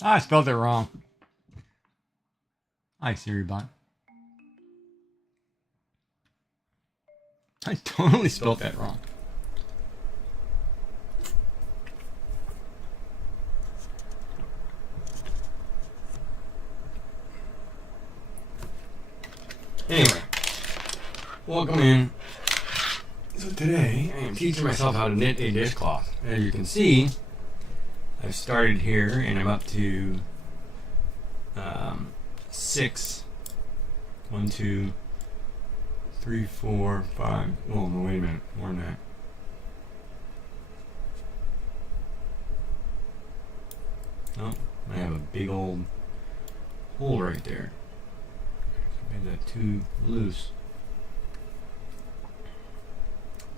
I spelled it wrong. Hi, Siri bot. I totally spelled that wrong. Anyway, welcome in. So today I am teaching myself how to knit a dishcloth. As you can see, I've started here and I'm up to 6. 1, 2, 3, 4, 5. Oh no, wait a minute, more than that. Oh, I have a big old hole right there. I made that too loose.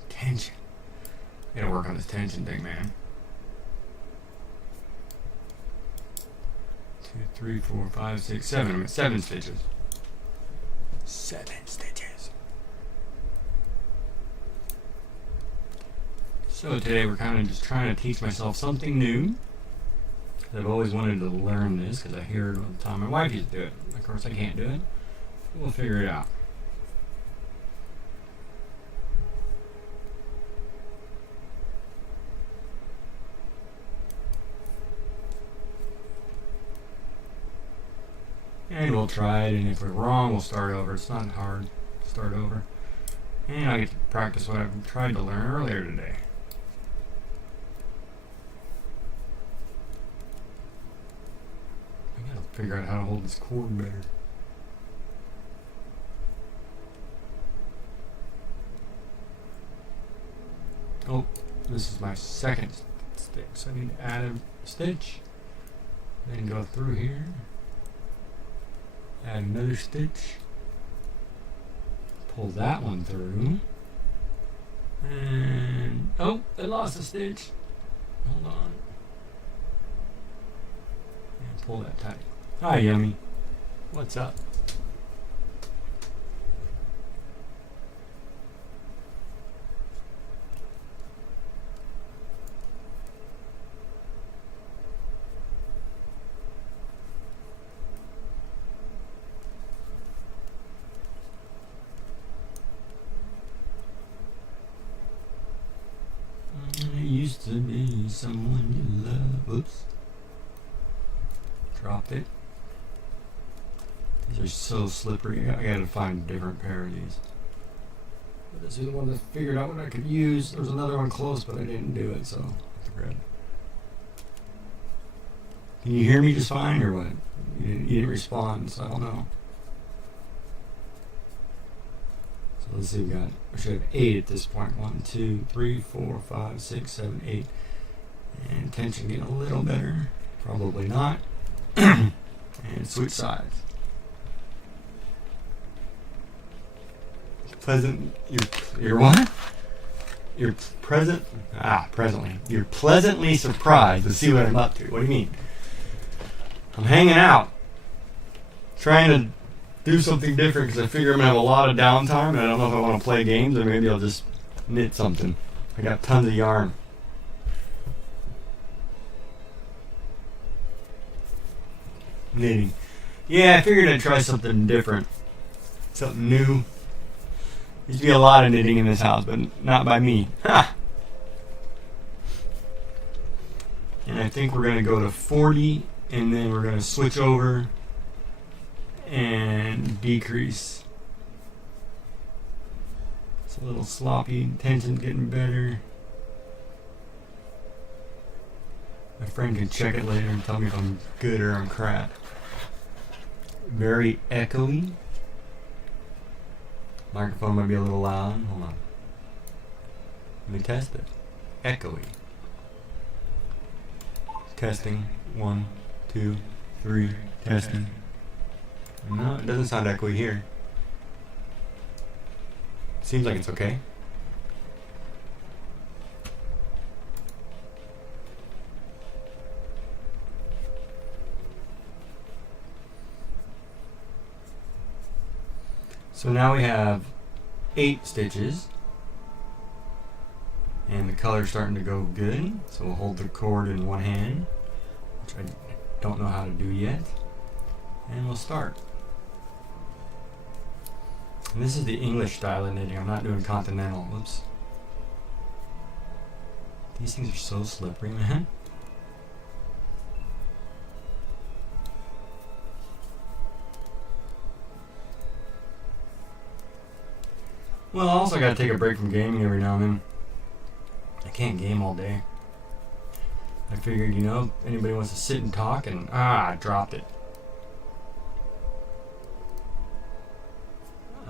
Tension. I gotta work on this tension thing, man. 2, 3, 4, 5, 6, 7. I'm at 7 stitches. 7 stitches. So today we're kind of just trying to teach myself something new. I've always wanted to learn this because I hear it all the time. My wife used to do it. Of course, I can't do it. We'll figure it out. And we'll try it, and if we're wrong, we'll start over. It's not hard to start over. And I get to practice what I've tried to learn earlier today. I gotta figure out how to hold this cord better. Oh, this is my second stitch, so I need to add a stitch, then go through here, add another stitch, pull that one through, and oh, I lost a stitch. Hold on, and pull that tight. Hi, Yummy. What's up? Used to be someone you love. Oops. Dropped it. These are so slippery. I gotta find a different pair of these. But this is the one that figured out what I could use. There was another one close, but I didn't do it, so I have to grab it. Can you hear me just fine, or what? You didn't respond, so I don't know. So let's see, we should have 8 at this point. 1, 2, 3, 4, 5, 6, 7, 8. And tension getting a little better. Probably not. And switch sides. You're what? You're presently. You're pleasantly surprised to see what I'm up to. What do you mean? I'm hanging out. Trying to do something different because I figure I'm going to have a lot of downtime and I don't know if I want to play games or maybe I'll just knit something. I got tons of yarn. Knitting. Yeah, I figured I'd try something different. Something new. Used to be a lot of knitting in this house, but not by me. Ha! And I think we're going to go to 40 and then we're going to switch over and decrease. It's a little sloppy. Tension's getting better. My friend can check it later and tell me if I'm good or I'm crap. Very echoey. Microphone might be a little loud. Hold on. Let me test it. Echoey. Testing. 1, 2, 3. Testing. No, it doesn't sound echoey here. Seems like it's okay. So now we have 8 stitches. And the color's starting to go good. So we'll hold the cord in one hand, which don't know how to do yet. And we'll start. And this is the English style of knitting. I'm not doing continental. Whoops. These things are so slippery, man. Well, I also gotta take a break from gaming every now and then. I can't game all day. I figured, you know, anybody wants to sit and talk, and I dropped it.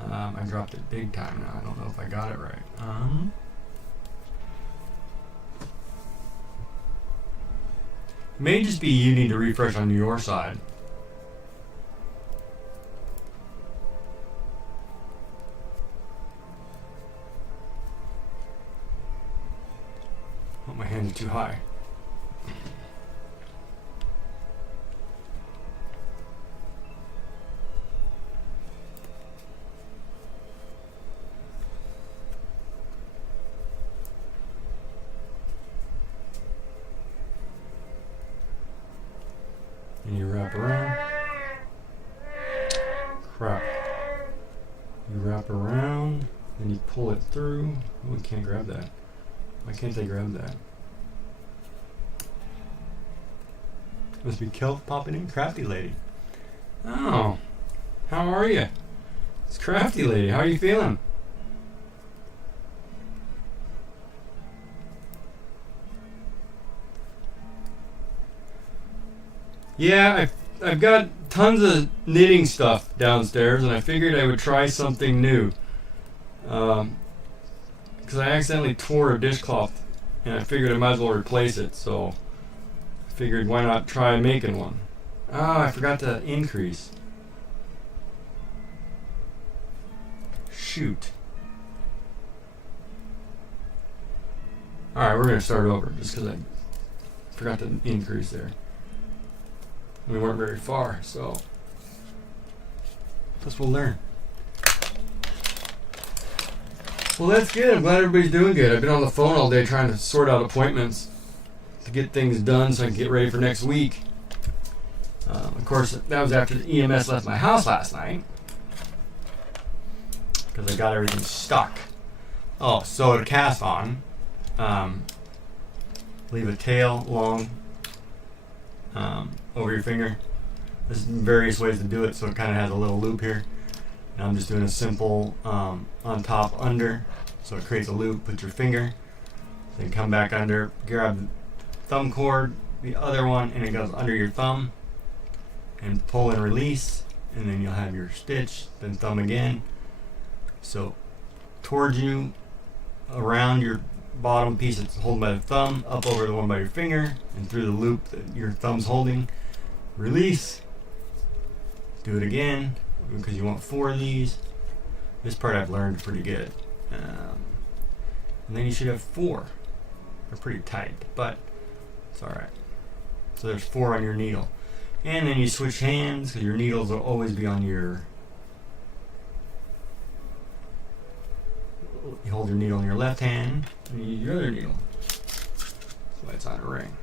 I dropped it big time now. I don't know if I got it right. May just be you need to refresh on your side. Oh, my hands are too high. And you wrap around. Crap. You wrap around, then you pull it through. Oh, we can't grab that. Why can't I grab that? Must be Kelp popping in. Crafty lady. Oh, how are you? It's Crafty lady. How are you feeling? Yeah, I've got tons of knitting stuff downstairs, and I figured I would try something new. Because I accidentally tore a dishcloth, and I figured I might as well replace it, so I figured why not try making one. Ah, I forgot to increase. Shoot. Alright, we're going to start over, just because I forgot to increase there. We weren't very far, so plus we'll learn. Well, that's good. I'm glad everybody's doing good. I've been on the phone all day trying to sort out appointments to get things done so I can get ready for next week. Of course, that was after the EMS left my house last night because I got everything stuck. Oh, so to cast on, leave a tail long over your finger. There's various ways to do it, so it kind of has a little loop here. And I'm just doing a simple on top under, so it creates a loop. Put your finger, then come back under, grab the thumb cord, the other one, and it goes under your thumb, and pull and release, and then you'll have your stitch. Then thumb again, so towards you, around your bottom piece that's holding by the thumb, up over the one by your finger, and through the loop that your thumb's holding. Release. Do it again, because you want 4 of these. This part I've learned pretty good. And then you should have 4. They're pretty tight, but it's alright. So there's 4 on your needle. And then you switch hands, because your needles will always be on your... You hold your needle in your left hand, and you use your other needle. That's why it's on a ring.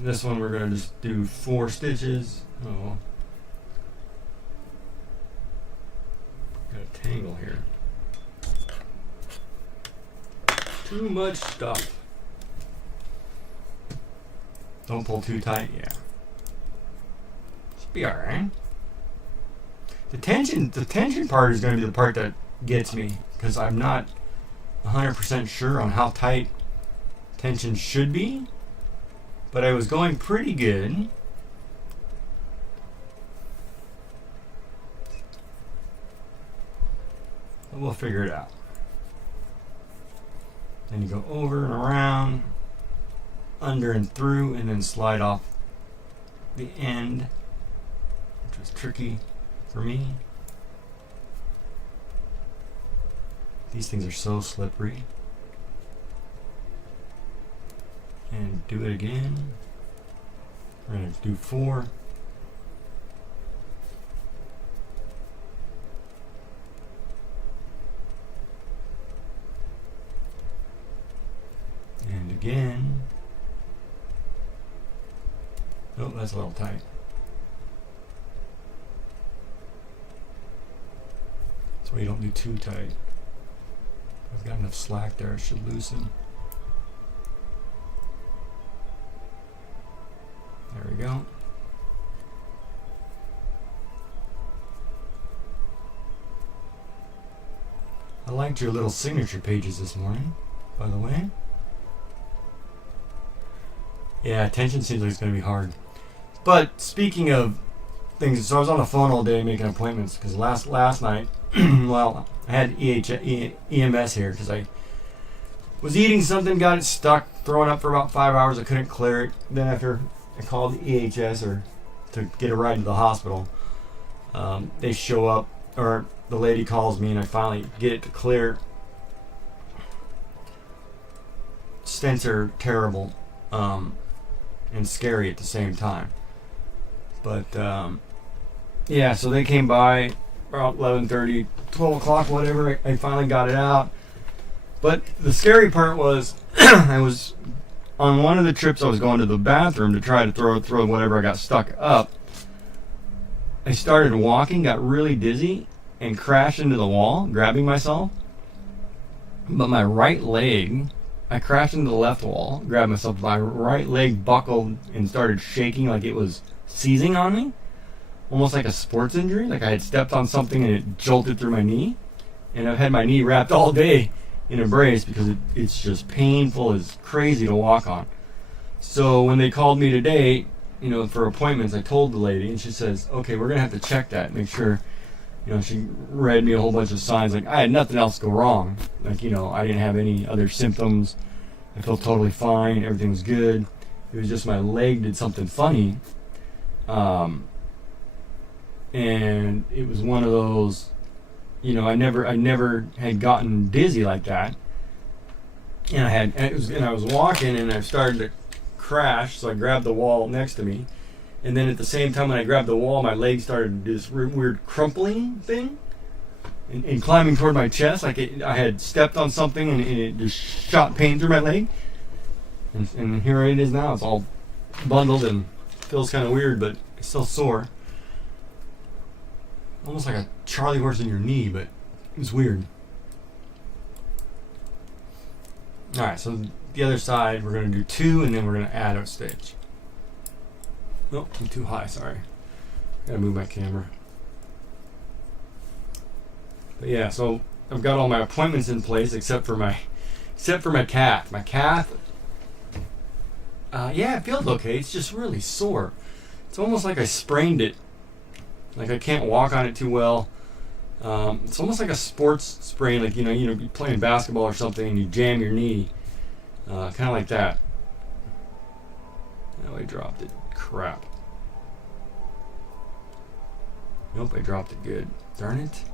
This one we're going to just do 4 stitches. Oh. Got a tangle here. Too much stuff. Don't pull too tight, yeah. Should be alright. The tension part is going to be the part that gets me, because I'm not 100% sure on how tight tension should be. But I was going pretty good. But we'll figure it out. Then you go over and around, under and through, and then slide off the end, which was tricky for me. These things are so slippery. And do it again. We're going to do 4. And again. Oh, that's a little tight. That's why you don't do too tight. I've got enough slack there, it should loosen. There we go. I liked your little signature pages this morning, by the way. Yeah, attention seems like it's going to be hard. But speaking of things, so I was on the phone all day making appointments because last night, well, I had EMS here because I was eating something, got it stuck, throwing up for about 5 hours. I couldn't clear it. Then after I called EHS to get a ride to the hospital, they show up, or the lady calls me, and I finally get it to clear. Stents are terrible and scary at the same time. But yeah, so they came by about 11:30, 12 o'clock, whatever. I finally got it out. But the scary part was I was on one of the trips. I was going to the bathroom to try to throw whatever I got stuck up. I started walking, got really dizzy, and crashed into the wall, grabbing myself. But my right leg, I crashed into the left wall, grabbed myself. My right leg buckled and started shaking like it was seizing on me. Almost like a sports injury, like I had stepped on something and it jolted through my knee. And I've had my knee wrapped all day in a brace because it's just painful as crazy to walk on. So when they called me today, for appointments, I told the lady, and she says, okay, we're going to have to check that, make sure. She read me a whole bunch of signs. Like, I had nothing else go wrong. Like, I didn't have any other symptoms. I felt totally fine. Everything was good. It was just my leg did something funny. And it was one of those, I never had gotten dizzy like that. And I was walking and I started to crash, so I grabbed the wall next to me. And then at the same time when I grabbed the wall, my leg started to do this weird crumpling thing and climbing toward my chest. Like I had stepped on something and it just shot pain through my leg. And here it is now. It's all bundled and feels kind of weird, but it's still sore. Almost like a Charlie horse in your knee, but it's weird. Alright, so the other side, we're going to do 2, and then we're going to add a stitch. Nope, I'm too high, sorry. Gotta move my camera. But yeah, so I've got all my appointments in place except for my calf. My calf, yeah, it feels okay. It's just really sore. It's almost like I sprained it. Like I can't walk on it too well. It's almost like a sports sprain, like you're playing basketball or something and you jam your knee. Kind of like that. Oh, I dropped it. Crap. Nope, I dropped it good. Darn it.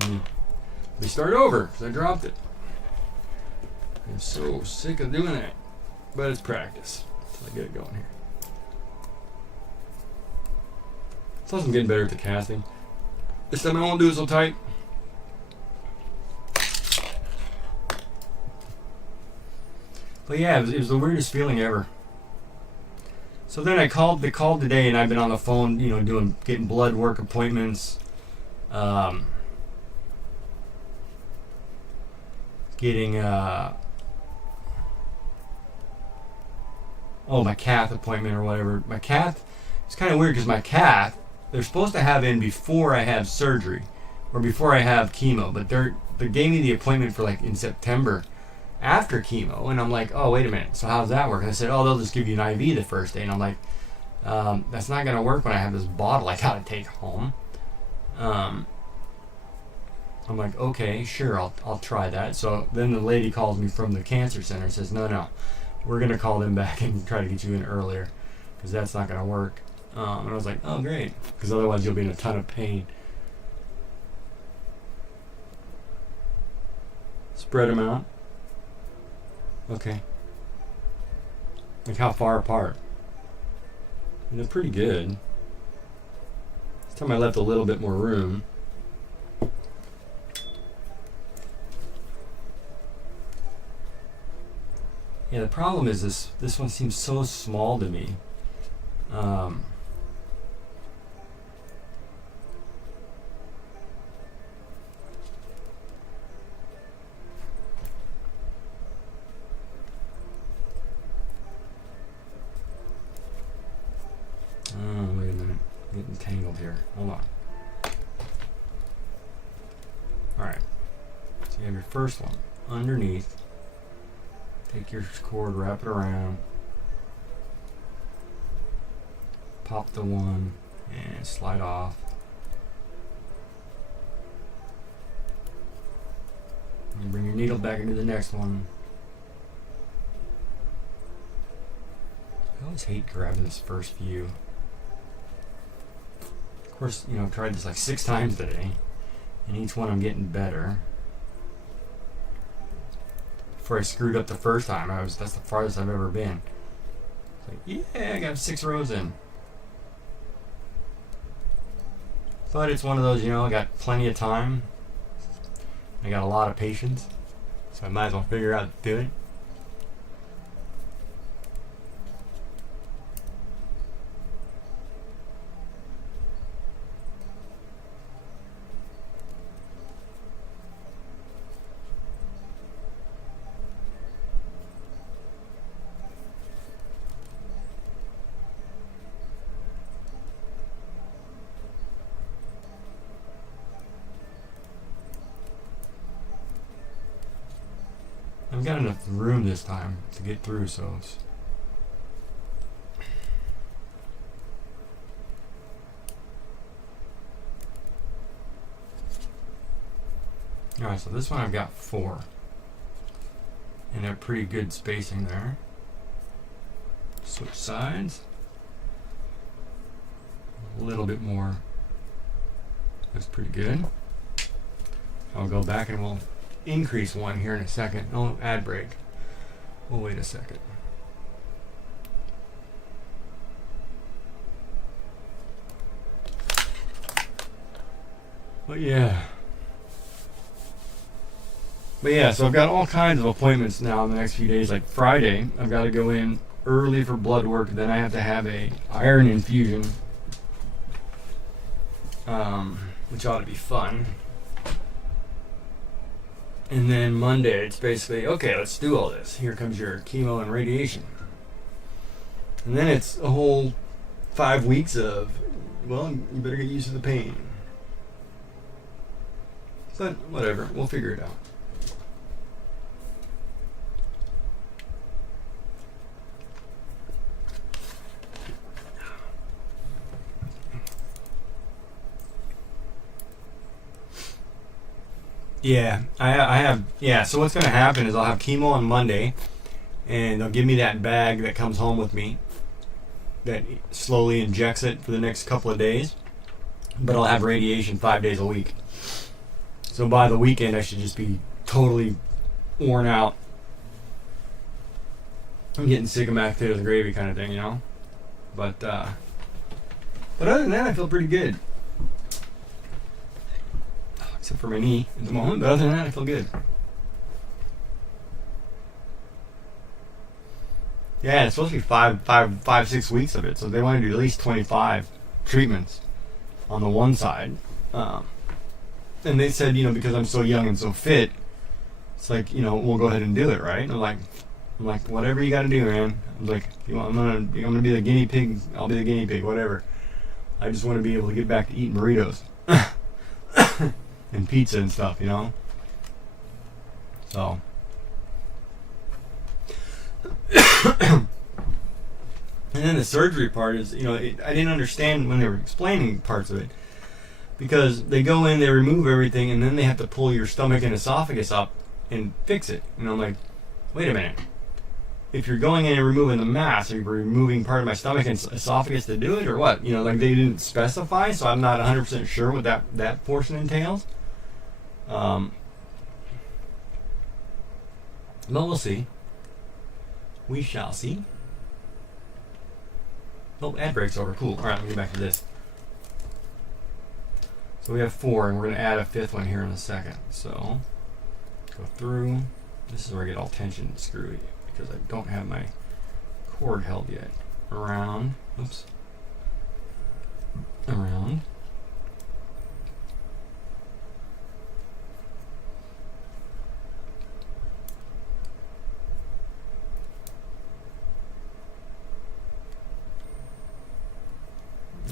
Let me start over because I dropped it. I'm so sick of doing it. But it's practice. So I get it going here. Plus I'm getting better at the casting. This time I won't do it so tight. But yeah, it was the weirdest feeling ever. So then they called today, and I've been on the phone, getting blood work appointments, getting my cath appointment or whatever. My cath, it's kind of weird because my cath, they're supposed to have in before I have surgery or before I have chemo, but they gave me the appointment for like in September after chemo, and I'm like, oh, wait a minute, so how's that work? And they said, oh, they'll just give you an IV the first day, and I'm like, that's not gonna work when I have this bottle I gotta take home. I'm like, okay, sure, I'll try that. So then the lady calls me from the cancer center and says, no, we're gonna call them back and try to get you in earlier because that's not gonna work. And I was like, oh, great, because otherwise you'll be in a ton of pain. Spread them out. Okay. Like how far apart? And they're pretty good. This time I left a little bit more room. Yeah, the problem is this one seems so small to me. Oh, wait a minute. I'm getting tangled here. Hold on. Alright. So you have your first one underneath. Take your cord, wrap it around. Pop the one and slide off. And bring your needle back into the next one. I always hate grabbing this first few. Of course, you know, I've tried this like 6 times today, and each one I'm getting better. Before I screwed up the first time, that's the farthest I've ever been. It's like, yeah, I got 6 rows in. But it's one of those, you know, I got plenty of time. I got a lot of patience, so I might as well figure out how to do it. I've got enough room this time to get through, so it's... Alright, so this one I've got 4. And they're pretty good spacing there. Switch sides. A little bit more. That's pretty good. I'll go back and we'll increase one here in a second. Oh, ad break. We'll wait a second. But yeah, so I've got all kinds of appointments now in the next few days. Like Friday, I've got to go in early for blood work. Then I have to have a iron infusion, which ought to be fun. And then Monday, it's basically, okay, let's do all this. Here comes your chemo and radiation. And then it's a whole 5 weeks of, well, you better get used to the pain. But whatever, we'll figure it out. Yeah, I have, yeah, so what's going to happen is I'll have chemo on Monday, and they'll give me that bag that comes home with me that slowly injects it for the next couple of days, but I'll have radiation 5 days a week. So by the weekend, I should just be totally worn out. I'm getting sick of mashed potatoes and gravy kind of thing, you know? But other than that, I feel pretty good. Except for my knee at the moment, but other than that, I feel good. Yeah, it's supposed to be 6 weeks of it, so they want to do at least 25 treatments on the one side. And they said, you know, because I'm so young and so fit, it's like, you know, we'll go ahead and do it, right? And I'm like, whatever you got to do, man. I'm like, if you want, I'm gonna be the guinea pig. I'll be the guinea pig, whatever. I just want to be able to get back to eating burritos. And pizza and stuff, you know. So, and then the surgery part is, you know, I didn't understand when they were explaining parts of it, because they go in, they remove everything, and then they have to pull your stomach and esophagus up and fix it. And I'm like, wait a minute. If you're going in and removing the mass, are you removing part of my stomach and esophagus to do it, or what? You know, like they didn't specify, so I'm not 100% sure what that portion entails. But we'll see. We shall see. Oh, ad break's over. Cool. Alright, let me get back to this. So we have 4, and we're going to add a 5th one here in a second. So, go through. This is where I get all tension screwy, because I don't have my cord held yet. Around, oops, around.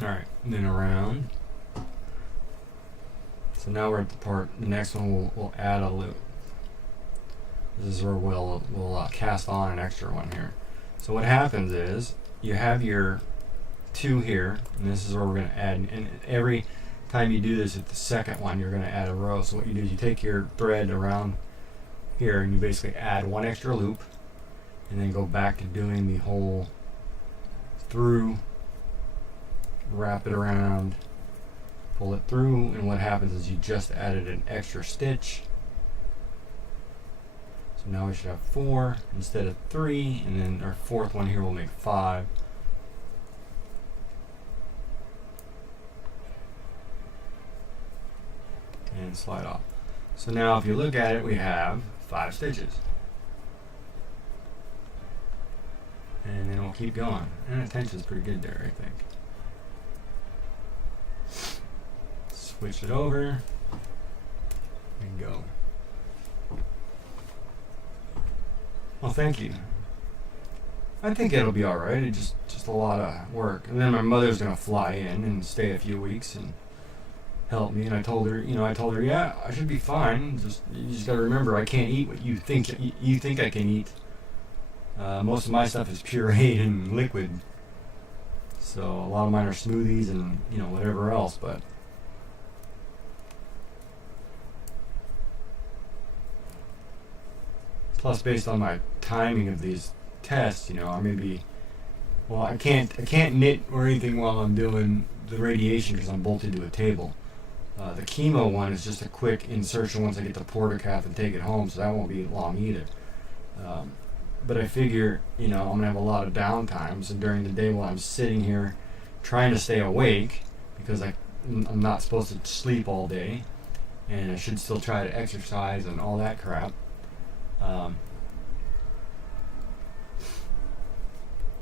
Alright, and then around. So now we're at the part, the next one we'll add a loop. This is where we'll cast on an extra one here. So what happens is, you have your 2 here, and this is where we're going to add, and every time you do this at the second one, you're going to add a row. So what you do is you take your thread around here, and you basically add 1 extra loop, and then go back to doing the whole through, wrap it around, pull it through, and what happens is you just added an extra stitch. So now we should have 4 instead of 3, and then our 4th one here will make 5. And slide off. So now if you look at it, we have 5 stitches. And then we'll keep going. And the tension's pretty good there, I think. Switch it over and go. Well, thank you. I think it'll be all right. It's just a lot of work. And then my mother's gonna fly in and stay a few weeks and help me. And I told her, yeah, I should be fine. You just gotta remember, I can't eat what you think I can eat. Most of my stuff is pureed and liquid. So a lot of mine are smoothies and whatever else, but. Plus, based on my timing of these tests, I may be, I can't knit or anything while I'm doing the radiation because I'm bolted to a table. The chemo one is just a quick insertion once I get the portacath and take it home, so that won't be long either. But I figure, I'm gonna have a lot of downtime, so during the day while I'm sitting here trying to stay awake, because I'm not supposed to sleep all day, and I should still try to exercise and all that crap.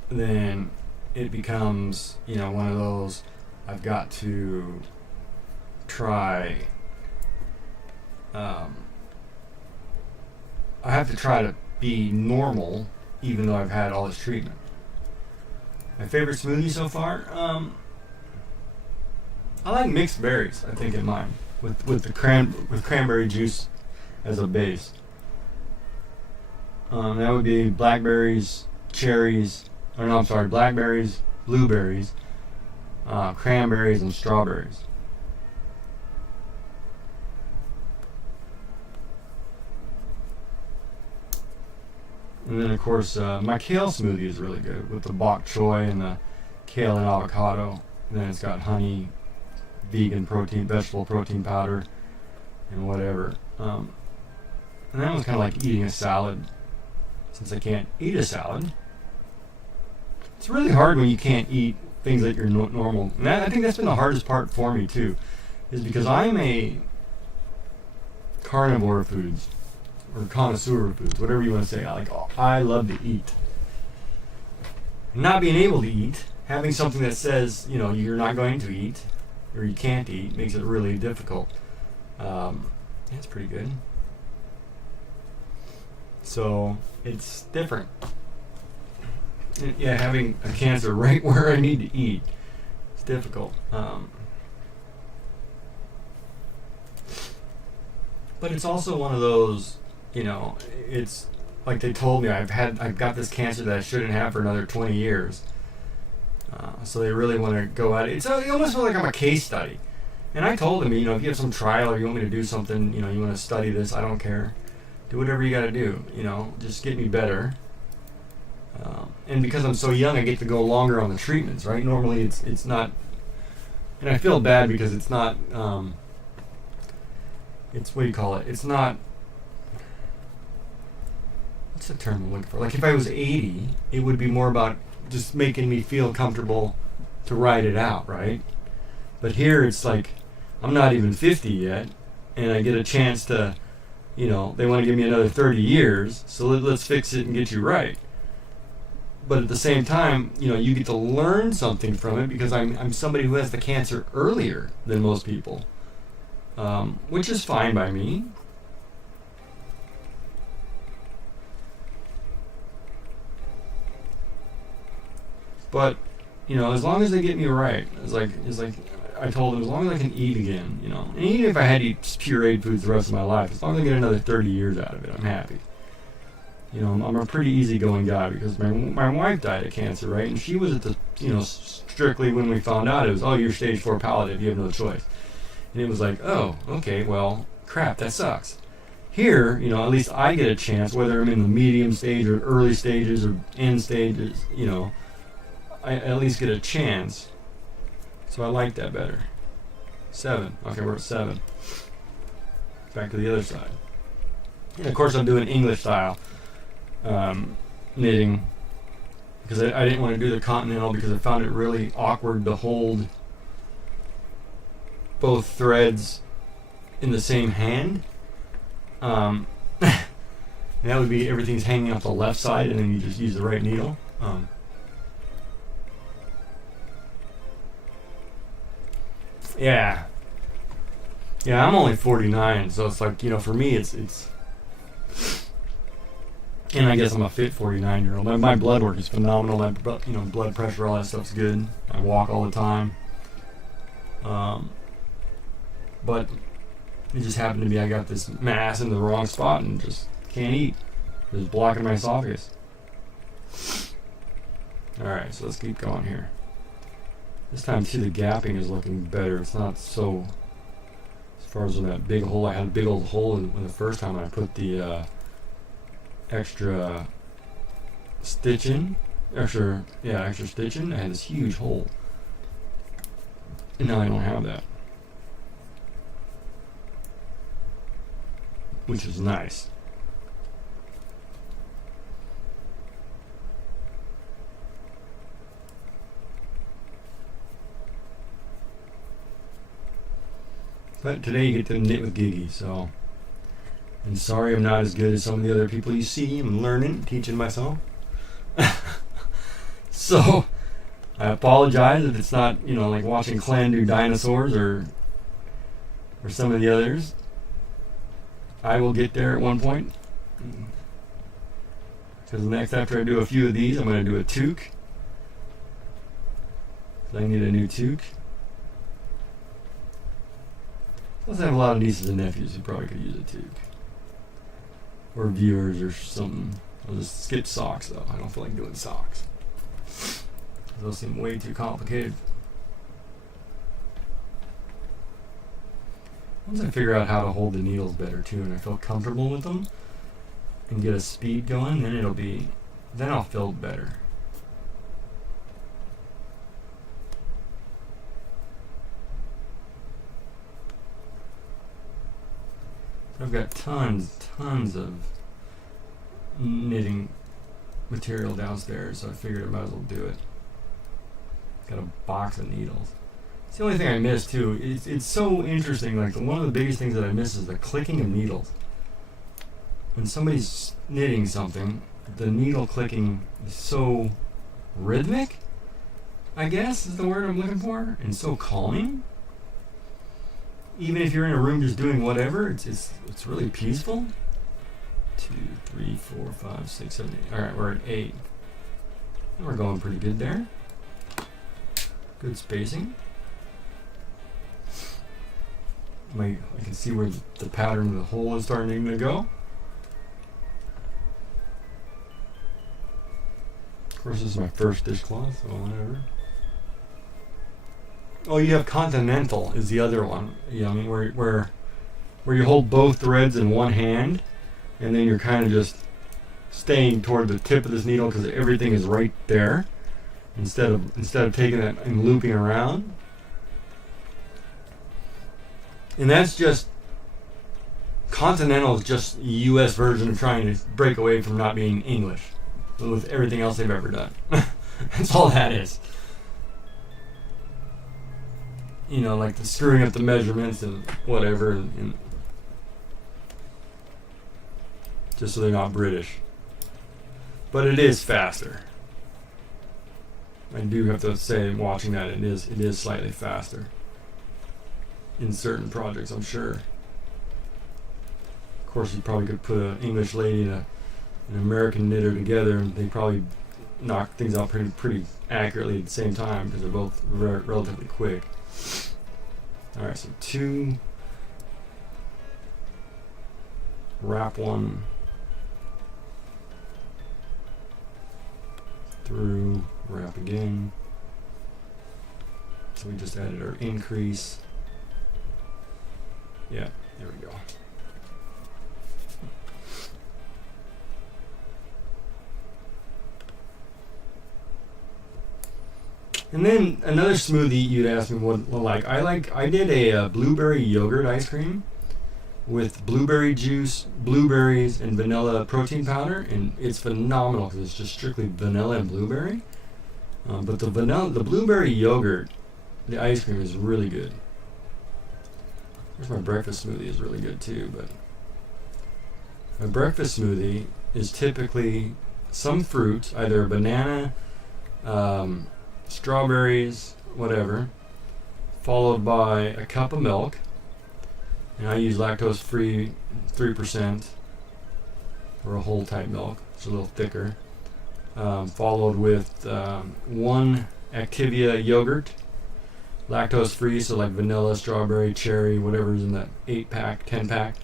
Then it becomes, one of those, I've got to try, I have to try to be normal even though I've had all this treatment. My favorite smoothie so far, I like mixed berries, I think, in mine, with cranberry juice as a base. That would be blackberries, cherries, blackberries, blueberries, cranberries, and strawberries. And then, of course, my kale smoothie is really good with the bok choy and the kale and avocado. And then it's got honey, vegan protein, vegetable protein powder, and whatever. And that was kind of like eating a salad. Since I can't eat a salad, it's really hard when you can't eat things that you're normal. And I think that's been the hardest part for me too, is because I'm a carnivore foods, or connoisseur of foods, whatever you want to say. I love to eat. Not being able to eat, having something that says, you're not going to eat, or you can't eat, makes it really difficult. That's pretty good. So it's different. Yeah, having a cancer right where I need to eat, it's difficult. But it's also one of those, it's like they told me I've got this cancer that I shouldn't have for another 20 years. So they really want to go at it. It's almost like I'm a case study. And I told them, if you have some trial or you want me to do something, you want to study this, I don't care. Do whatever you got to do, just get me better. And because I'm so young, I get to go longer on the treatments, right? Normally it's not, and I feel bad because it's not, it's, what do you call it? It's not, what's the term I'm looking for? Like if I was 80, it would be more about just making me feel comfortable to ride it out, right? But here it's like, I'm not even 50 yet, and I get a chance to you know, they want to give me another 30 years, so let's fix it and get you right. But at the same time, you know, you get to learn something from it because I'm somebody who has the cancer earlier than most people, which is fine by me. But, you know, as long as they get me right, it's like I told them, as long as I can eat again, you know, and even if I had to eat pureed foods the rest of my life, as long as I get another 30 years out of it, I'm happy. You know, I'm a pretty easygoing guy because my wife died of cancer, right? And she was at the, you know, strictly when we found out, it was, oh, you're stage 4 palliative, you have no choice. And it was like, oh, okay, well, crap, that sucks. Here, you know, at least I get a chance, whether I'm in the medium stage or early stages or end stages, you know, I at least get a chance. So I like that better. 7. Okay, we're at 7. Back to the other side. And of course I'm doing English style knitting because I didn't want to do the continental because I found it really awkward to hold both threads in the same hand. And that would be everything's hanging off the left side and then you just use the right needle. Yeah, I'm only 49, so it's like, you know, for me it's and I guess I'm a fit 49-year-old. My blood work is phenomenal. My blood pressure, all that stuff's good. I walk all the time. But it just happened to be I got this mass in the wrong spot and just can't eat. It's blocking my esophagus. Alright, so let's keep going here. This time too, the gapping is looking better. It's not so, as far as that big hole. I had a big old hole in the first time I put the extra stitch in. Extra stitch in. I had this huge hole. And now I don't have that. Which is nice. But today you get to knit with Gigi, so I'm sorry I'm not as good as some of the other people you see. I'm learning, teaching myself. So I apologize if it's not, you know, like watching Clan do dinosaurs or some of the others. I will get there at one point. Because next, after I do a few of these, I'm going to do a toque. So I need a new toque. Plus I have a lot of nieces and nephews who probably could use a toque. Or viewers or something. I'll just skip socks though. I don't feel like doing socks. Those seem way too complicated. Once I figure out how to hold the needles better too and I feel comfortable with them and get a speed going, then I'll feel better. I've got tons of knitting material downstairs, so I figured I might as well do it. Got a box of needles. It's the only thing I miss too. It's so interesting. Like one of the biggest things that I miss is the clicking of needles. When somebody's knitting something, the needle clicking is so rhythmic, I guess is the word I'm looking for, and so calming. Even if you're in a room just doing whatever, it's really peaceful. 2, 3, 4, 5, 6, 7, 8. Alright, we're at 8. And we're going pretty good there. Good spacing. I can see where the pattern of the hole is starting to go. Of course, this is my first dishcloth, so whatever. Oh, you have continental is the other one. Yeah, I mean where you hold both threads in one hand, and then you're kind of just staying toward the tip of this needle because everything is right there, instead of taking it and looping around. And that's just continental is just a U.S. version of trying to break away from not being English with everything else they've ever done. That's all that is. You know, like the screwing up the measurements and whatever. And just so they're not British. But it is faster. I do have to say, watching that, it is slightly faster in certain projects, I'm sure. Of course, you probably could put an English lady and an American knitter together, and they probably knock things out pretty accurately at the same time because they're both relatively quick. All right, so 2, wrap 1 through, wrap again. So we just added our increase. Yeah, there we go. And then another smoothie you'd ask me what I did a blueberry yogurt ice cream with blueberry juice, blueberries, and vanilla protein powder, and it's phenomenal because it's just strictly vanilla and blueberry. But the blueberry yogurt, the ice cream is really good. Of course, my breakfast smoothie is really good too, but my breakfast smoothie is typically some fruit, either a banana, strawberries, whatever, followed by a cup of milk, and I use lactose-free 3% or a whole type milk, it's a little thicker, followed with 1 Activia yogurt, lactose-free, so like vanilla, strawberry, cherry, whatever's in that 8-pack, 10-pack,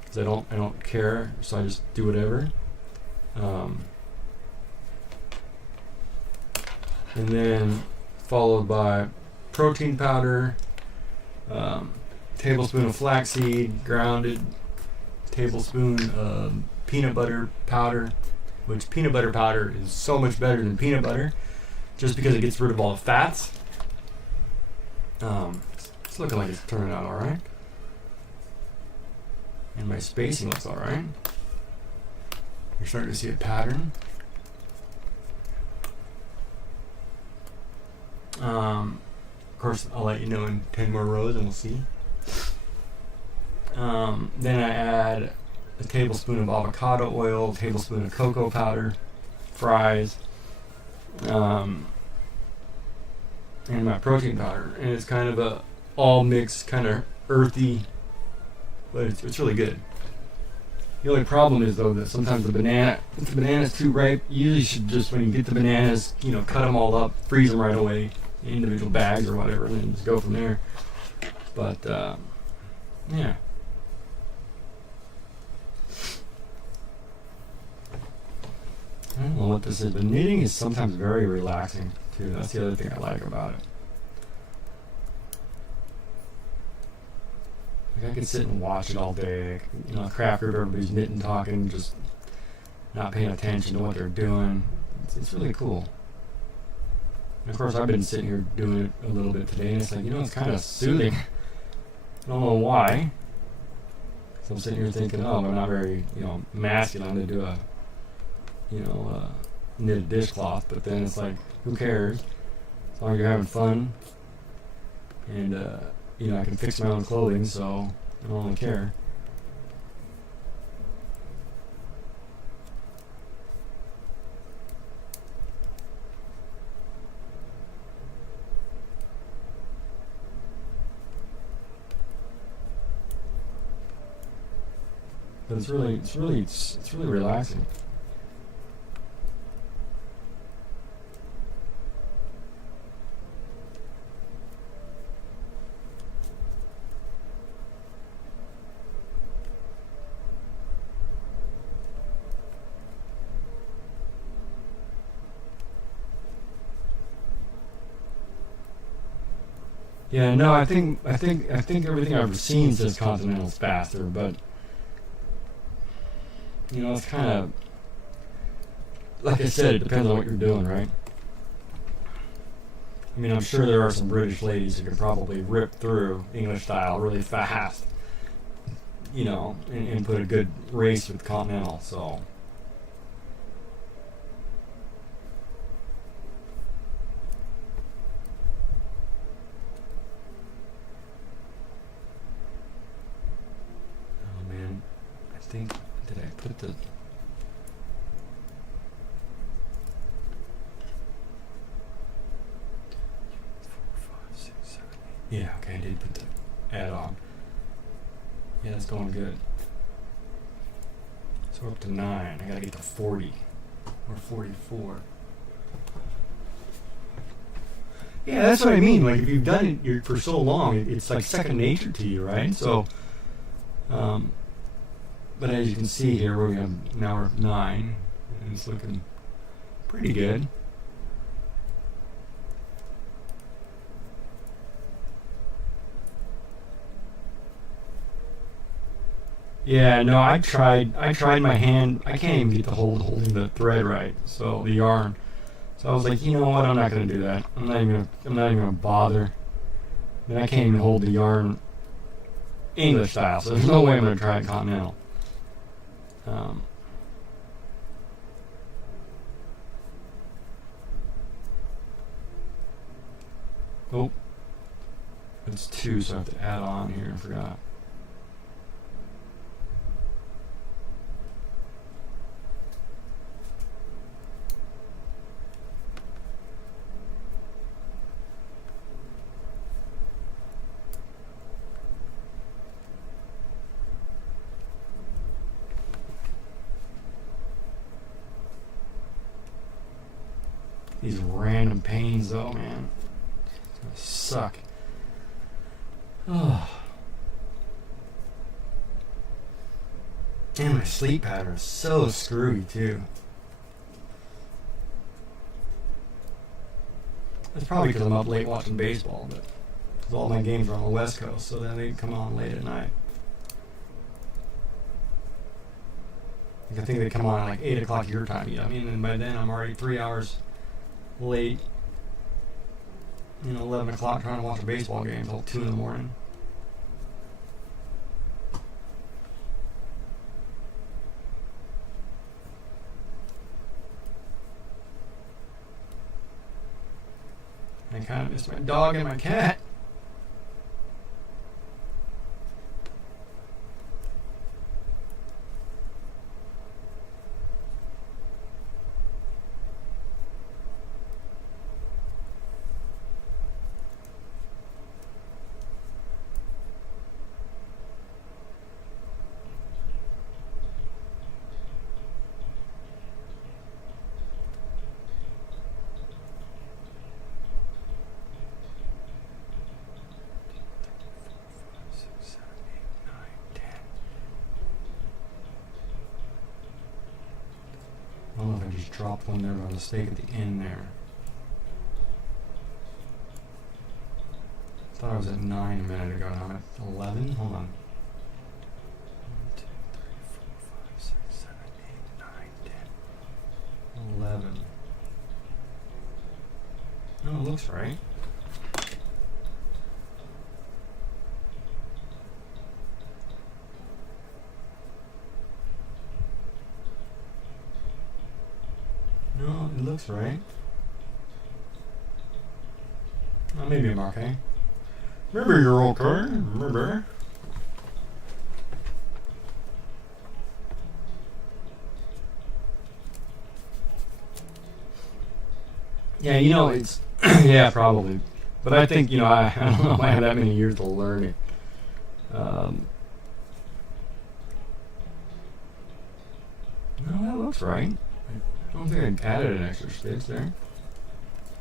because I don't care, so I just do whatever. And then followed by protein powder, tablespoon of flaxseed grounded, tablespoon of peanut butter powder, which peanut butter powder is so much better than peanut butter just because it gets rid of all the fats. It's looking like it's turning out alright. And my spacing looks alright. You're starting to see a pattern. Of course, I'll let you know in 10 more rows and we'll see. Then I add a tablespoon of avocado oil, a tablespoon of cocoa powder, fries, and my protein powder. And it's kind of a all mixed, kind of earthy, but it's really good. The only problem is though that sometimes if the banana's too ripe, you usually should just, when you get the bananas, cut them all up, freeze them right away, in individual bags or whatever, and then just go from there. But yeah. I don't know what this is, but knitting is sometimes very relaxing too. That's the other thing I like about it. Like I could sit and watch it all day. A craft group, everybody's knitting, talking, just not paying attention to what they're doing. It's really cool. And of course, I've been sitting here doing it a little bit today, and it's like, it's kind of soothing. I don't know why. So I'm sitting here thinking, I'm not very, masculine to do a knit a dishcloth, but then it's like, who cares? As long as you're having fun, and I can fix my own clothing, so I don't really care. But it's really relaxing. Yeah, no, I think everything I've seen says Continental's faster, but it's kind of, like I said, it depends on what you're doing, right? I mean, I'm sure there are some British ladies who can probably rip through English style really fast, and put a good race with Continental, so. Did I put the... Yeah, okay, I did put the add on. Yeah, that's going good. So we're up to 9. I gotta get to 40 or 44. Yeah, that's what I mean. Like, if you've done it for so long, it's like second nature to you, right? So, but as you can see here, we're at 9, and it's looking pretty good. Yeah, no, I tried my hand. I can't even get the holding the thread right. So the yarn. So I was like, you know what? I'm not gonna do that. I'm not even gonna bother. Then I can't even hold the yarn English style. So there's no way I'm gonna try it continental. Oh, it's 2, so I have to add on here. I forgot. These random pains, though, man. It's gonna suck. Oh. And my sleep pattern is so screwy, too. That's probably because I'm up late watching baseball, but because all my games are on the West Coast, so then they come on late at night. I think they come on at like 8 o'clock your time. I mean, and by then I'm already 3 hours late, 11 o'clock trying to watch a baseball game until 2 in the morning. I kind of miss my dog and my cat. I don't know if I just dropped one there by mistake at the end there. I thought I was at 9 a minute ago, and I'm at 11. Hold on. 1, 2, 3, 4, 5, 6, 7, 8, 9, 10, 11. No, it looks right. No, it looks right. Oh, maybe I'm okay. Maybe you're okay. Maybe. Yeah, it's... yeah, probably. But I think, I don't know if I have that many years to learn it. No, that looks right. I don't think I added an extra stitch there.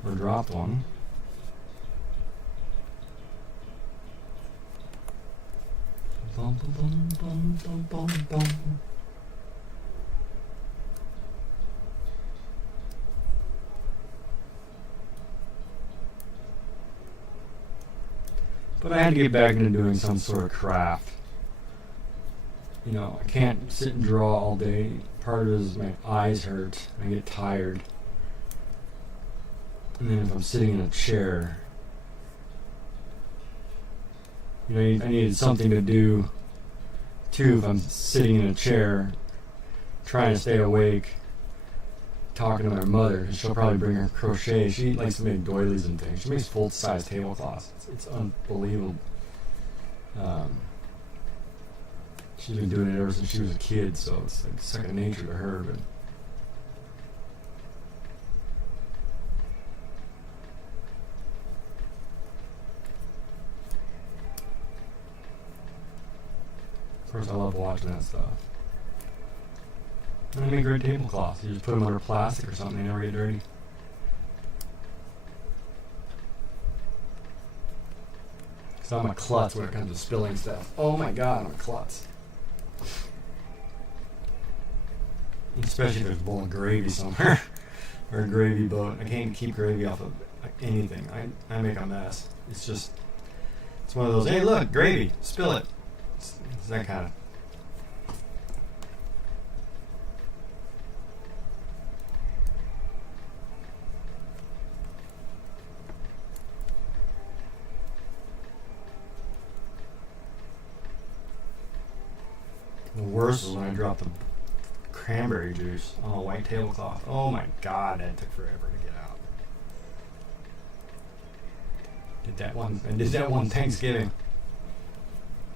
Or dropped one. Bum, bum, bum, bum, bum, bum. But I had to get back into doing some sort of craft. I can't sit and draw all day. Part of it is my eyes hurt. I get tired. And then if I'm sitting in a chair, I needed something to do too if I'm sitting in a chair trying to stay awake, talking to my mother, because she'll probably bring her crochet. She likes to make doilies and things. She makes full-size tablecloths. It's unbelievable. She's been doing it ever since she was a kid, so it's like second nature to her. But of course, I love watching that stuff. And they make great tablecloths. You just put them under plastic or something; they never get dirty. Because I'm a klutz when it comes to spilling stuff. Oh my god, I'm a klutz. Especially if there's a bowl of gravy somewhere. Or a gravy boat. I can't keep gravy off of anything. I make a mess. It's just, it's one of those, hey look, gravy, spill it. It's that kind of. The worst is when I drop the cranberry juice on a white tablecloth. Oh my god, that took forever to get out. Did that one Thanksgiving.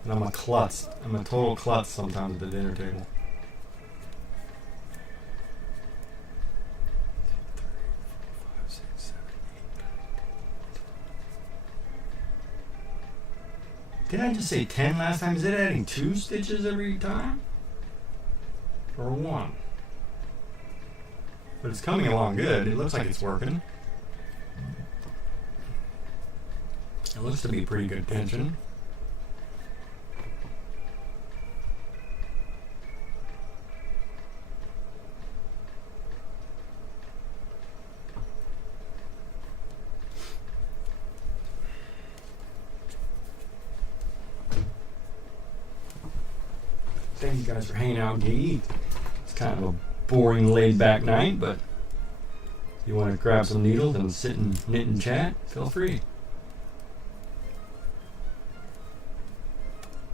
And I'm a klutz. I'm a total klutz sometimes at the dinner table. Did I just say 10 last time? Is it adding 2 stitches every time? Or 1? But it's coming along good. It looks like it's working. It looks to be pretty good tension. Thank you guys for hanging out, Giggy. It's kind of a boring, laid-back night, but if you want to grab some needles and sit and knit and chat, feel free.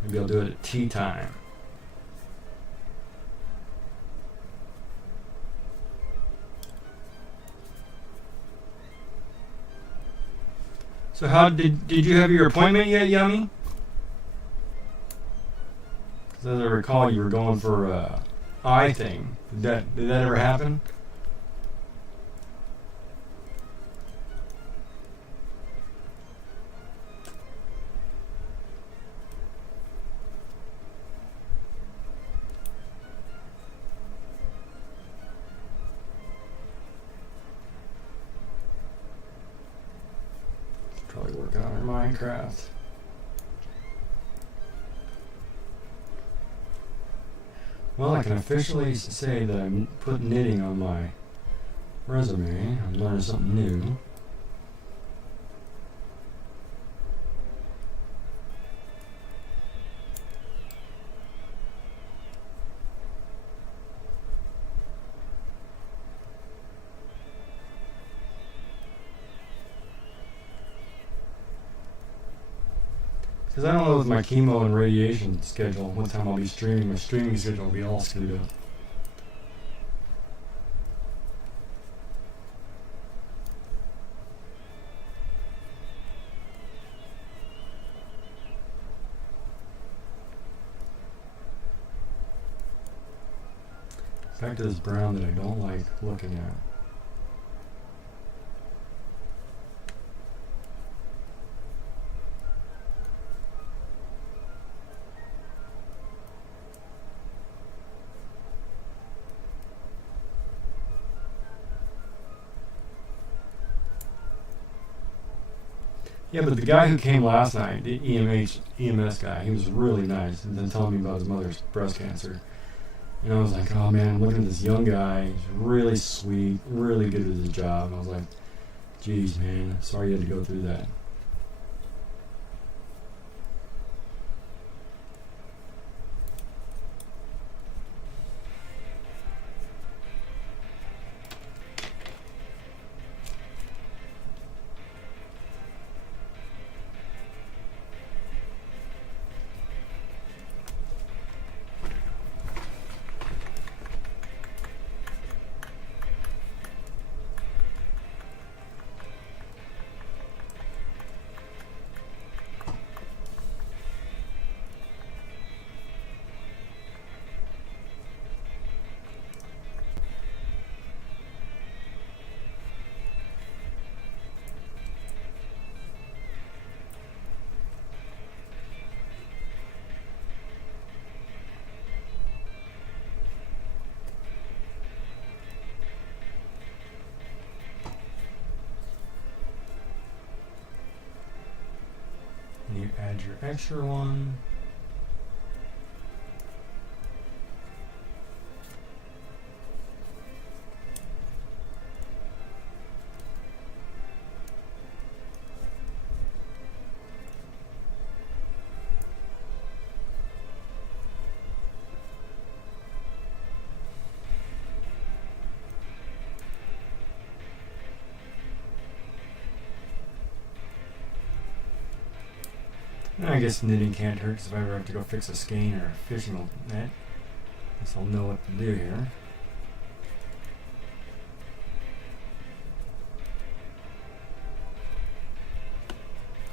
Maybe I'll do it at tea time. So how did you have your appointment yet, Yummy? As I recall, you were going for eye thing. Did that ever happen? Probably working on her Minecraft. Well, I can officially say that I put knitting on my resume. I'm learning something new. Because I don't know with my chemo and radiation schedule, what time I'll be streaming. My streaming schedule will be all screwed up. Back to this brown that I don't like looking at. Yeah, but the guy who came last night, the EMS guy, he was really nice and then telling me about his mother's breast cancer. And I was like, oh man, I'm looking at this young guy, he's really sweet, really good at his job. And I was like, geez man, sorry you had to go through that. you add your extra one. I guess knitting can't hurt, because if I ever have to go fix a skein or a fishing net, I guess I'll know what to do here.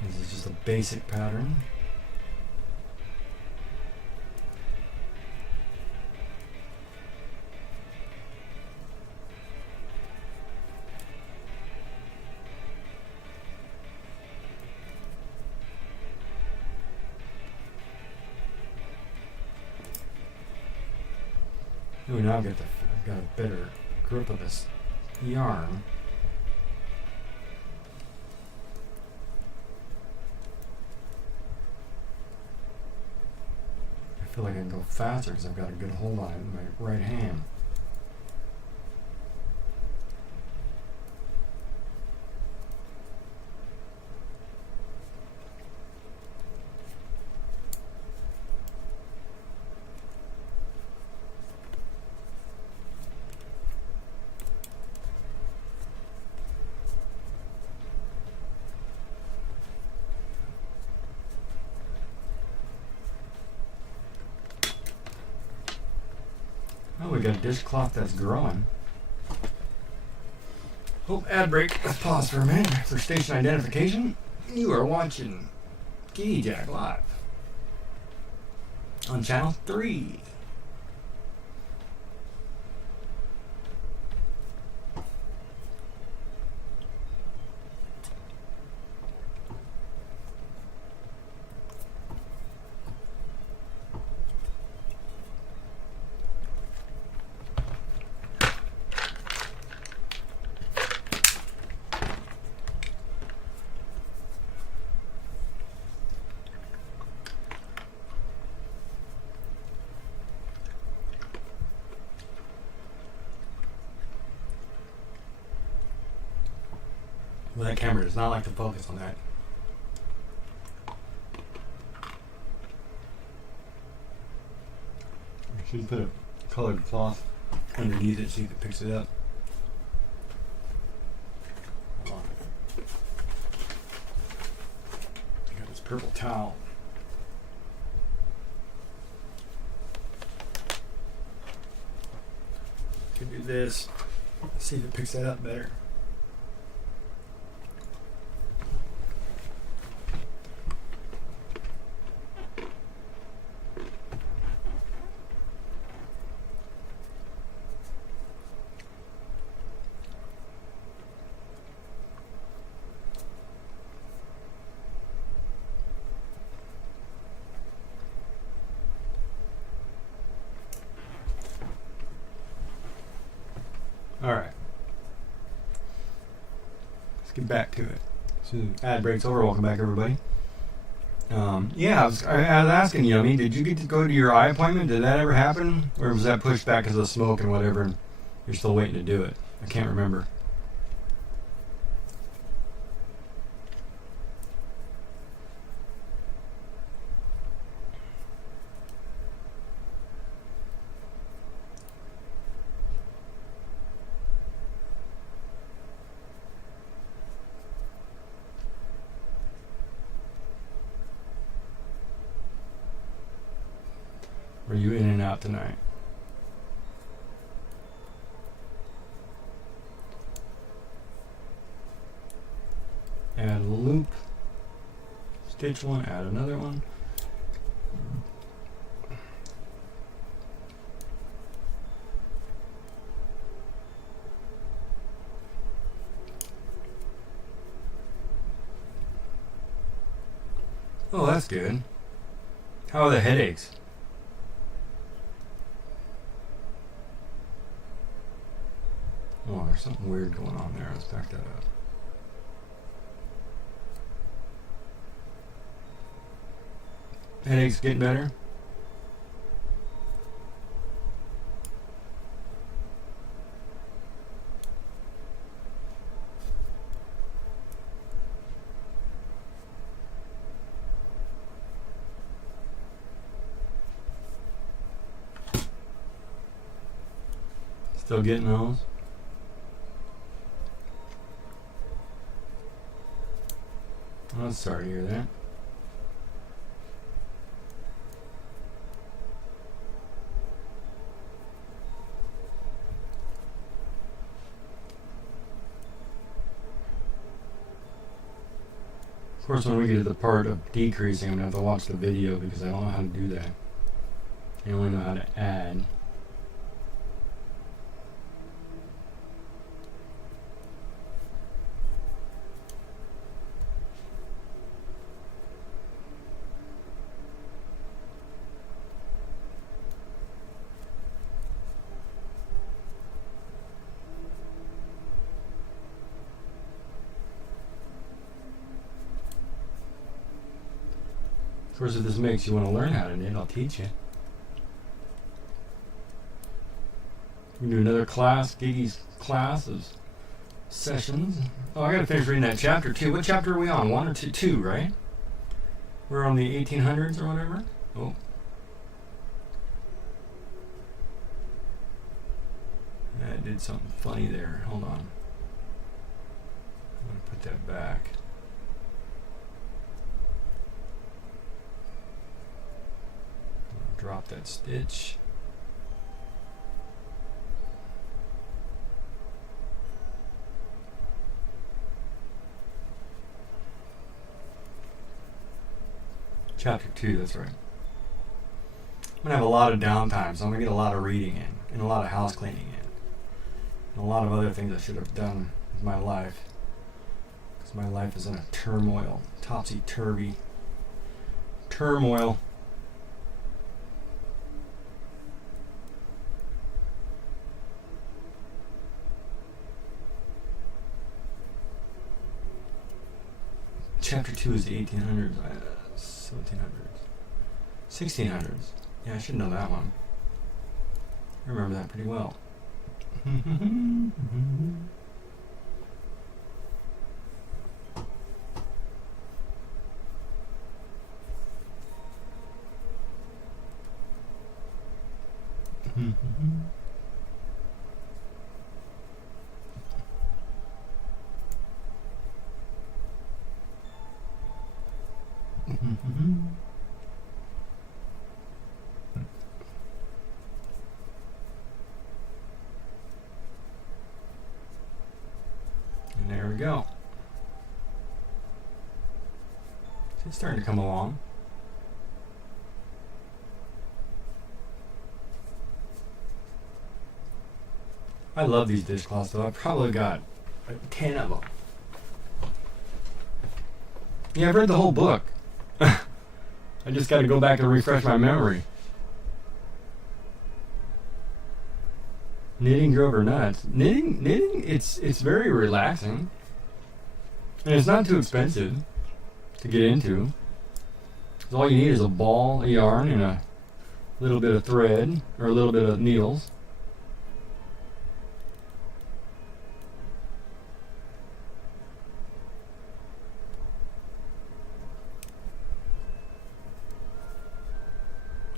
This is just a basic pattern. Ooh, now I've got a better grip of this yarn. I feel like I can go faster because I've got a good hold on it in my right hand. Oh, we got a dishcloth that's growing. Oh, ad break. Let's pause for a minute for station identification. You are watching GigeeJack Live on channel 3. Well, that camera does not like to focus on that. I should put a colored cloth underneath it, see if it picks it up. Hold on. I got this purple towel. Could do this. See if it picks that up better. Alright. Let's get back to it. So ad break's over. Welcome back, everybody. Yeah, I was asking you, did you get to go to your eye appointment? Did that ever happen? Or was that pushed back because of smoke and whatever, and you're still waiting to do it? I can't remember. Are you in and out tonight? Add a loop, stitch one, add another one. Oh, that's good. How are the headaches? Oh, there's something weird going on there. Let's back that up. Headache's getting better? Still getting those? I'm sorry to hear that. Of course, when we get to the part of decreasing, I'm going to have to watch the video because I don't know how to do that. I only know how to add. Of course, if this makes you want to learn how to knit, I'll teach you. We can do another class, Gigee's class of sessions. Oh, I gotta finish reading that chapter 2. What chapter are we on? 1 or 2? 2, right? We're on the 1800s or whatever? Oh. I did something funny there. Hold on. I'm gonna put that back. Drop that stitch. Chapter 2, that's right. I'm gonna have a lot of downtime, so I'm gonna get a lot of reading in, and a lot of house cleaning in, and a lot of other things I should have done with my life. Because my life is in a turmoil, topsy-turvy turmoil. Chapter 2 is the 1800s, 1700s, 1600s. Yeah, I should know that one. I remember that pretty well. And there we go. It's starting to come along. I love these dishcloths though. I've probably got like 10 of them. Yeah, I've read the whole book. I just got to go back and refresh my memory. Knitting drove her nuts. Knitting, it's very relaxing, and it's not too expensive to get into. All you need is a ball, a yarn, and a little bit of thread or a little bit of needles.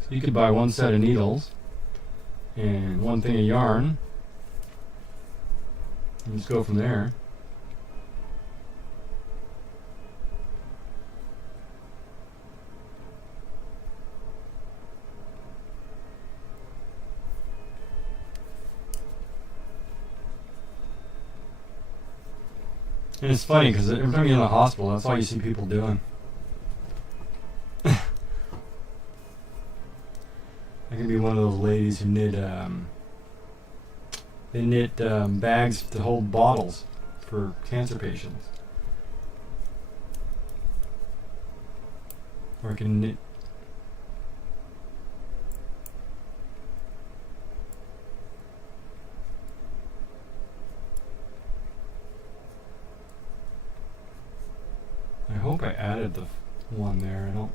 So you could buy one set of needles and one thing of yarn and just go from there. And it's funny because every time you're in the hospital, that's all you see people doing. I can be one of those ladies who knit, they knit bags to hold bottles for cancer patients. Or I can knit. I hope I added the one there. I don't.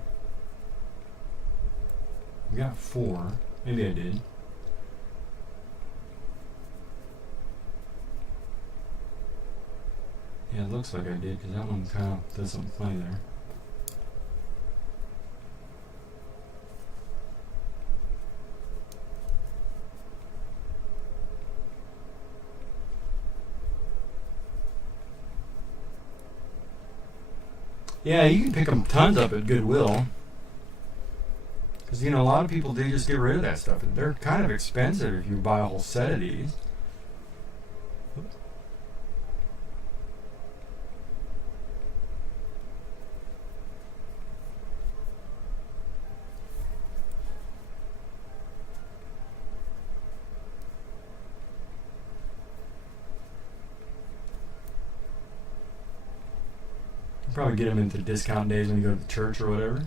We got 4. Maybe I did. Yeah, it looks like I did, because that one kind of does something funny there. Yeah, you can pick them tons up at Goodwill. Because, you know, a lot of people, they just get rid of that stuff. And they're kind of expensive if you buy a whole set of these. Probably get them into discount days when you go to church or whatever.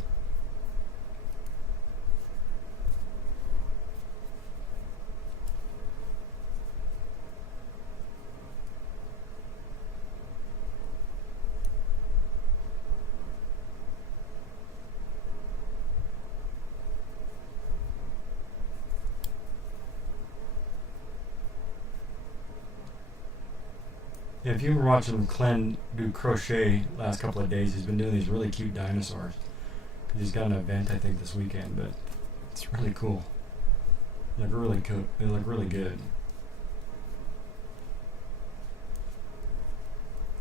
Yeah, if you were watching Clen do crochet last couple of days, he's been doing these really cute dinosaurs. He's got an event, I think, this weekend, but it's really cool. They look really cool. They look really good.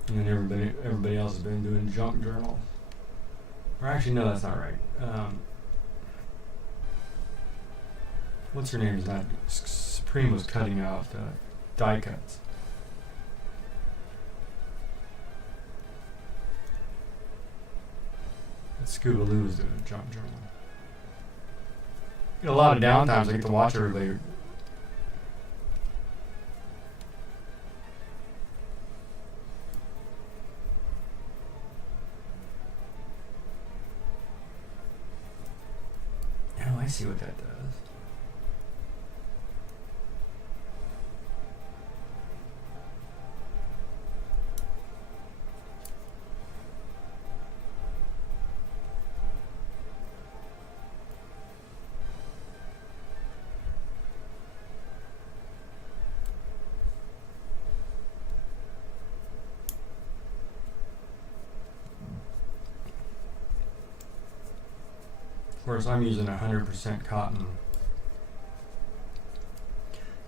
And then everybody else has been doing junk journal. Or actually, no, that's not right. What's her name? Is that Supreme was cutting out die cuts. Scuba Lou is doing a junk journal. Get a lot of downtimes. I get to watch everybody. Oh, I see what that does. Of course, I'm using 100% cotton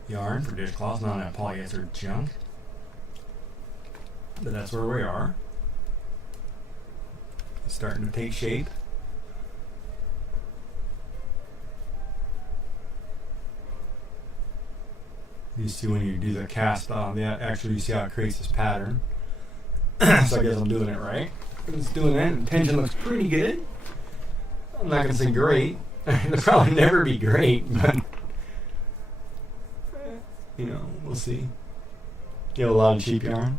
yarn for dishcloths, not that polyester junk. But that's where we are. It's starting to take shape. You see when you do the cast on, actually you see how it creates this pattern. So I guess I'm doing it right. It's doing that. The tension looks pretty good. I'm not going to say great. It'll probably never be great, but, you know, we'll see. You have a lot of cheap yarn.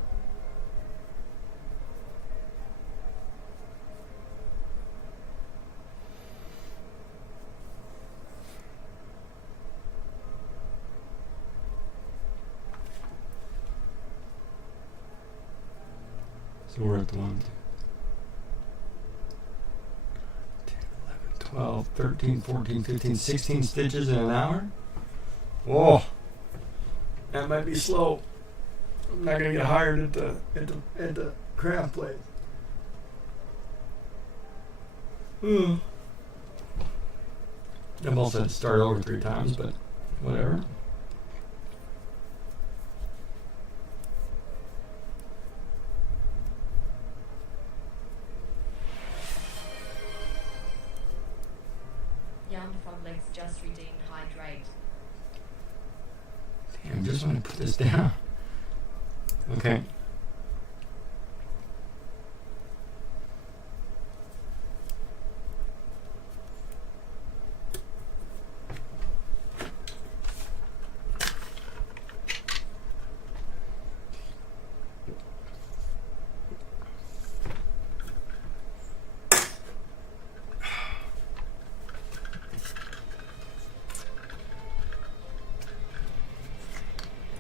So we're at the 1, 12, 13, 14, 15, 16 stitches in an hour. Whoa, that might be slow. I'm not gonna get hired at the craft place. I've also had to start over 3 times, but whatever. Just redeemed hydrate. Damn, just want to put this down. Okay.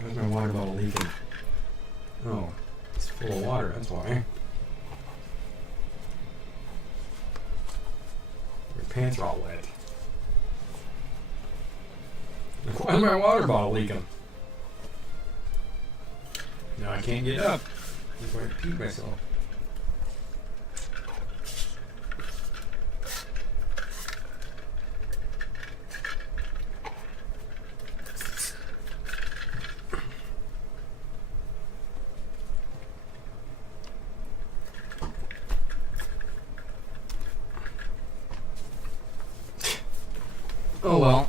Where's my water bottle leaking? Oh, it's full of water, that's why. Your pants are all wet. Like, why is my water bottle leaking? Now I can't get up. I'm going to pee myself. Oh well.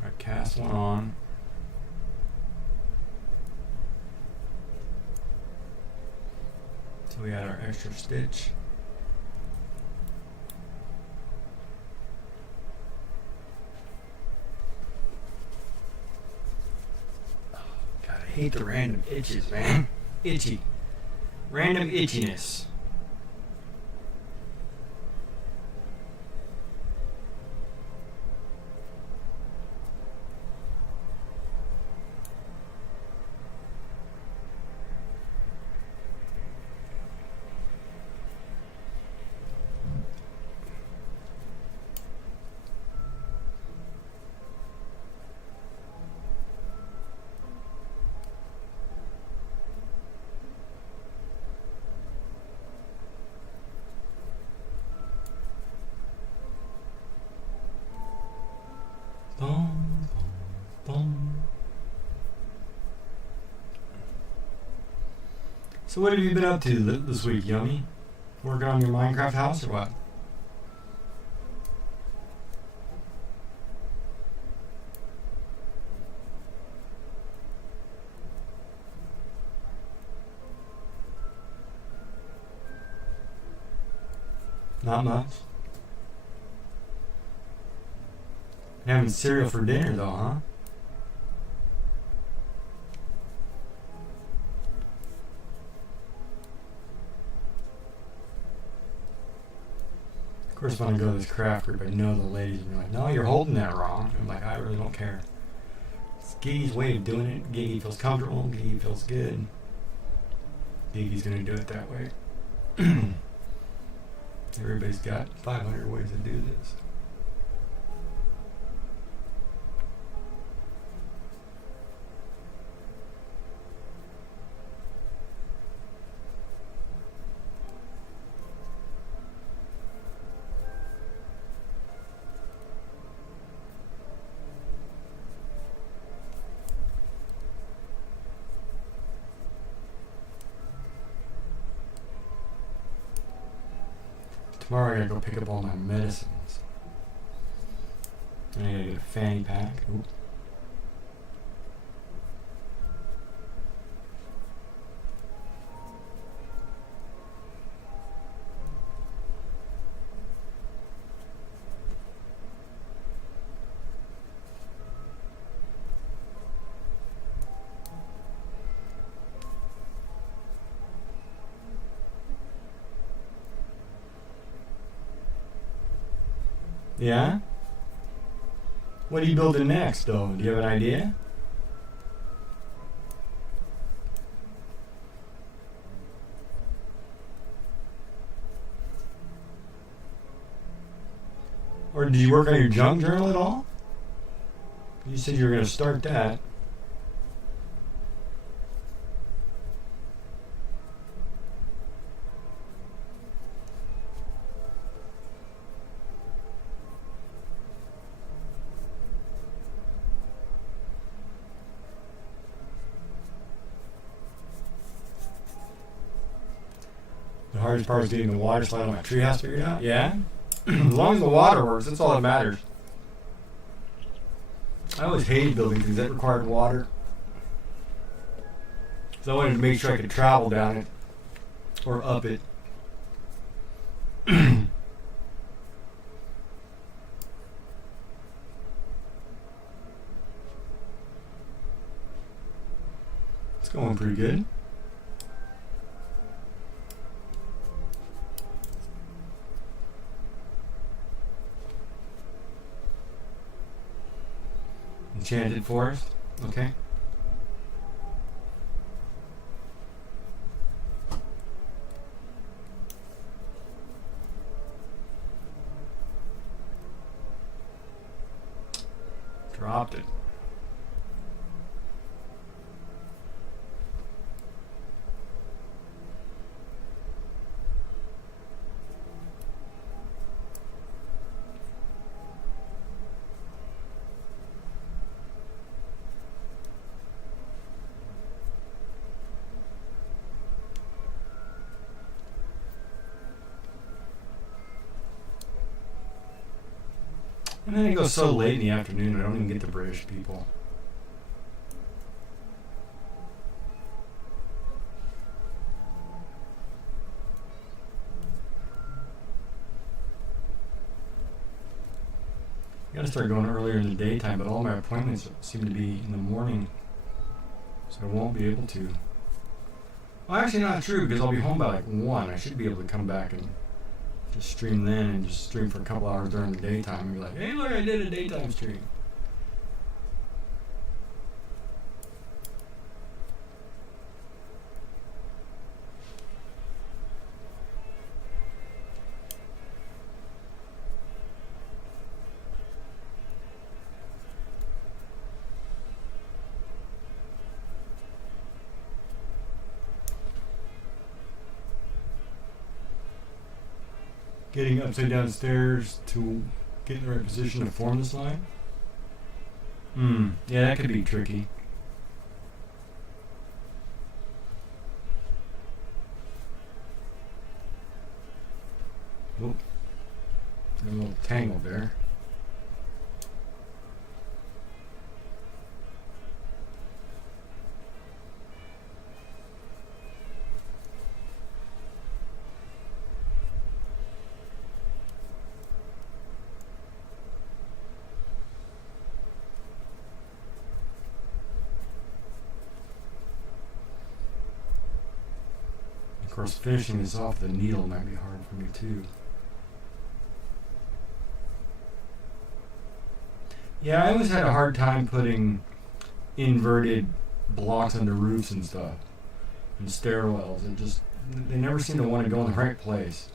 Alright, cast one on. So we got our extra stitch. Oh, God, I hate the random itches, man. Itchy. Random itchiness. Boom, boom, boom. So what have you been up to this week, Yummy? Working on your Minecraft house or what? Not much. Having cereal for dinner though, huh? Of course, when I go to this craft group, I know the ladies will be like, no, you're holding that wrong. I'm like, I really don't care. It's Gigee's way of doing it. Gigee feels comfortable. Gigee feels good. Gigee's going to do it that way. Everybody's got 500 ways to do this. Tomorrow I gotta go pick up all my medicines. And I gotta get a fanny pack. Ooh. Yeah? What are you building next, though? Do you have an idea? Or did you work on your junk journal at all? You said you were going to start that. The hardest part is getting the water slide on my treehouse figured out. Yeah? As long as the water works, that's all that matters. I always hated building things that required water. So I wanted to make sure I could travel down it. Or up it. It's going pretty good. Enchanted forest. Okay. And then it goes so late in the afternoon, I don't even get the British people. I gotta start going earlier in the daytime, but all my appointments seem to be in the morning, so I won't be able to. Well, actually not true, because I'll be home by like 1. I should be able to come back and just stream then and just stream for a couple hours during the daytime and be like, hey look, I did a daytime stream. Getting upside down stairs to get in the right position to form this line? Yeah, that could be tricky. Whoop. A little tangle there. Of course, finishing this off the needle might be hard for me too. Yeah, I always had a hard time putting inverted blocks under roofs and stuff, and stairwells. It just, they never seem to want to go in the right place.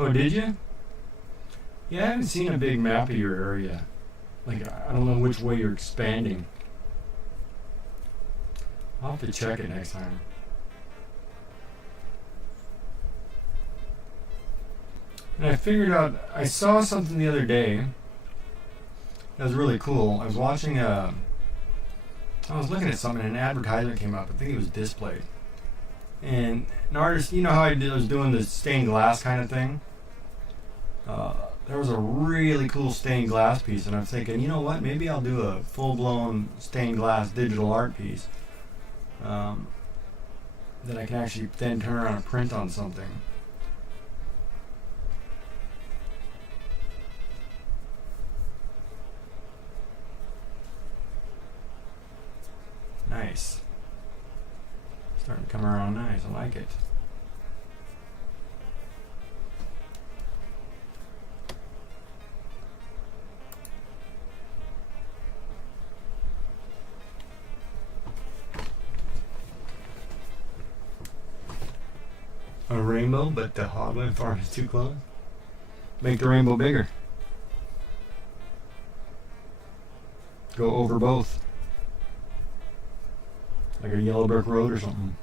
Oh, did you? Yeah, I haven't seen a big map of your area. Like, I don't know which way you're expanding. I'll have to check it next time. And I figured out, I saw something the other day that was really cool. I was watching I was looking at something and an advertisement came up. I think it was displayed. And an artist, you know how I was doing the stained glass kind of thing? There was a really cool stained glass piece, and I'm thinking, you know what, maybe I'll do a full-blown stained glass digital art piece that I can actually then turn around and print on something. Nice. Starting to come around nice, I like it. A rainbow, but the hogland farm is too close. Make the rainbow bigger. Go over both. Like a yellow brick road or something.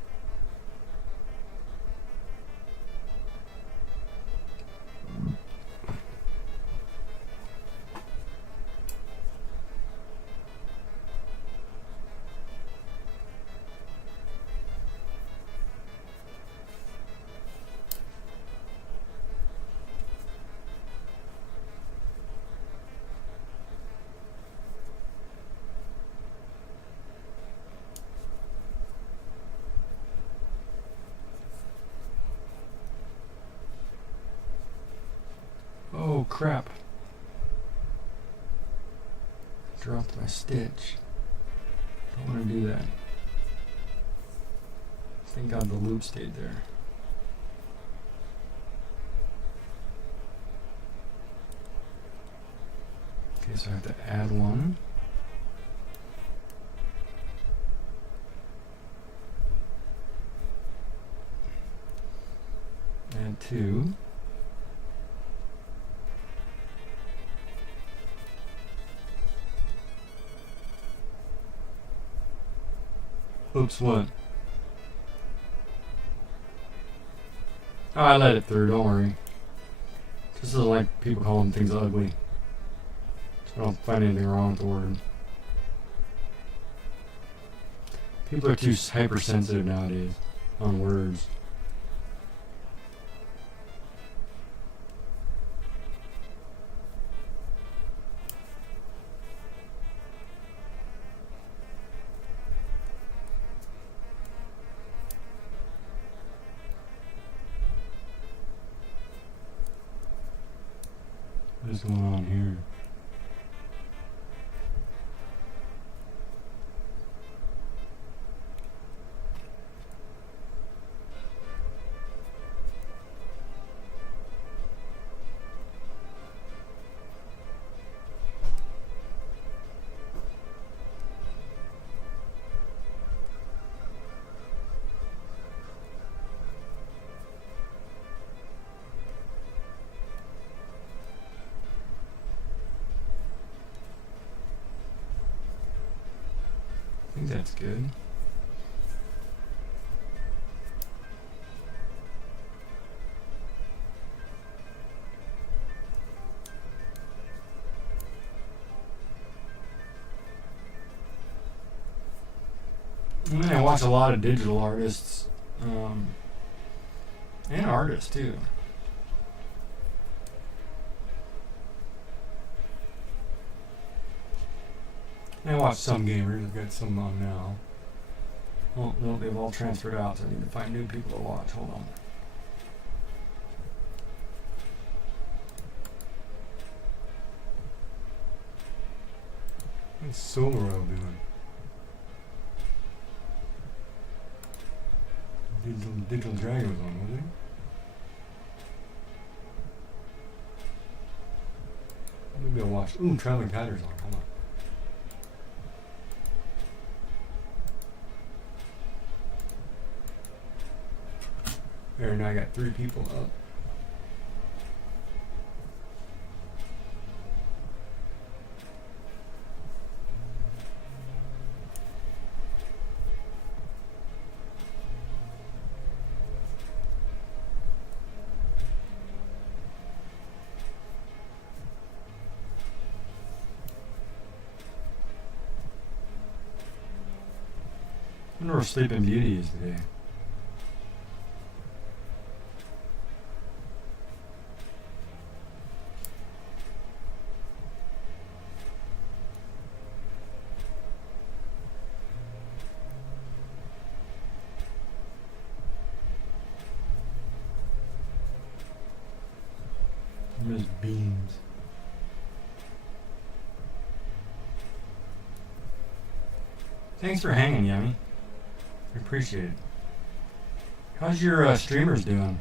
Oh crap. Dropped my stitch. Don't want to do that. Thank God the loop stayed there. Okay, so I have to add one. Add 2. Oops, what? Oh, I let it through, don't worry. This is like people calling things ugly. So I don't find anything wrong with the word. People are too hypersensitive nowadays on words. What is going on here? I think that's good. And then I watch a lot of digital artists, and artists too. And I watch some gamers. I've got some on now. Well, no, they've all transferred out, so I need to find new people to watch. Hold on. What's Solaro doing? Digital Dragon was on, wasn't he? Maybe I'll watch. Ooh, Traveling Patter's on. Hold on. There, now I got 3 people up. I wonder where Sleeping Beauty is today. Miss Beans. Thanks for hanging, Yummy. I appreciate it. How's your streamers doing?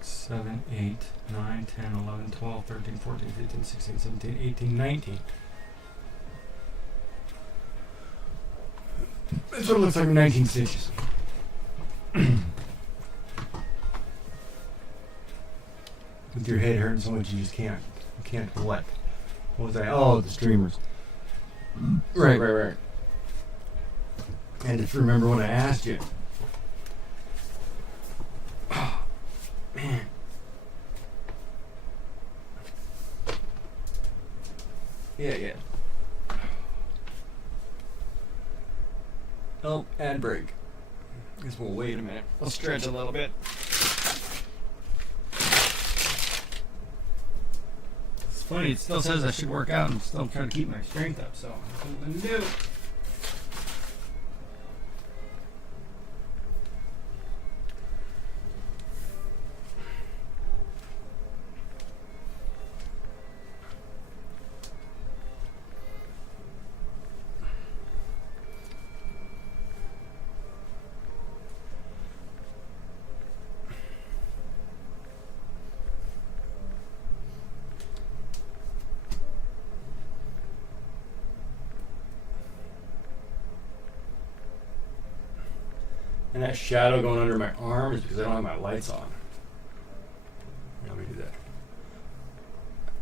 Seven, 8, 9, 10, 11, 12, 13, 14, 15, 16, 17, 18, 19. That's what it looks like in 19 stitches. with your head hurting so much you just can't. You can't what? What was I? Oh, the streamers. Right. And just remember what I asked you. Oh, man. Yeah. Oh, ad break. Guess we'll wait a minute. I'll stretch a little bit. It's funny, it still says I should work out and still trying to keep my strength up, so that's what I'm going to do. And that shadow going under my arm is because I don't have my lights on. Let me do that.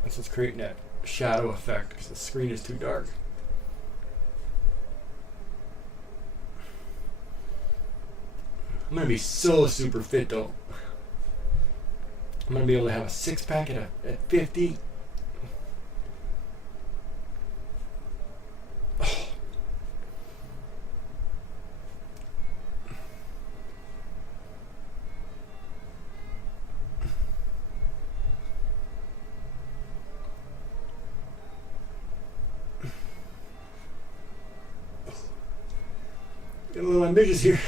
That's what's creating that shadow effect because the screen is too dark. I'm going to be so super fit though. I'm going to be able to have a six-pack at 50. Get a little ambitious here.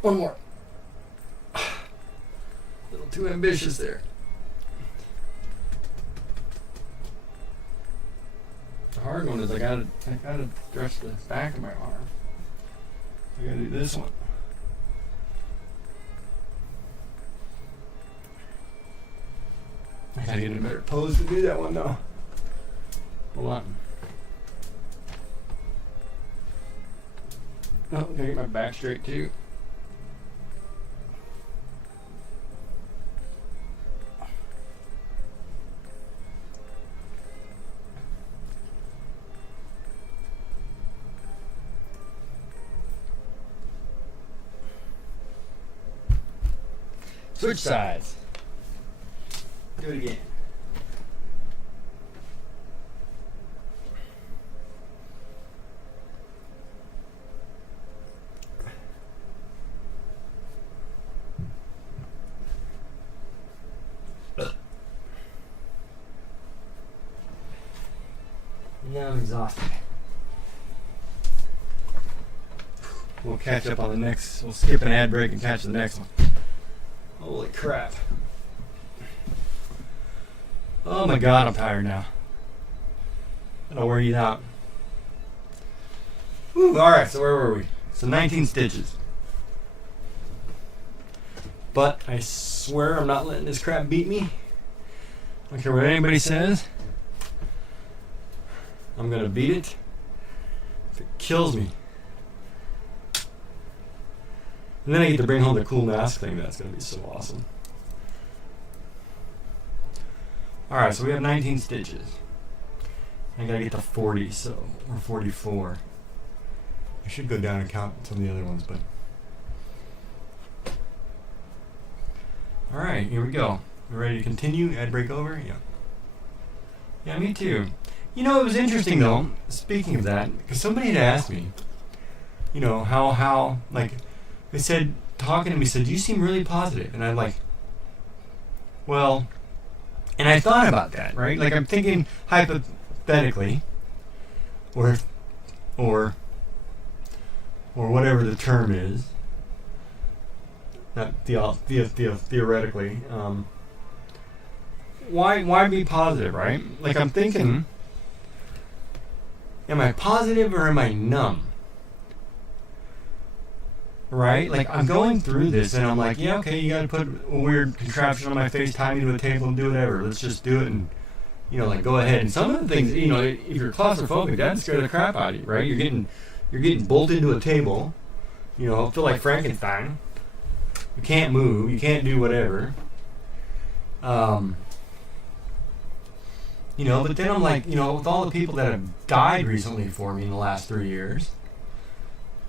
One more. A little too ambitious there. The hard one is I gotta stretch the back of my arm. I gotta do this one. I gotta get in a better pose to do that one though. Hold on. Oh, gotta get my back straight too. Switch sides. Do it again. Now I'm exhausted. We'll catch up on the next. We'll skip an ad break and catch the next one. Holy crap. Oh my god, I'm tired now. I'll wear you out. Whew, alright, so where were we? So 19 stitches. But I swear I'm not letting this crap beat me. I don't care what anybody says. I'm gonna beat it. If it kills me. And then I get to bring home the cool mask thing. That's gonna be so awesome. Alright, so we have 19 stitches. I gotta get to 40, so, or 44. I should go down and count some of the other ones, but. Alright, here we go. We ready to continue? Ad break over? Yeah. Yeah, me too. You know, it was interesting though, speaking of that, because somebody had asked me, you know, how, like, they said, talking to me, said, you seem really positive. And I'm like, well, and I thought about that, right? Like, I'm thinking hypothetically, or whatever the term is, not theoretically, why be positive, right? Like, I'm thinking, am I positive or am I numb? Right? Like, I'm going through this and I'm like, yeah, okay, you gotta put a weird contraption on my face, tie me to a table and do whatever. Let's just do it and, you know, like, go ahead. And some of the things, you know, if you're claustrophobic, that'd scare the crap out of you, right? You're getting bolted into a table, you know, feel like Frankenstein. You can't move. You can't do whatever. You know, but then I'm like, you know, with all the people that have died recently for me in the last 3 years,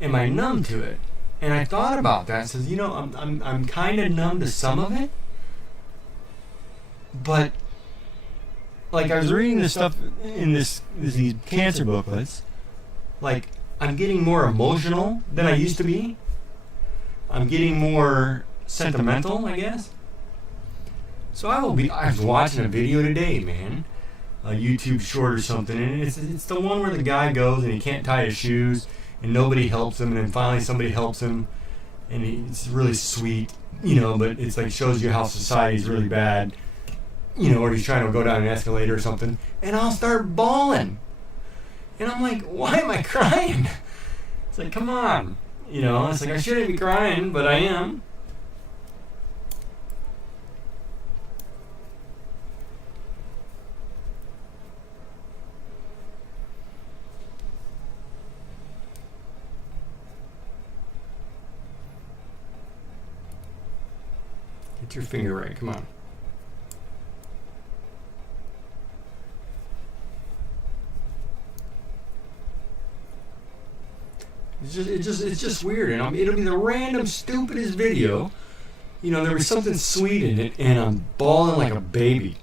am I numb to it? And I thought about that. Says, you know, I'm kind of numb to some of it, but like I was reading this stuff in these cancer booklets. Like I'm getting more emotional than I used to be. I'm getting more sentimental, I guess. So I was watching a video today, man. A YouTube short or something, and it's the one where the guy goes and he can't tie his shoes and nobody helps him, and then finally somebody helps him, and it's really sweet, you know, but it's like shows you how society's really bad, you know, or he's trying to go down an escalator or something, and I'll start bawling. And I'm like, why am I crying? It's like, come on. You know, it's like I shouldn't be crying, but I am. Get your finger right, come on. It's just weird, and it'll be the random stupidest video. You know, there was something sweet in it, and I'm bawling like a baby.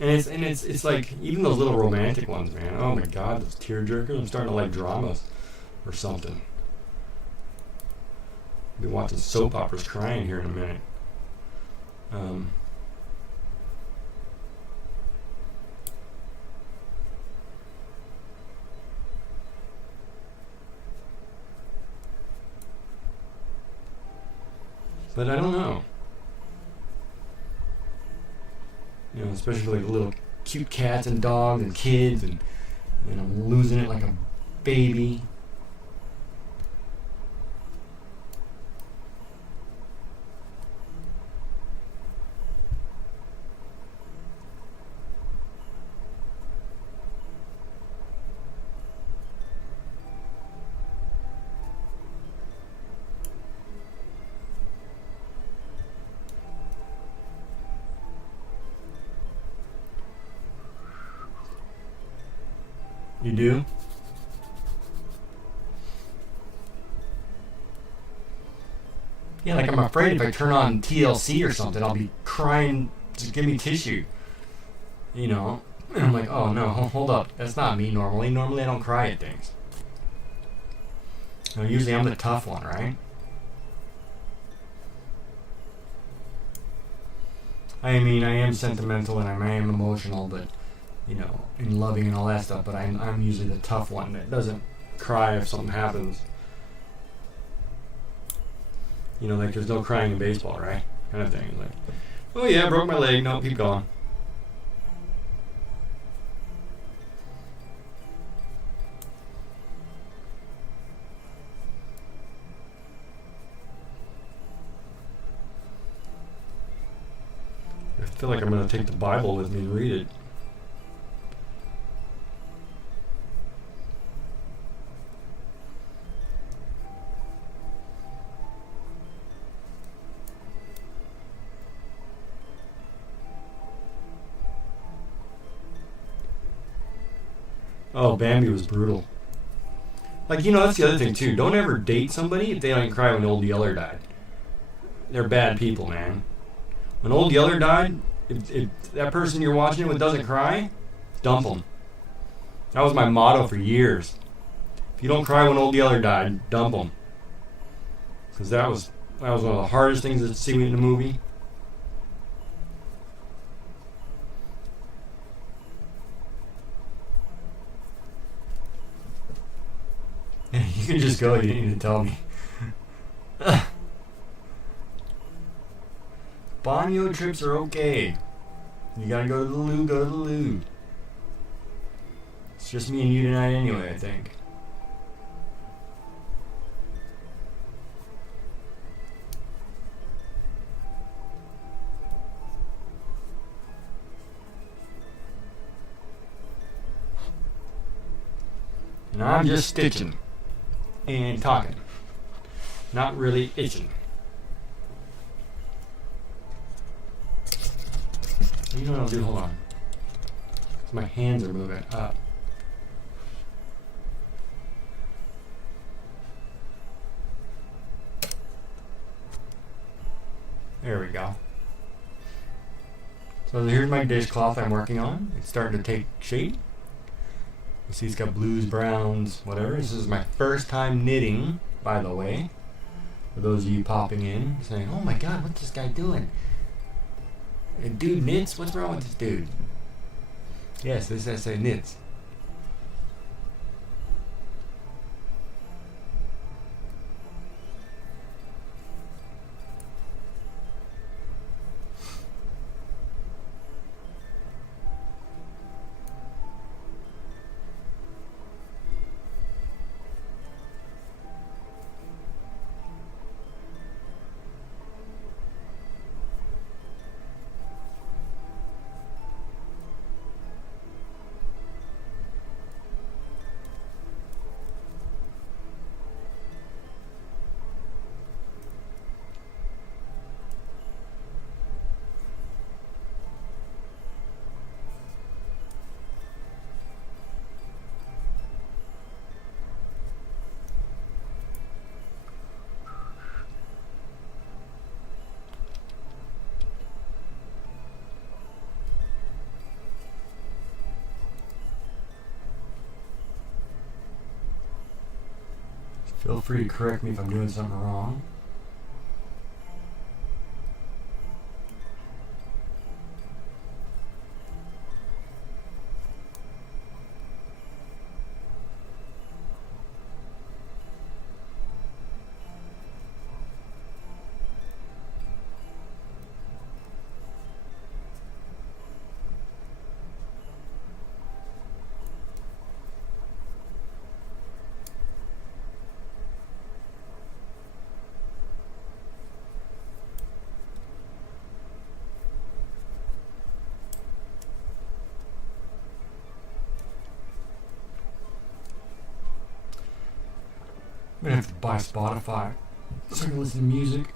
And it's like even those little romantic ones, man. Oh my God, those tear jerkers. I'm starting to like dramas or something. I'll be watching soap operas crying here in a minute. But I don't know. You know, especially like little cute cats and dogs and kids, and I'm losing it like a baby. You do? Yeah, like I'm afraid if I turn on TLC or something, I'll be crying, just give me tissue. You know? And I'm like, oh no, hold up. That's not me normally. Normally I don't cry at things. You know, usually I'm the tough one, right? I mean, I am sentimental and I am emotional, but you know, and loving and all that stuff, but I'm usually the tough one that doesn't cry if something happens. You know, like there's no crying in baseball, right? Kind of thing. Like, oh yeah, I broke my leg. No, keep going. I feel like I'm going to take the Bible with me and read it. Oh, Bambi was brutal. Like, you know, that's the other thing, too. Don't ever date somebody if they don't cry when Old Yeller died. They're bad people, man. When Old Yeller died, if that person you're watching it with doesn't cry, dump them. That was my motto for years. If you don't cry when Old Yeller died, dump them. Because that was one of the hardest things to see in the movie. You can just go, you didn't need to tell me. Banyo trips are okay. You gotta go to the loo, go to the loo. It's just me and you tonight anyway, I think. And I'm just stitching and talking. Not really itching. You know what I'll do? Hold on. My hands are moving up. There we go. So here's my dishcloth I'm working on. It's starting to take shape. You see it's got blues, browns, whatever. This is my first time knitting, by the way. For those of you popping in, saying, oh my god, what's this guy doing? A dude knits? What's wrong with this dude? Yes, this essay knits. Feel free to correct me if I'm doing something wrong. I'm gonna have to buy Spotify so I can listen to music.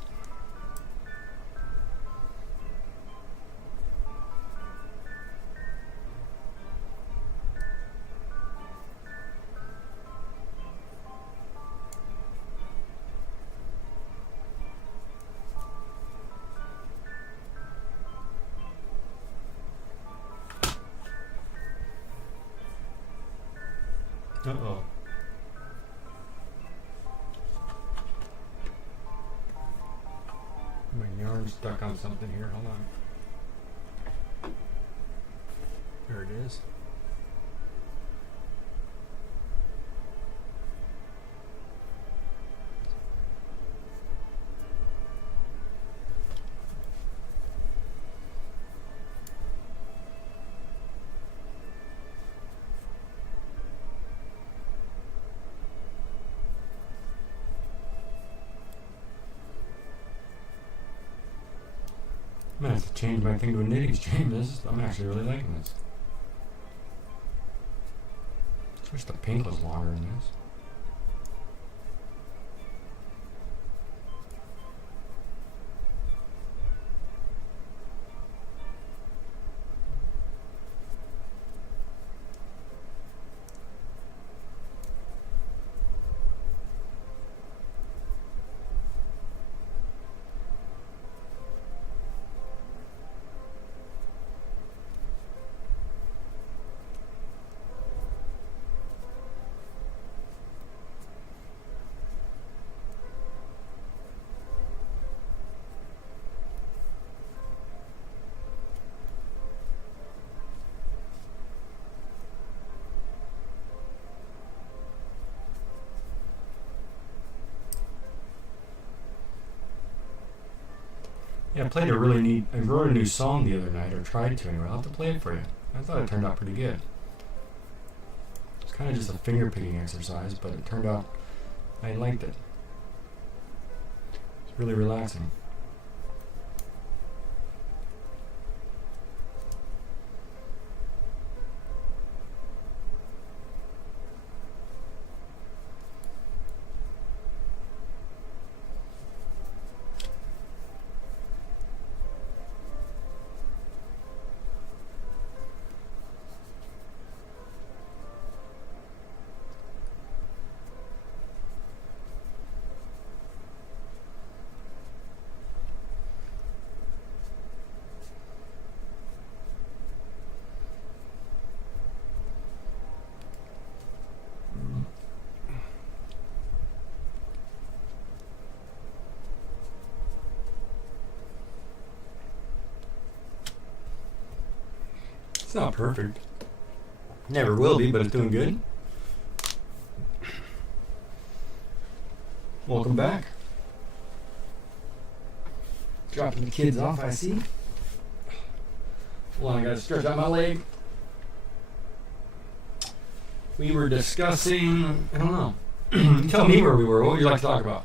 Uh-oh. My yarn's stuck on something here. Hold on. There it is. I'm gonna have to change my thing to a knitting stream. I'm actually really liking this. I wish the paint was longer than this. Yeah, I wrote a new song the other night, or tried to anyway. I'll have to play it for you. I thought it turned out pretty good. It's kind of just a finger picking exercise, but it turned out, I liked it. It's really relaxing. It's not perfect. Never will be, but it's doing good. Welcome back. Dropping the kids off, I see. Hold on, I gotta stretch out my leg. We were discussing, I don't know. Tell me where we were. What would you like to talk about?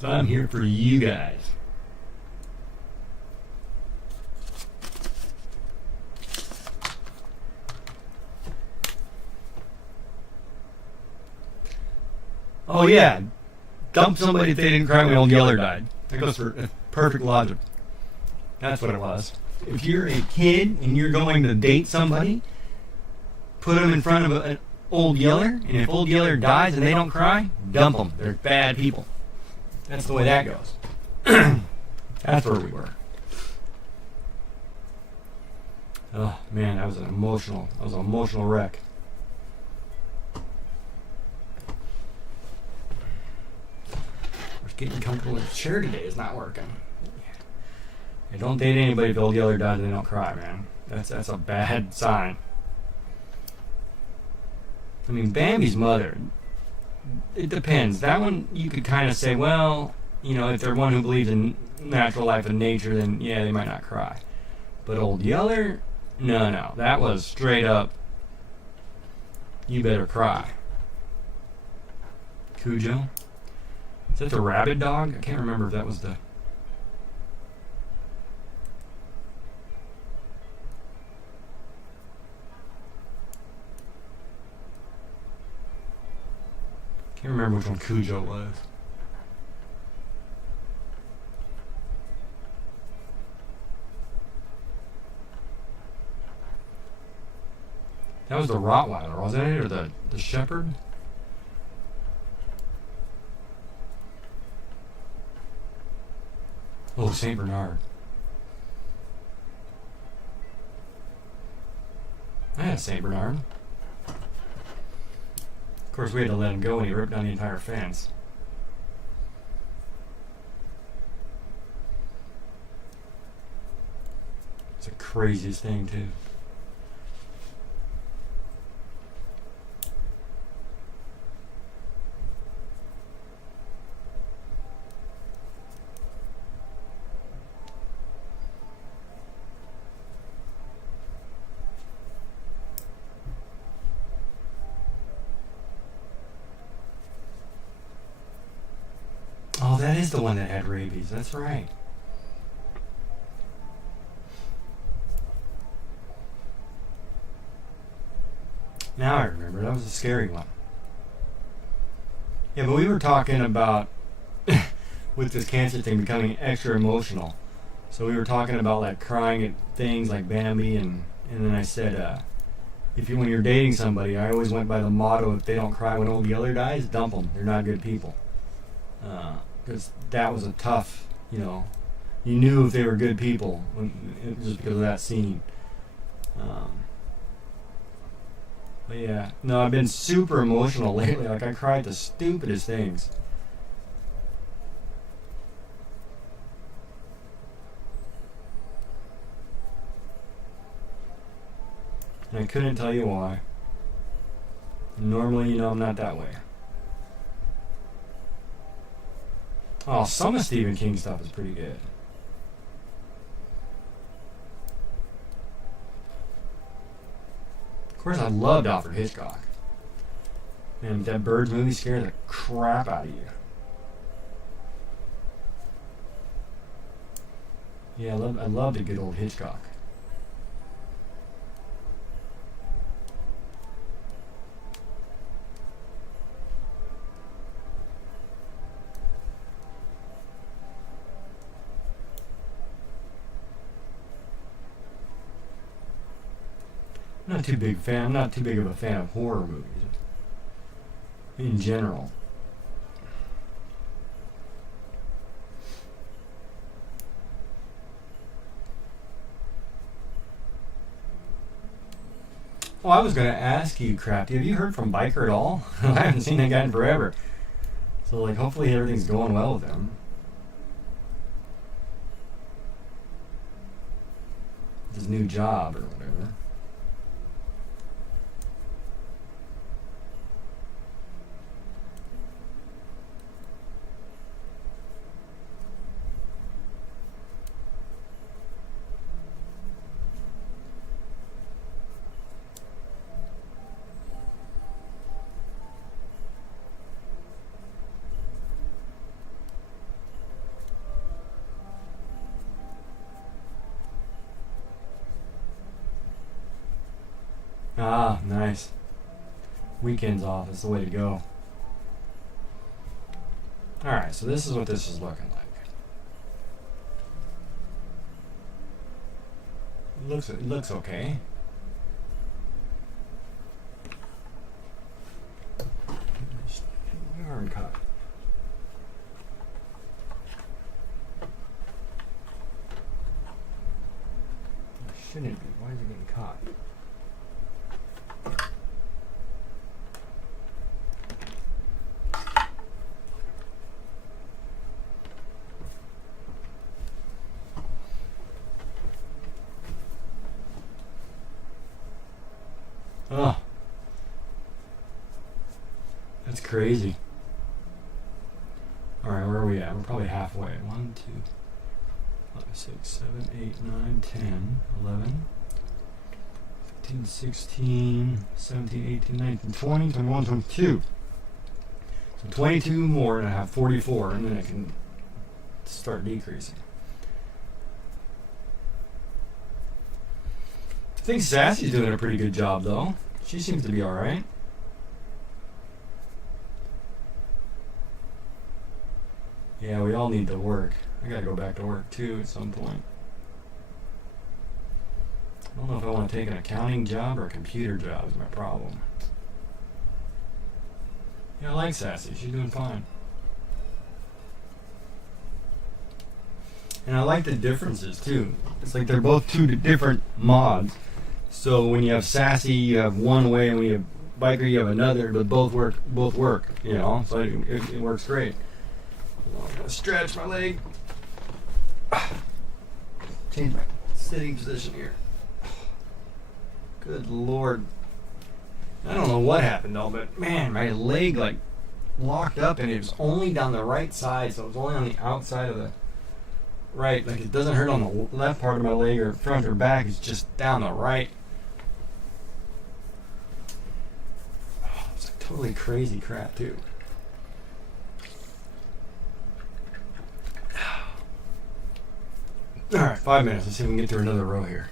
So I'm here for you guys. Oh yeah, dump somebody if they didn't cry when Old Yeller died. That goes for perfect logic. That's what it was. If you're a kid and you're going to date somebody, put them in front of an Old Yeller, and if Old Yeller dies and they don't cry, dump them. They're bad people. That's the way that goes. That's where we were. Oh man, that was an emotional wreck. Getting comfortable in the chair today is not working. Hey, don't date anybody if Old Yeller dies and they don't cry, man. That's a bad sign. I mean, Bambi's mother, it depends. That one you could kind of say, well, you know, if they're one who believes in natural life and nature, then yeah, they might not cry. But Old Yeller, no. That was straight up, you better cry. Cujo? Is that the rabid dog? I can't remember if that was the... Can't remember which one Cujo was. That was the Rottweiler, wasn't it? Or the Shepherd? Oh, St. Bernard. I had a St. Bernard. Of course, we had to let him go and he ripped down the entire fence. It's the craziest thing, too. Oh, that is the one that had rabies. That's right. Now I remember. That was a scary one. Yeah, but we were talking about, with this cancer thing, becoming extra emotional. So we were talking about, like, crying at things like Bambi, and then I said, when you're dating somebody, I always went by the motto, if they don't cry when Old Yeller dies, dump them. They're not good people. Because that was a tough, you knew if they were good people just because of that scene. But yeah, no, I've been super emotional lately. Like, I cried the stupidest things. And I couldn't tell you why. Normally, I'm not that way. Oh, some of Stephen King stuff is pretty good. Of course, I loved Alfred Hitchcock. Man, that Birds movie scared the crap out of you. Yeah, I loved a good old Hitchcock. I'm not too big of a fan of horror movies in general. Oh, I was going to ask you, Crafty, have you heard from Biker at all? I haven't seen that guy in forever. So, like, hopefully everything's going well with him. his new job or whatever. Ah, nice. Weekends off is the way to go. Alright, so this is what this is looking like. It looks okay. Yarn cut. It shouldn't be. Why is it getting caught? Oh, that's crazy. Alright, where are we at? We're probably halfway. 1, 2, 5, 6, 7, 8, 9, 10, 11, 15, 16, 17, 18, 19, 20, 21, 22. So 22 more and I have 44, and then I can start decreasing. I think Sassy's doing a pretty good job, though. She seems to be alright. Yeah, we all need to work. I gotta go back to work, too, at some point. I don't know if I want to take an accounting job or a computer job is my problem. Yeah, I like Sassy. She's doing fine. And I like the differences, too. It's like they're both two different mods. So when you have Sassy, you have one way, and when you have Biker, you have another, but both work, you know? So it works great. I'm gonna stretch my leg. Change my sitting position here. Good Lord. I don't know what happened though, but man, my leg like locked up and it was only down the right side, so it was only on the outside of the right. Like it doesn't hurt on the left part of my leg or front or back, it's just down the right. Oh, it's like totally crazy crap too. Alright, 5 minutes. Let's see if we can get through another row here.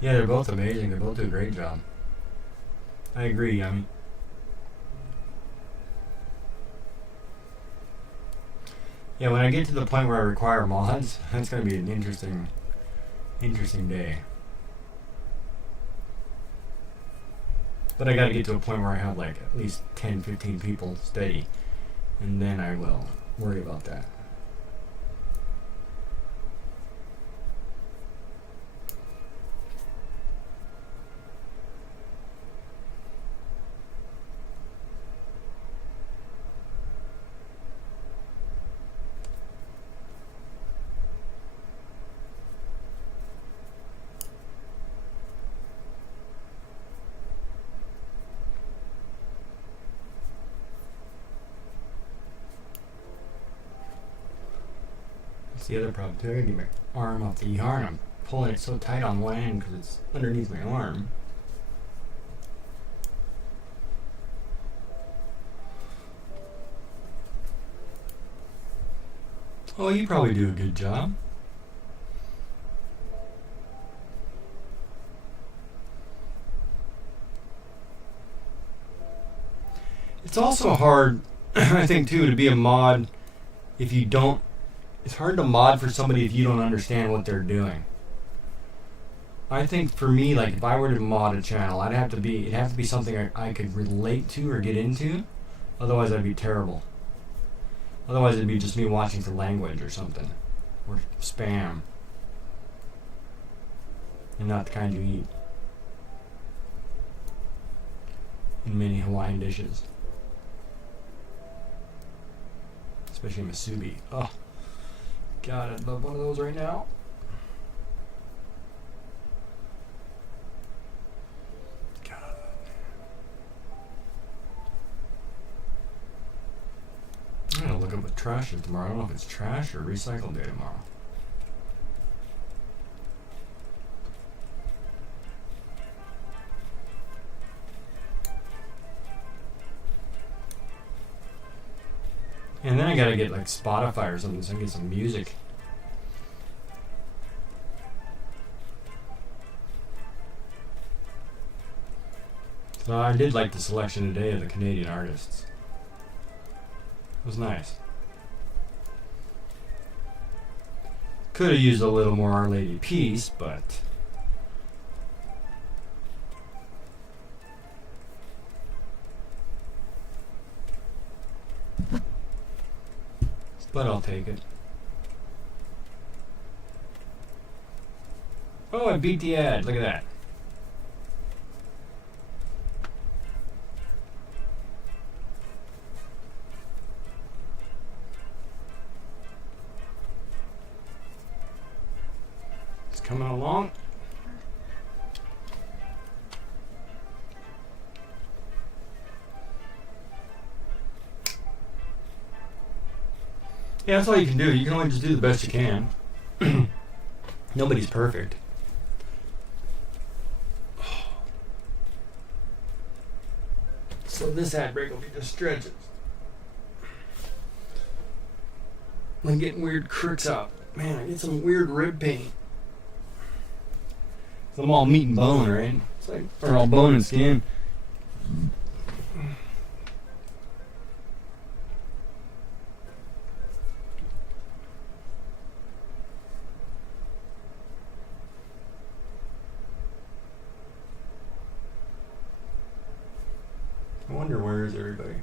Yeah, they're both amazing. They both do a great job. I agree, Yummy. Yeah, when I get to the point where I require mods, that's going to be an interesting day. But I got to get to a point where I have like at least 10, 15 people steady. And then I will worry about that. the other problem too. I gotta get my arm off the yarn. I'm pulling it so tight on one end because it's underneath my arm. Oh, you probably do a good job. It's also hard, I think, too, to be a mod if you don't. It's hard to mod for somebody if you don't understand what they're doing. I think for me, like if I were to mod a channel, it'd have to be something I could relate to or get into. Otherwise, I'd be terrible. Otherwise, it'd be just me watching for language or something, or spam, and not the kind you eat in many Hawaiian dishes. Especially musubi. Oh, God, I'd love one of those right now. God. I'm gonna look up what trash is tomorrow. I don't know if it's trash or recycle day tomorrow. And then I gotta get like Spotify or something so I can get some music. So I did like the selection today of the Canadian artists. It was nice. Could have used a little more Our Lady Peace, but I'll take it. Oh, I beat the ad. Look at that. It's coming along. Yeah, that's all you can do. You can only just do the best you can. Nobody's perfect. So this ad break will be just stretches. I'm getting weird crooks out. Man, I get some weird rib pain. I'm all meat and bone, right? It's like, or all bone and skin. I wonder where is everybody?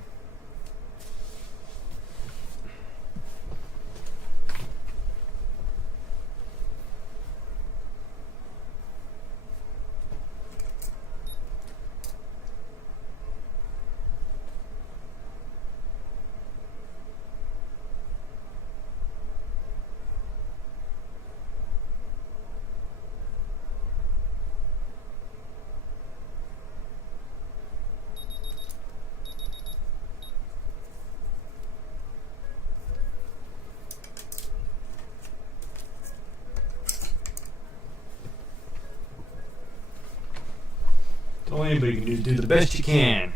All anybody can do is do the best you can.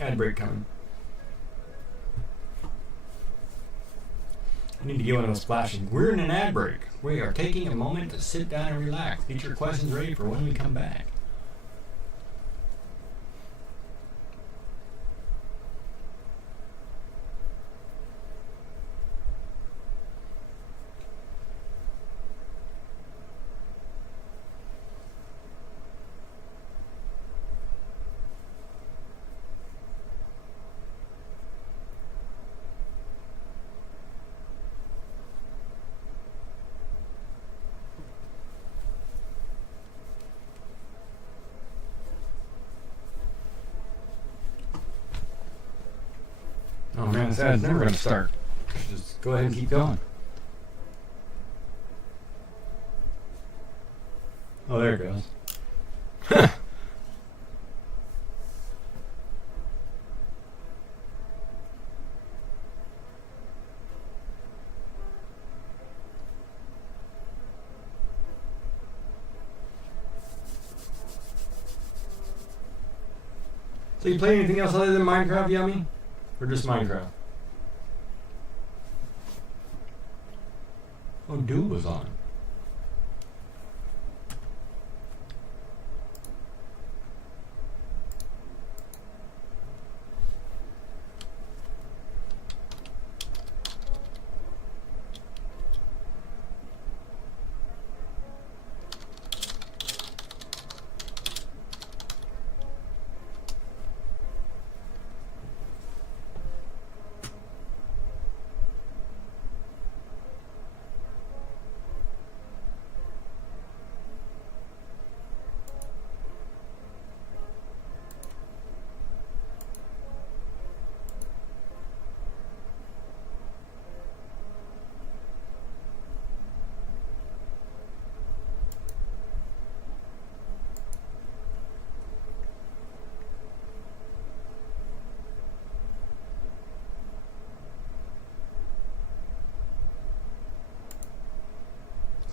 Ad break coming. I need to get one of those flashing. We're in an ad break. We are taking a moment to sit down and relax. Get your questions ready for when we come back. Oh man, this ad's never going to start. Just go ahead and keep going. Oh, there it goes. So you play anything else other than Minecraft, Yummy? Or just Minecraft? Oh, Dude was on.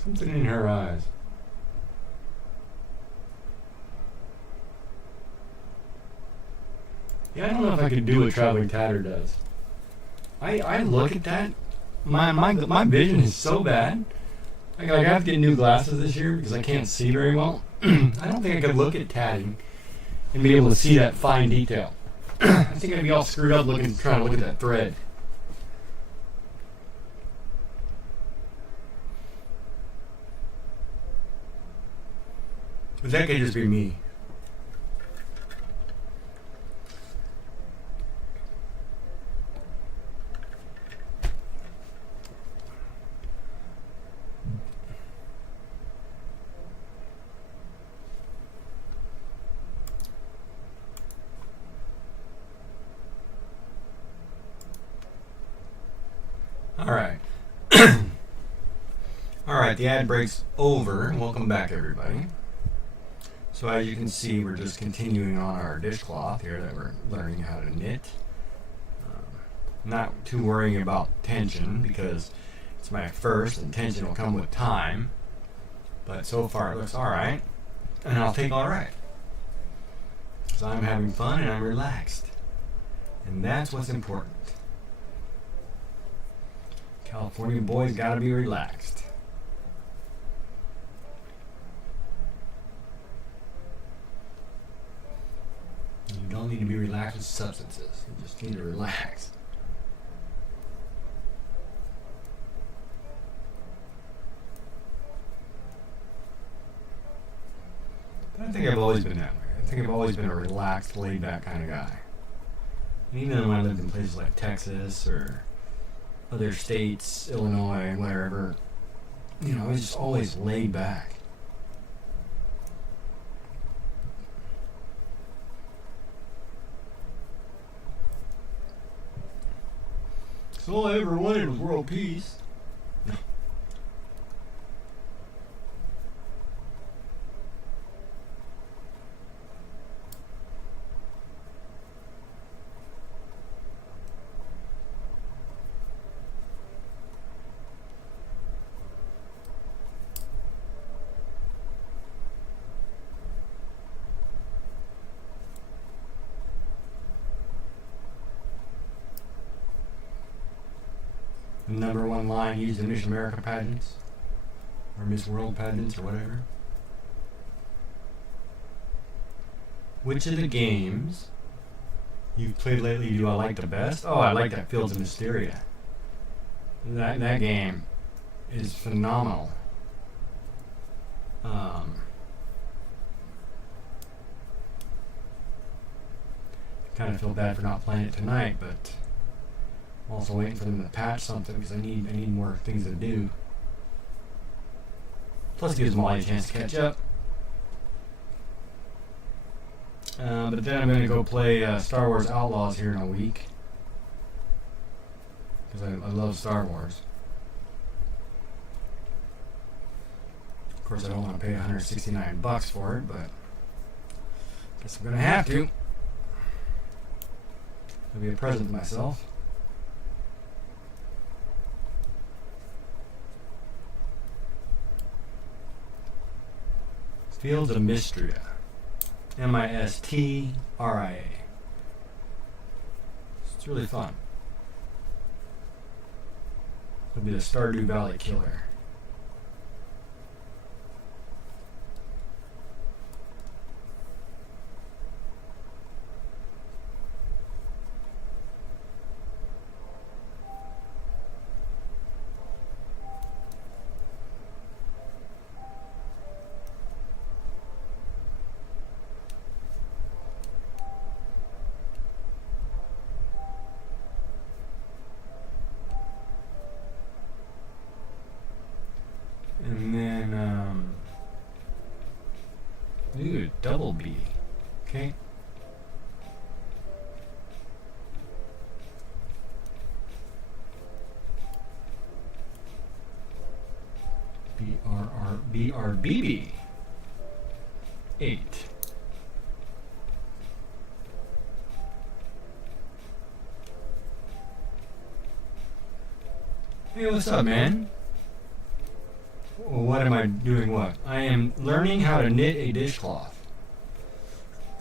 Something in her eyes. Yeah, I don't know if I could do what Traveling Tatter does. I look at that. My vision is so bad. I have to get new glasses this year because I can't see very well. I don't think I could look at tatting and be able to see that fine detail. I think I'd be all screwed up trying to look at that thread. But that could just be me. All right. All right, the ad break's over. Welcome back, everybody. So as you can see, we're just continuing on our dishcloth here that we're learning how to knit. Not too worrying about tension because it's my first and tension will come with time. But so far it looks alright. And I'll take alright. Because I'm having fun and I'm relaxed. And that's what's important. California boys gotta be relaxed. You don't need to be relaxed with substances. You just need to relax. But I think I've always been that way. I think I've always been a relaxed, laid-back kind of guy. And even when I lived in places like Texas or other states, Illinois, wherever, I was just always laid back. So all I ever wanted was world peace. The #1 line used in Miss America pageants, or Miss World pageants, or whatever. Which of the games you've played lately do I like the best? Oh, I like that Fields of Mistria. That game is phenomenal. Kind of feel bad for not playing it tonight, but I'm also waiting for them to patch something because I need more things to do. Plus it gives Molly a chance to catch up. But then I'm going to go play Star Wars Outlaws here in a week. Because I love Star Wars. Of course I don't want to pay $169 for it, but I guess I'm going to have to. It'll be a present to myself. Fields of Mistria. Mistria. It's really fun. It'll be the Stardew Valley killer. And then, ooh, double B. Okay. BRBB. 8. Hey, what's up, man? What am I doing? What? I am learning how to knit a dishcloth.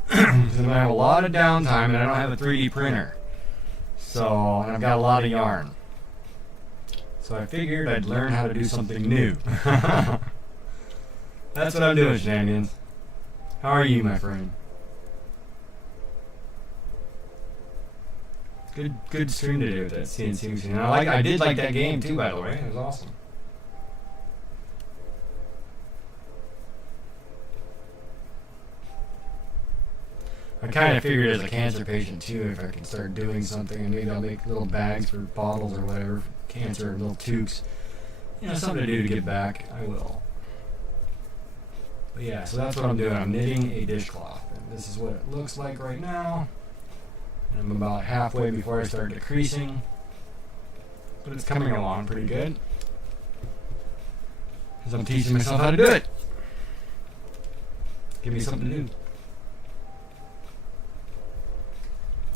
Because I have a lot of downtime and I don't have a 3D printer. So, and I've got a lot of yarn. So I figured I'd learn how to do something new. That's what I'm doing, shenanigans. How are you, my friend? Good stream today with that CNC machine. I did like that game too, by the way. It was awesome. I kind of figured as a cancer patient too, if I could start doing something, and maybe I'll make little bags for bottles or whatever, cancer, little toques. You know, something to do to give back. I will. But yeah, so that's what I'm doing. I'm knitting a dishcloth, and this is what it looks like right now. And I'm about halfway before I start decreasing, but it's coming along pretty good because I'm teaching myself how to do it. Give me something to do.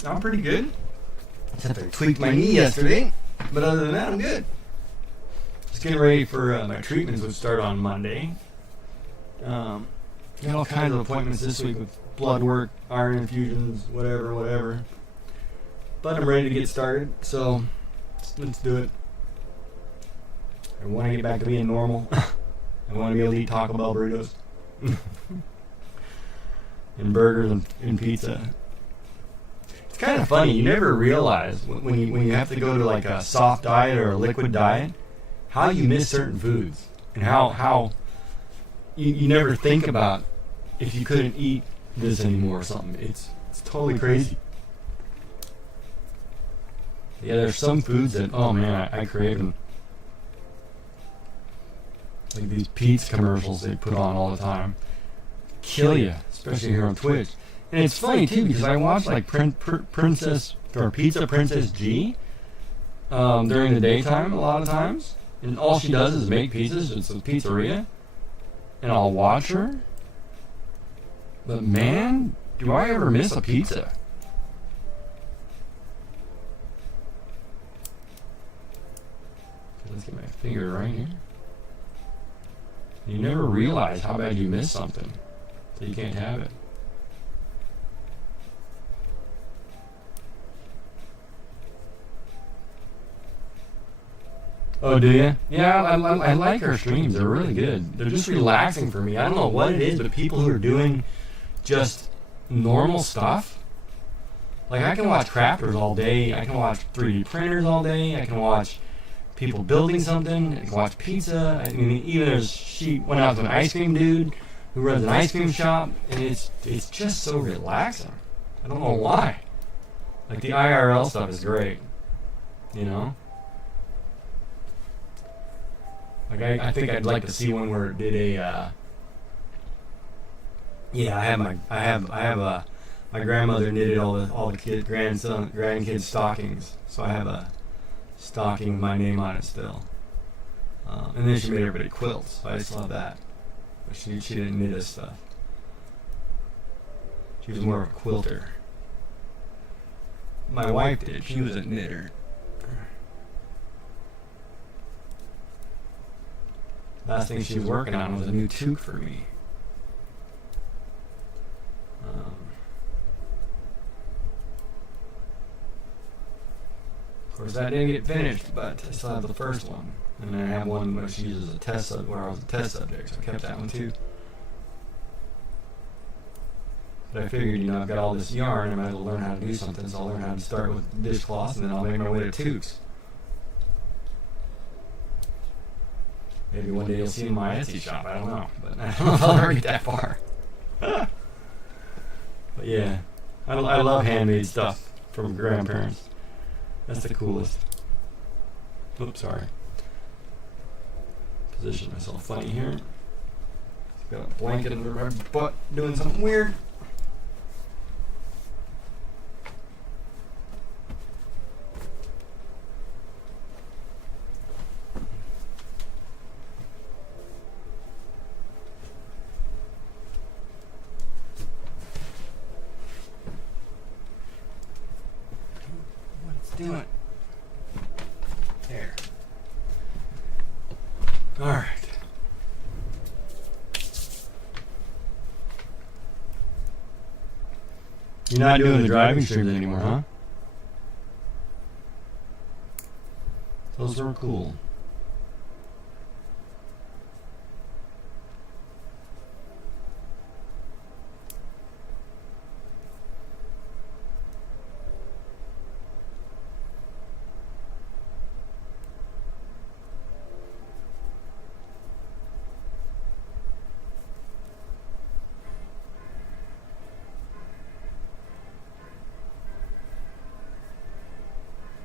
I'm pretty good. Except I tweaked my knee yesterday. But other than that, I'm good. Just getting ready for my treatments, which start on Monday. Got all kinds of appointments this week with blood work, iron infusions, whatever. But I'm ready to get started, so let's do it. I want to get back to being normal. I want to be able to eat Taco Bell burritos. And burgers and pizza. It's kind of funny. You never realize when you have to go to like a soft diet or a liquid diet, how you miss certain foods. And how you never think about if you couldn't eat this anymore or something. It's totally crazy. Yeah, there's some foods that, oh man, I crave them. Like these pizza commercials they put on all the time. Kill you, especially here on Twitch. And it's funny too because I watch like Princess or Pizza Princess G during the daytime a lot of times, and all she does is make pizzas. It's a pizzeria, and I'll watch her. But man, do I ever miss a pizza? Let's get my finger right here. You never realize how bad you miss something so you can't have it. Oh, do you? Yeah, I like her streams. They're really good. They're just relaxing for me. I don't know what it is, but people who are doing just normal stuff. Like, I can watch crafters all day. I can watch 3D printers all day. I can watch people building something. I can watch pizza. I mean, even she went out to an ice cream dude who runs an ice cream shop, and it's just so relaxing. I don't know why. Like, the IRL stuff is great, you know? Like, I think I'd like to see one where it did a, yeah, I have my grandmother knitted all the grandkids stockings, so I have a stocking with my name on it still. And then she made everybody quilts, so I just love that. But she didn't knit this stuff. She was more of a quilter. My wife did. She was a knitter. Last thing she was working on was a new toque for me. course, that didn't get finished, but I still have the first one. And then I have one which uses a test where I was a test subject, so I kept that one too. But I figured, you know, I've got all this yarn, I might as well learn how to do something, so I'll learn how to start with dishcloths, and then I'll make my way to tubes. Maybe one day you'll see in my Etsy shop, I don't know. But I don't know if I'll ever get that far. But yeah, I love handmade stuff from grandparents. That's the coolest. Oops, sorry. Position myself funny here. Got a blanket under my butt doing something weird. Do it. There. All right. You're not doing the driving streams anymore, huh? Those were cool.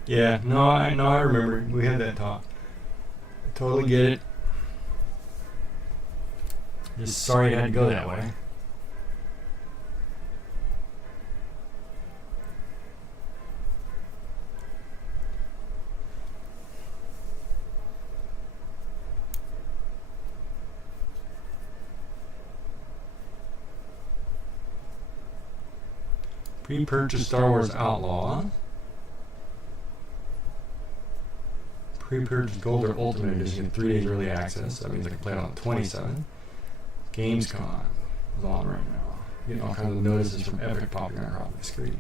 Yeah, no, I remember. We had that talk. I totally get it. Just sorry it had to go that way. Pre-purchase Star Wars Outlaw. Pre-purchase Gold or Ultimate Edition, 3 days early access. That means I can play it on the 27th. Gamescom is on right now. Getting all kinds of notices from Epic popping across the screen.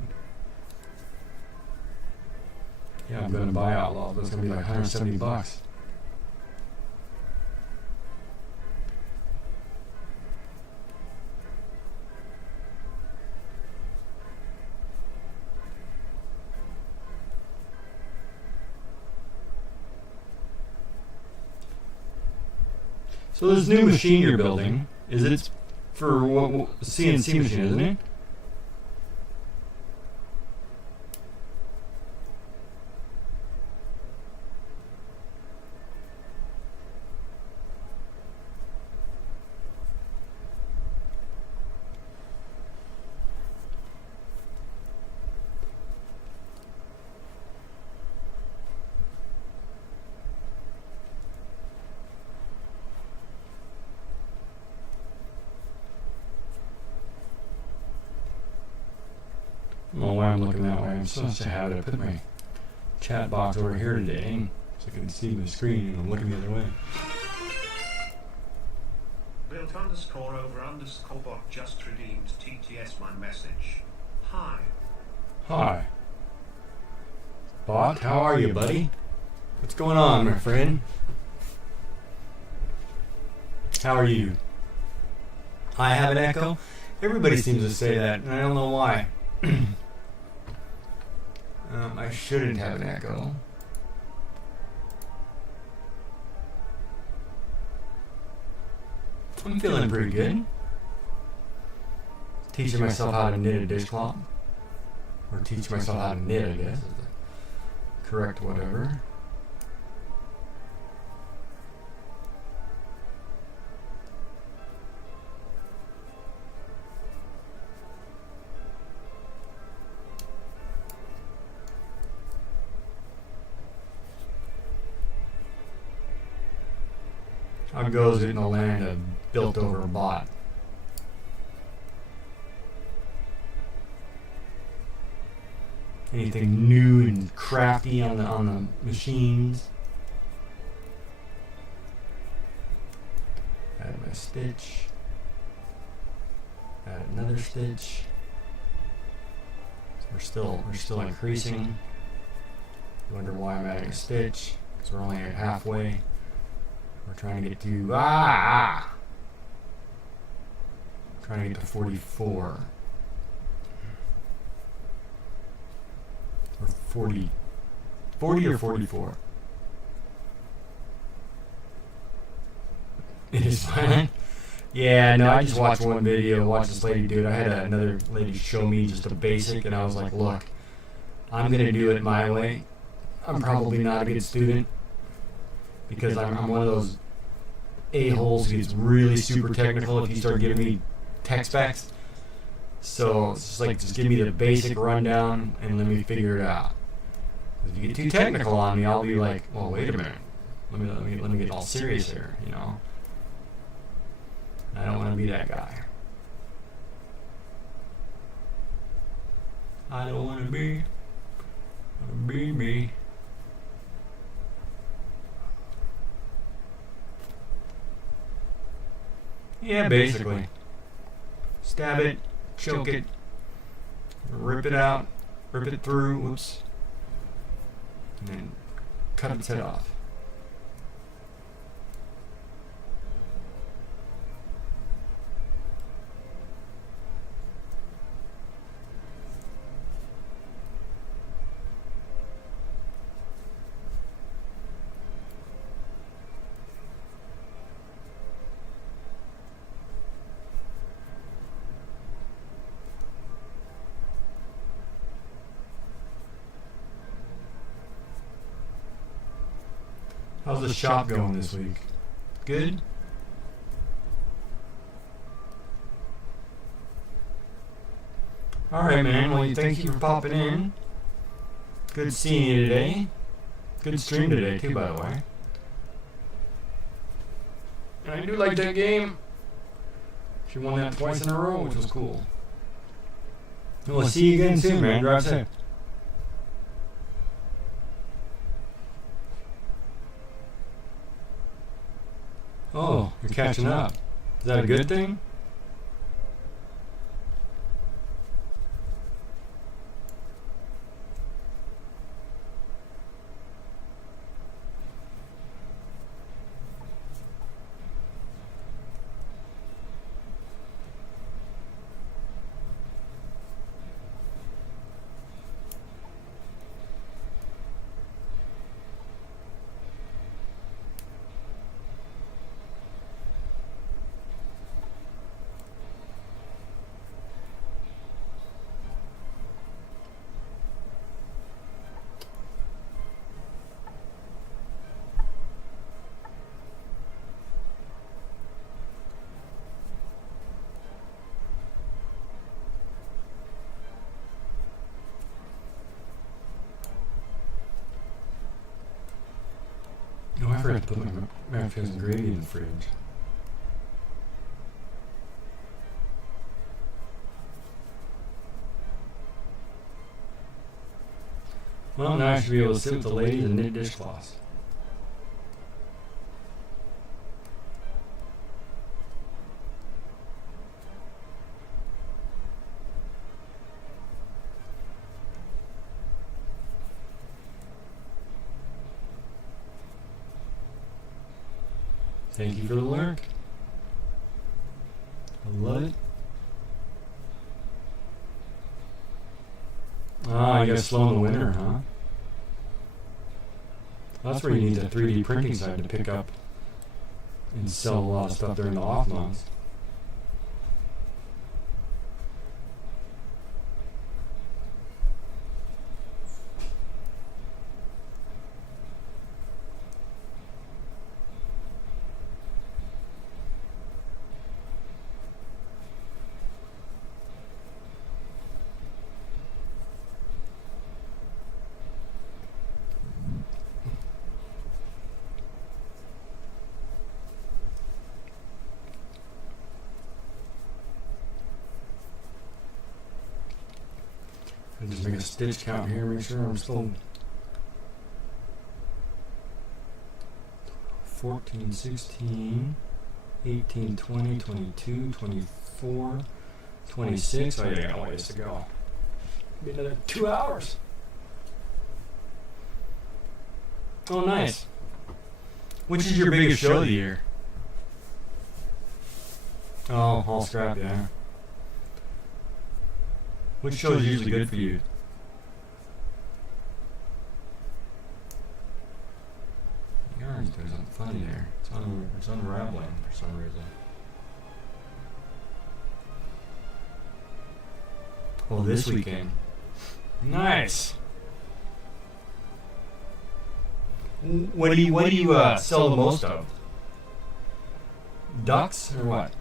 Yeah, I'm going to buy Outlaw, but it's going to be like $170. So this new machine you're building, is it for what CNC machine, isn't it? I don't know why I'm looking that way. I'm supposed to have it. I put my chat box over here today so I can see the screen and I'm looking the other way. Built underscore over underscore bot just redeemed TTS my message. Hi. Hi. Bot, how are you, buddy? What's going on, my friend? How are you? I have an echo? Everybody seems to say that, and I don't know why. I shouldn't have an echo. I'm feeling pretty good. Teaching myself how to knit a dishcloth. Or teach myself how to knit, I guess, is the correct whatever. How goes it in the land of built over bot? Anything new and crafty on the machines? Add my stitch. Add another stitch. So we're still increasing. You wonder why I'm adding a stitch, because we're only at halfway. We're trying to get to, trying to get to 44. Or 40. 40 or 44. It is fine. Yeah, no, I just watched one video, watched this lady do it. I had another lady show me just a basic, and I was like, look, I'm going to do it my way. I'm probably not a good student because I'm one of those a-holes who gets really super technical if you start giving me tech specs. So it's just like, just give me the basic rundown and let me figure it out. If you get too technical on me, I'll be like, well, wait a minute. Let me get all serious here, you know? I don't want to be that guy. I don't want to be me. Yeah, basically. Stab it, choke it, rip it out, rip it through, whoops, and then cut its head off. How's the shop going this week? Good? Alright, man. Well, thank you for popping in. Good seeing you today. Good stream today, too, by the way. And I do like that game. She won that twice in a row, which was cool. We'll see you again soon, man. Drive safe. Oh, you're catching up. Is that a good thing? Oh, I forgot to put my mashed potatoes and gravy in the fridge. Well, now I should be able to sit with the ladies and knit dishcloths. Thank you for the lurk. I love it. Ah, you got slow in the winter, huh? That's where you need the 3D printing side to pick up and sell a lot of stuff during the off months. I just make a stitch count here, make sure I'm still 14, 16, 18, 20, 22, 24, 26. Oh yeah, I got a ways to go. Be another 2 hours. Oh, nice. Which is your biggest show of the year? Oh, all scrap, yeah. Which show is usually good for you? The yarn's doing something funny there. It's unraveling for some reason. Oh, this weekend. Nice. What do you sell the most of? Ducks or what?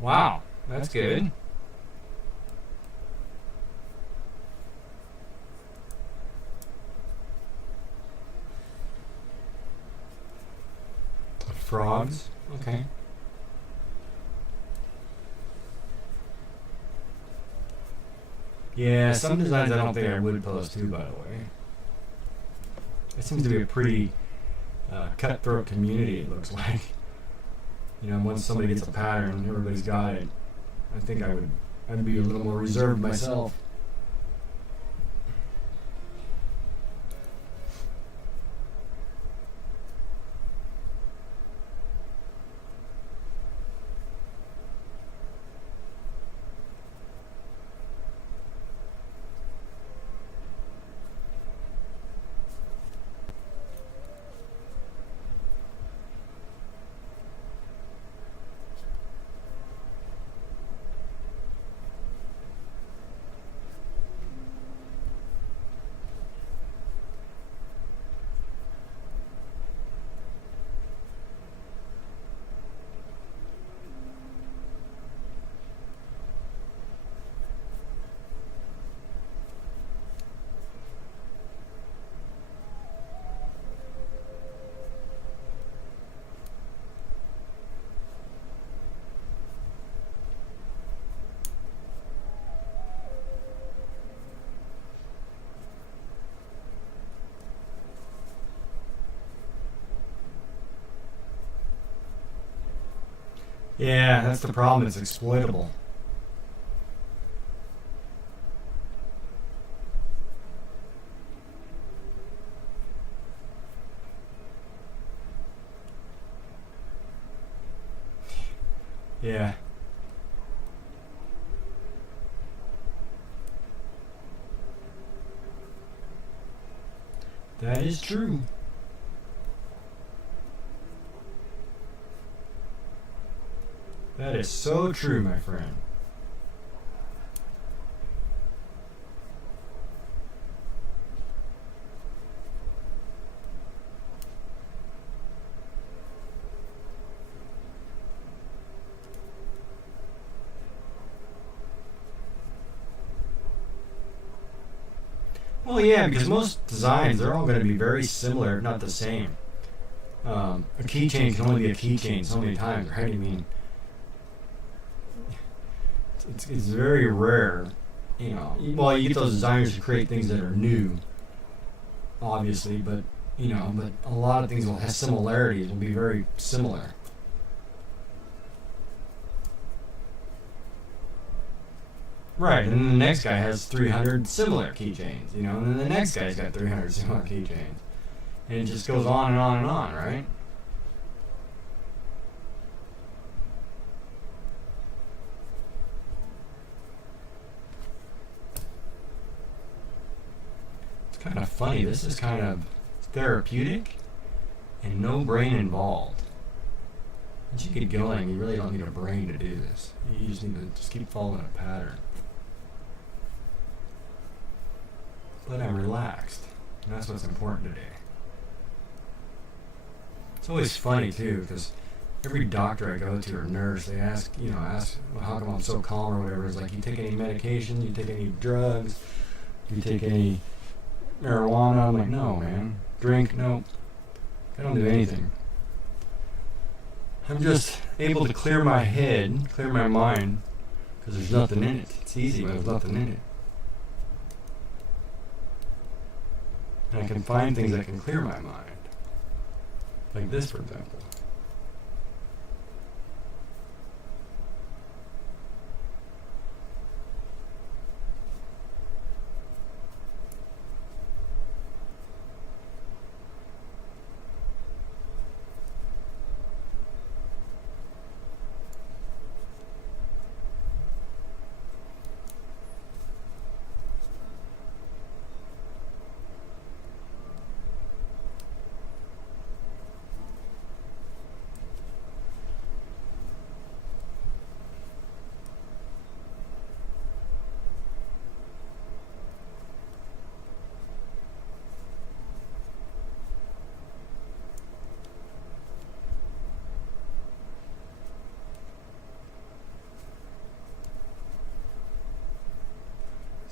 Wow, that's good. Frogs? Okay. Yeah, some designs I don't think I would post too, by the way. It seems to be a pretty cutthroat community, it looks like. You know, once somebody gets a pattern, everybody's got it. I think I'd be a little more reserved myself. Yeah, that's the problem. It's exploitable. Yeah. That is true. That is so true, my friend. Well, yeah, because most designs, they're all going to be very similar, if not the same. A keychain can only be a keychain so many times, right? I mean, it's very rare, you know. Well, you get those designers who create things that are new, obviously, but you know, but a lot of things will have similarities, will be very similar. Right, and then the next guy has 300 similar keychains, you know, and then the next guy's got 300 similar keychains. And it just goes on and on and on, right? It's kind of funny. This is kind of therapeutic and no brain involved. Once you get going, you really don't need a brain to do this. You just need to just keep following a pattern. But I'm relaxed, and that's what's important today. It's always funny too, because every doctor I go to or nurse, they ask, well, how come I'm so calm or whatever. It's like, you take any medication? You take any drugs? You take any marijuana? I'm like, no, man. Drink? No. I don't do anything. I'm just able to clear my head, clear my mind, because there's nothing in it. It's easy when there's nothing in it. And I can find things that can clear my mind. Like this, for example.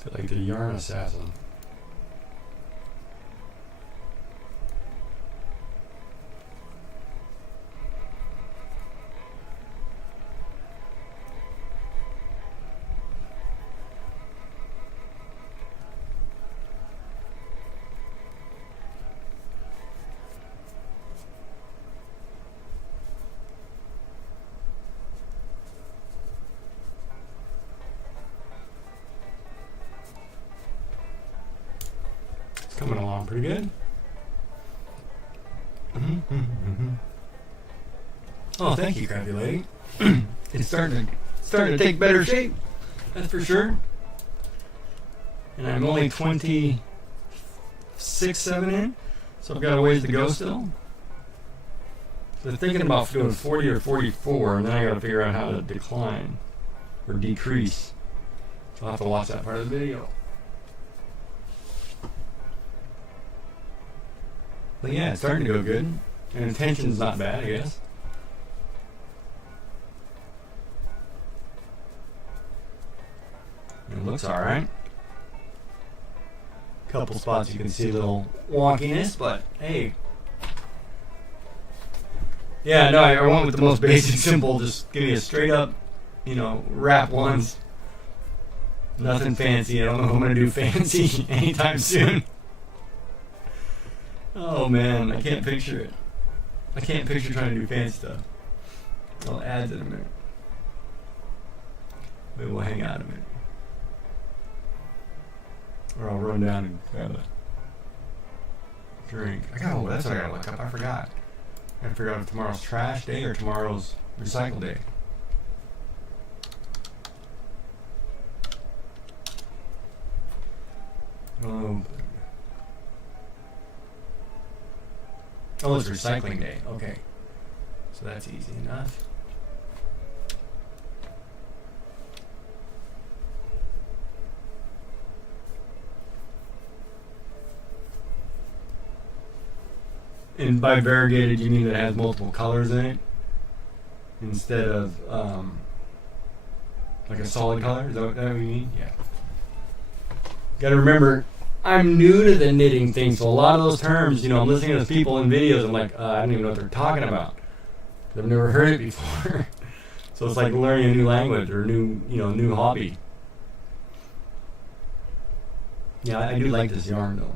feel like the yarn assassin. Coming along pretty good. Oh, thank you, Crappy Lady. It's starting to take better shape. That's for sure. And I'm only 26, 7 in, so I've got a ways to go still. So thinking about doing 40 or 44, and then I got to figure out how to decline or decrease. So I'll have to watch that part of the video. But yeah, it's starting to go good. And tension's not bad, I guess. It looks alright. Couple spots you can see a little wonkiness, but hey. Yeah, no, I went with the most basic, simple, just give me a straight up, wrap ones. Nothing fancy. I don't know if I'm going to do fancy anytime soon. Oh man, I can't picture it. I can't picture trying to do fancy stuff. I'll add it in a minute. Maybe we'll hang out a minute. Or I'll run down and grab a drink. That's what I gotta look up. I forgot. I gotta figure out if tomorrow's trash day or tomorrow's recycle day. Oh, it's recycling day. Okay. So that's easy enough. And by variegated, you mean that it has multiple colors in it? Instead of, like a solid color? Is that what you mean? Yeah. Gotta remember, I'm new to the knitting thing, so a lot of those terms, I'm listening to those people in videos, I'm like, I don't even know what they're talking about. I've never heard it before. So it's like learning a new language or a new hobby. Yeah, I do like this yarn though.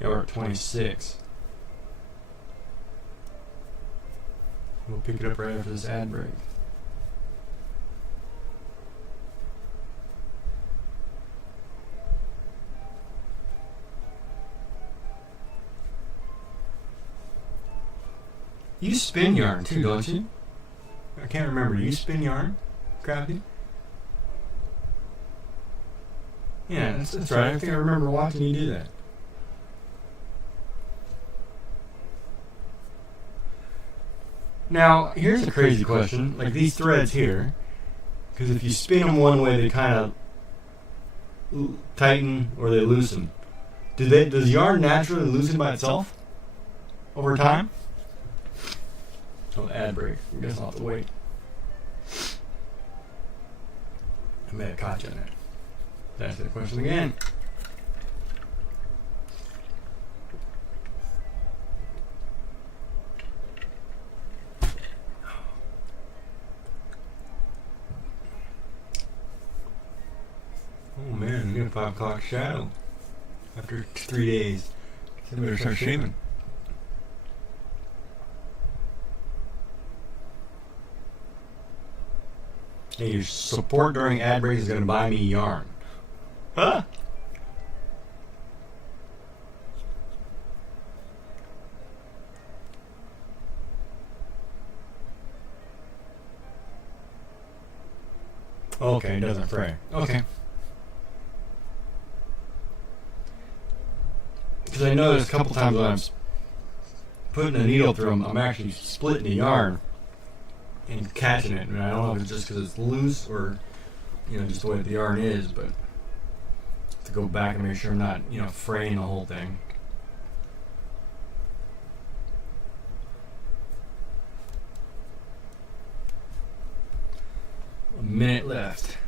Yeah, we're at 26. We'll pick it up right after this ad break. You spin yarn too, don't you? I can't remember. Do you spin yarn, Crafty? Yeah, that's right. I think I remember watching you do that. Now, here's a crazy question. Like these threads here, because if you spin them one way, they kind of tighten or they loosen. Does yarn naturally loosen by itself over time? Oh, ad break. I guess I'll have to wait. I may have caught you on that. That's the question again. Oh man, I'm getting 5 o'clock shadow after 3 days. So I better start shaving. Hey, your support during ad break is going to buy me yarn. Huh? Okay, it doesn't fray. Okay. Because I noticed a couple times when I'm putting a needle through them, I'm actually splitting the yarn. and catching it. And I don't know if it's just because it's loose or, you know, just the way the yarn is, but to go back and make sure I'm not, you know, fraying the whole thing. A minute left.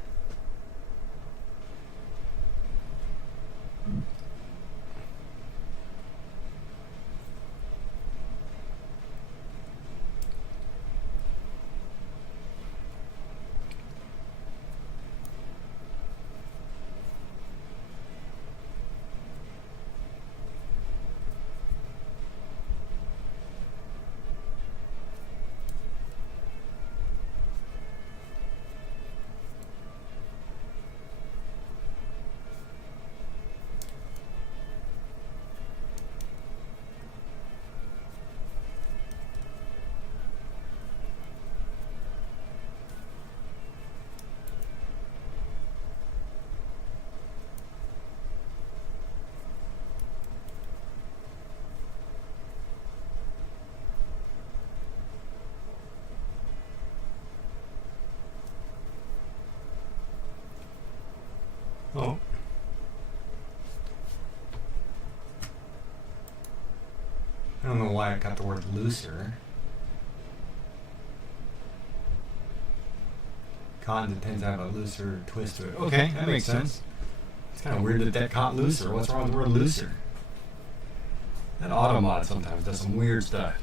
Oh. I don't know why I got the word looser. Cotton tends to have a looser twist to it. Okay, that makes sense. It's kind of weird that that caught looser. What's wrong with the word looser? That automod sometimes does some weird stuff.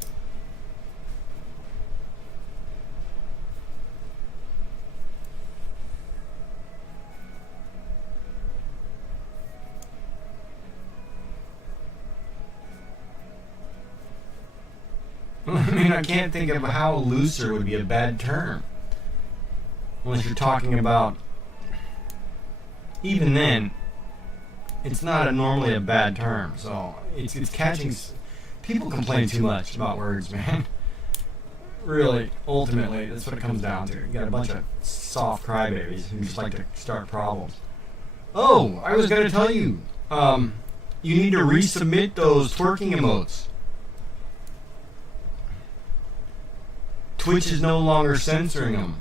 I mean, I can't think of how looser would be a bad term. Unless you're talking about... Even then, it's not normally a bad term. So, it's catching... People complain too much about words, man. Really, ultimately, that's what it comes down to. You got a bunch of soft crybabies who just like to start problems. Oh, I was going to tell you. You need to resubmit those twerking emotes. Twitch is no longer censoring them.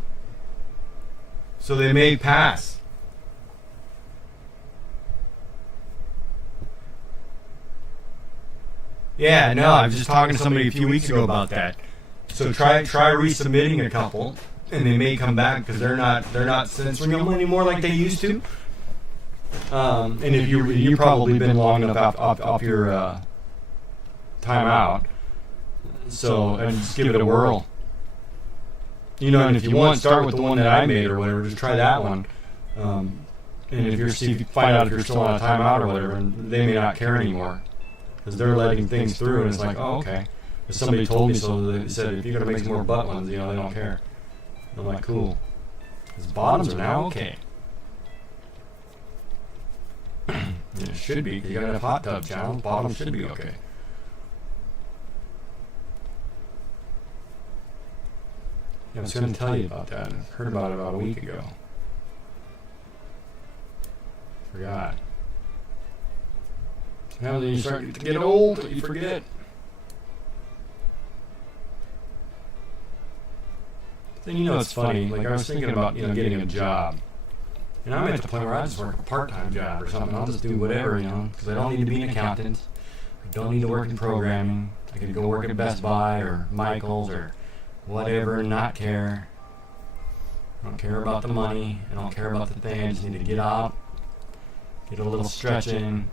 So they may pass. Yeah, no, I was just talking to somebody a few weeks ago about that. So try resubmitting a couple, and they may come back because they're not censoring them anymore like they used to. And if you've probably been long enough off your timeout, so and just give it a whirl. You know, and if you want, start with the one that I made or whatever. Just try that one. And if you find out if you're still on a timeout or whatever, and they may not care anymore because they're letting things through, and it's like, oh, okay. If somebody told me so, they said if you're gonna make some more butt ones, you know, they don't care. I'm like, cool. Because bottoms are now okay. It should be. You got a hot tub channel. Bottoms should be okay. Yeah, I was going to tell you about that. I heard about it about a week ago. Forgot. Now that you start to get old, you forget. Then you know it's funny. Like I was thinking about getting a job, and I'm at the point where I just work a part-time job or something. I'll just do whatever, because I don't need to be an accountant. I don't need to work in programming. I can go work at Best Buy or Michael's or whatever and not care. I don't care about the money. I don't care about the thing. I just need to get out, get a little stretch in.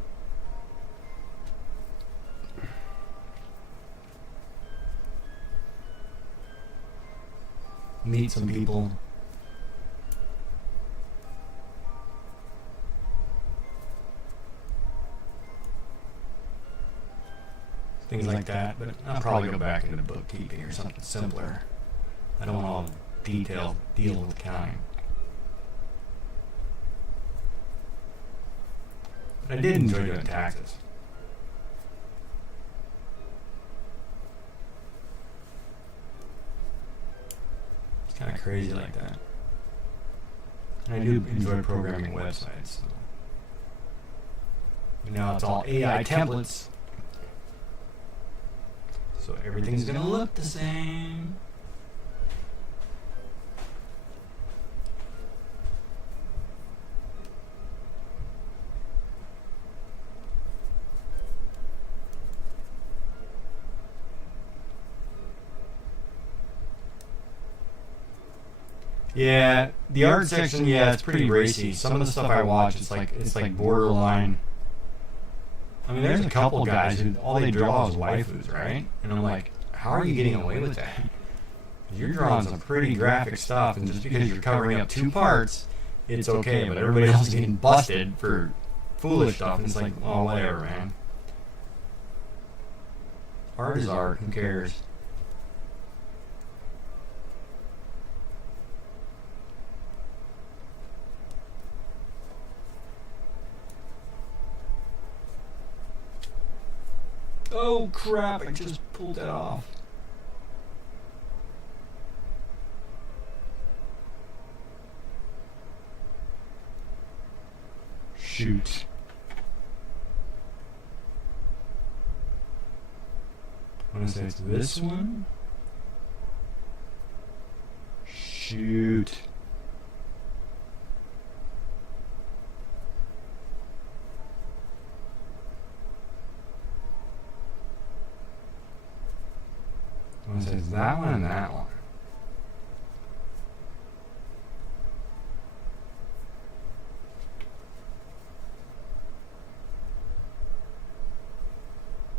Meet some people. Things like that, but I'll probably go back into bookkeeping or something simpler. I don't want all the detailed deal with accounting. But I did enjoy doing taxes. It's kind of crazy like that. And I do enjoy programming websites. So. But now it's all AI templates. So everything's gonna look the same. Yeah, the art section, yeah, it's pretty racy. Some of the stuff I watch, it's like borderline. I mean, there's a couple guys who all they draw is waifus, right? And I'm like, how are you getting away with that? You're drawing some pretty graphic stuff, and just because you're covering up 2 parts, it's okay. But everybody else is getting busted for foolish stuff, and it's like, oh, whatever, man. Art is art. Who cares? Oh crap, I just pulled that off. Shoot. I want to say it's this one. Shoot. I want to say it's that one and that one.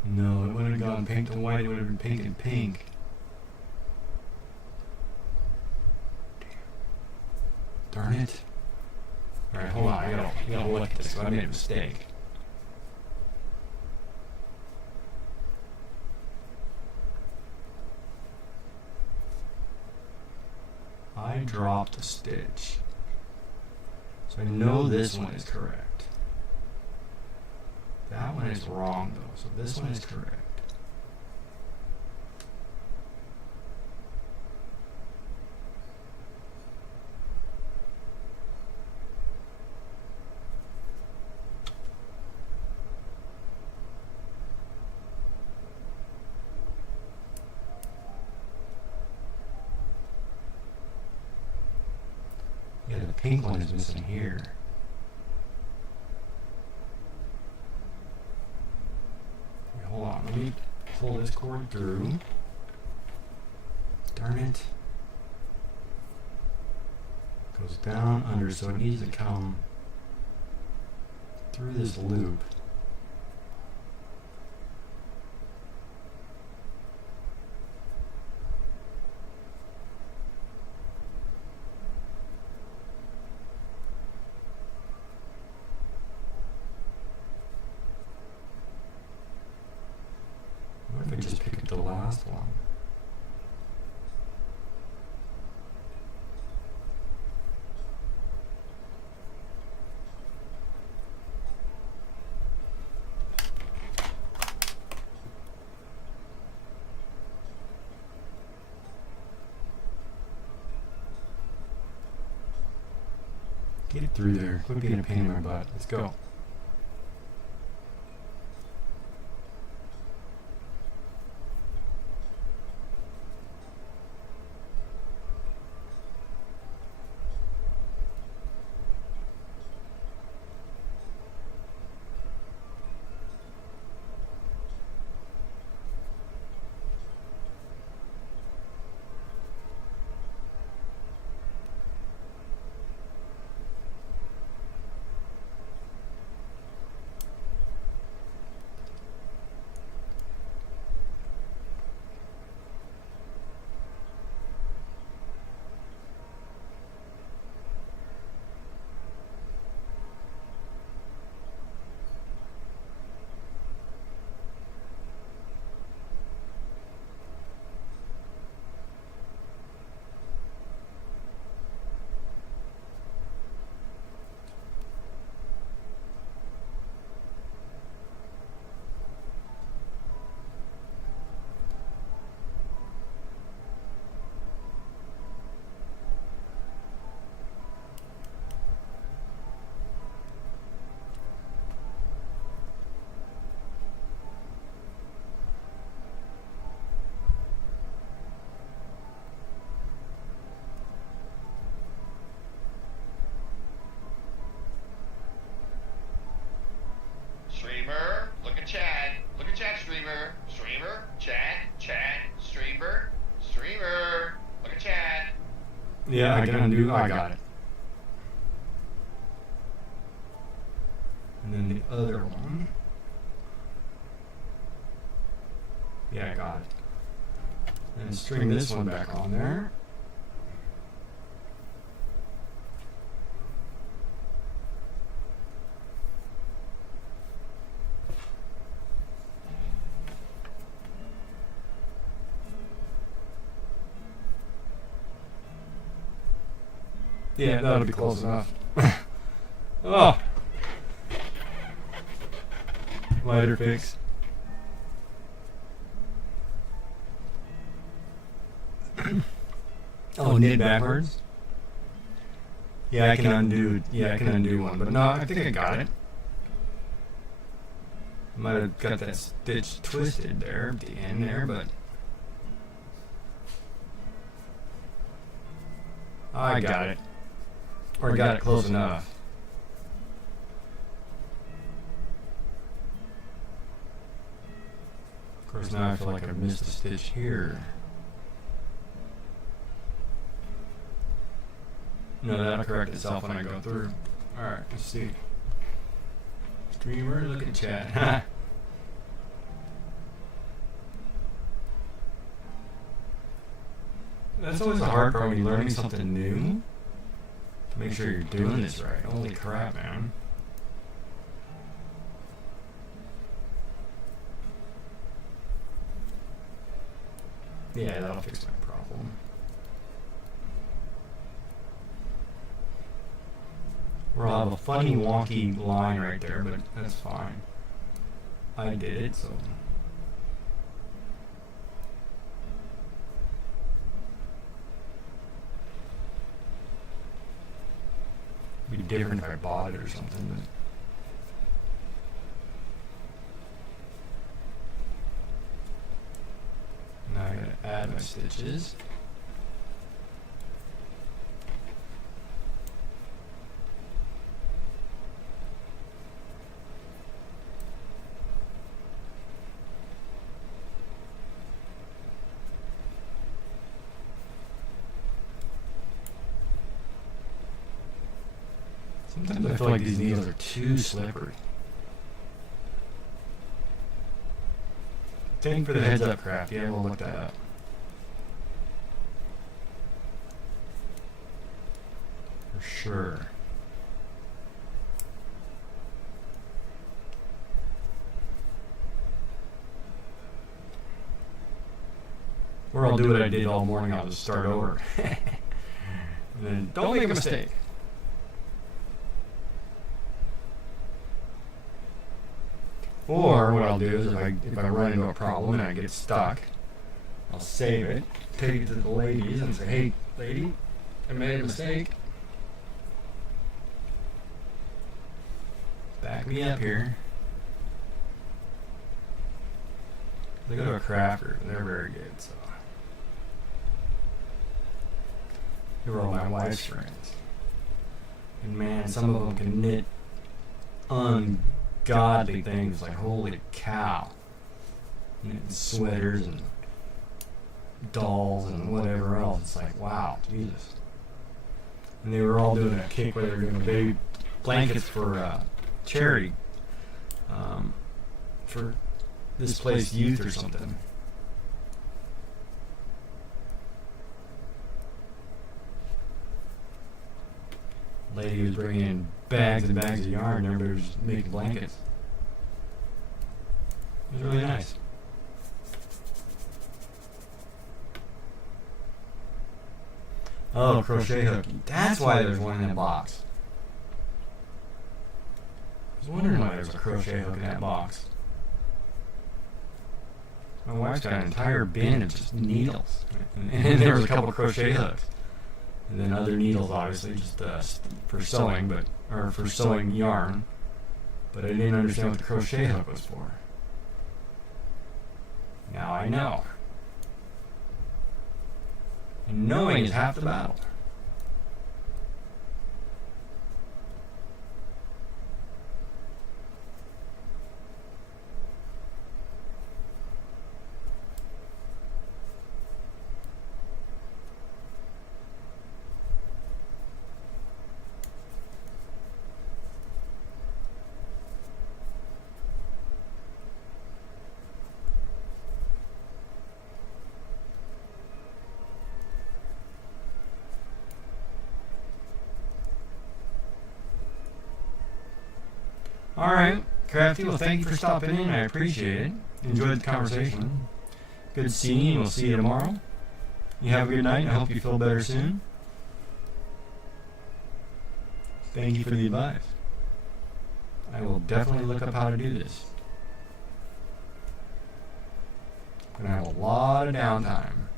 No, it wouldn't have gone pink to white, it would have been pink and pink. Darn it. Alright, hold on, I gotta look at this, I made a mistake. I dropped a stitch. So I know this one is correct. That one is wrong though, so this one is correct. Yeah, the pink one is missing here. Wait, hold on, let me pull this cord through. Darn it. Goes down under, so it needs to come through this loop. What if I just pick up the last one? Get it through there. Quit being a pain in my butt. Let's go. Yeah, I can undo. I got it. And then the other one. Yeah, I got it. And string this one back on there. Yeah, that'll be close enough. Oh! Lighter fix. Oh, knit backwards? Yeah, I can undo. Yeah, I can undo one, but no, I think I got it. Might have got that stitch twisted there at the end there, but I got it. Or I got it close enough. Of course, now I feel like I've missed a stitch here. No, that'll correct itself when I go through. Alright, let's see. Streamer, look at chat. That's always the hard part when you're learning something new. To make sure you're doing this right. Holy crap, man. Yeah, that'll fix my problem. We'll have a funny wonky line right there, but that's fine. I did it, so. It'd be different if I bought it or something, but. Now I gotta add my stitches. Sometimes I feel like these needles are too slippery. Thank for the heads up, Craft. Yeah, we'll look that up. For sure. Or I'll do what I did all morning. I'll just start over. And then don't make a mistake. Or what I'll do is if I run into a problem and I get stuck, I'll save it, take it to the ladies and say, hey, lady, I made a mistake. Back me up here. They go to a crafter, they're very good, so. They were all my wife's friends. And man, some of them can knit ungodly things, like holy cow. Knitting sweaters and dolls and whatever else. It's like, wow, Jesus. And they were all doing a kick where they were doing baby blankets for charity. For displaced youth or something. Lady was bringing in bags and bags of yarn, and everybody was making blankets. It was really nice. Oh, crochet hook. That's why there's one in that box. I was wondering why there's a crochet hook in that box. My wife's got an entire bin of just needles. And there was a couple crochet hooks. And then other needles, obviously, just for sewing, or for sewing yarn. But I didn't understand what the crochet hook was for. Now I know. And knowing is half the battle. All right, Crafty. Well, thank you for stopping in. I appreciate it. Enjoyed the conversation. Good seeing you. We'll see you tomorrow. You have a good night. I hope you feel better soon. Thank you for the advice. I will definitely look up how to do this. I'm going to have a lot of downtime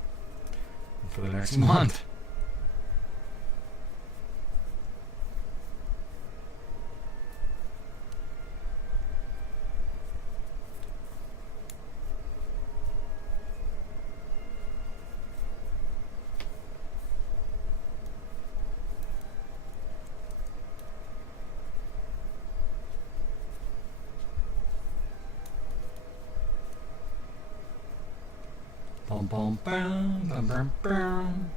for the next month. Bum, bum, bum, bum, bum, bum.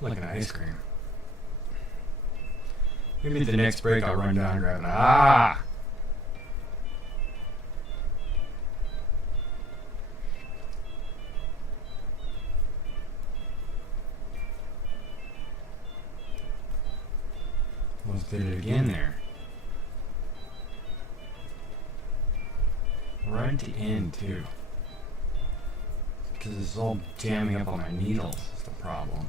Like an ice cream. Maybe the next break I'll run down and grab it. Almost did it again there. Right at the end too. Because it's all jamming up on my needles is the problem.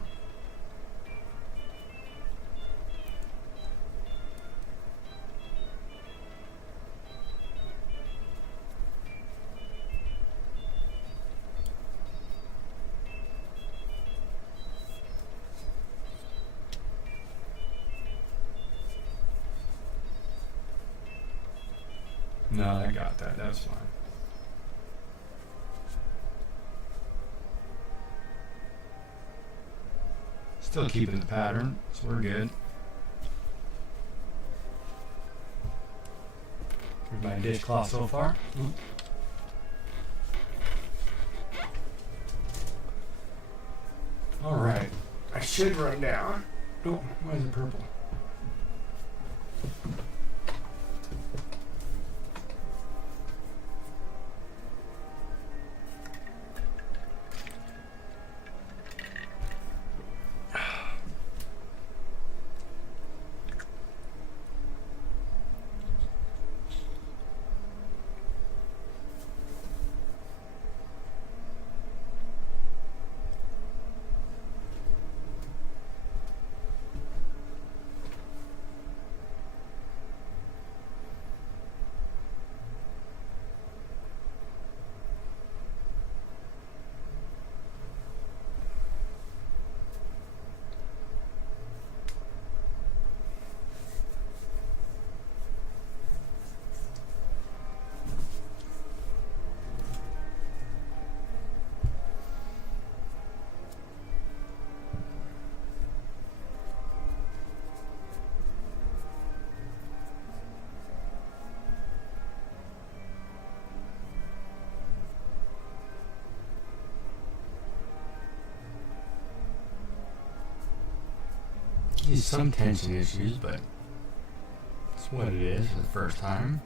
No, I got that. That's fine. Still keeping the pattern, so we're good. Here's my dishcloth so far. Alright. I should run down. Oh, why is it purple? Some tension issues, but it's what it is for the first time.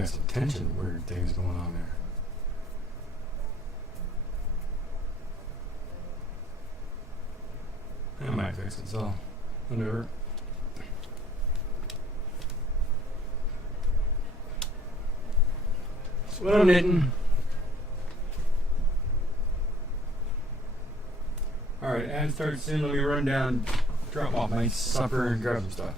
got some tension, weird things going on there. That might fix it, so whatever. That's what I'm knitting. Alright, ad starts soon. Let me run down, drop off my supper, and grab some stuff.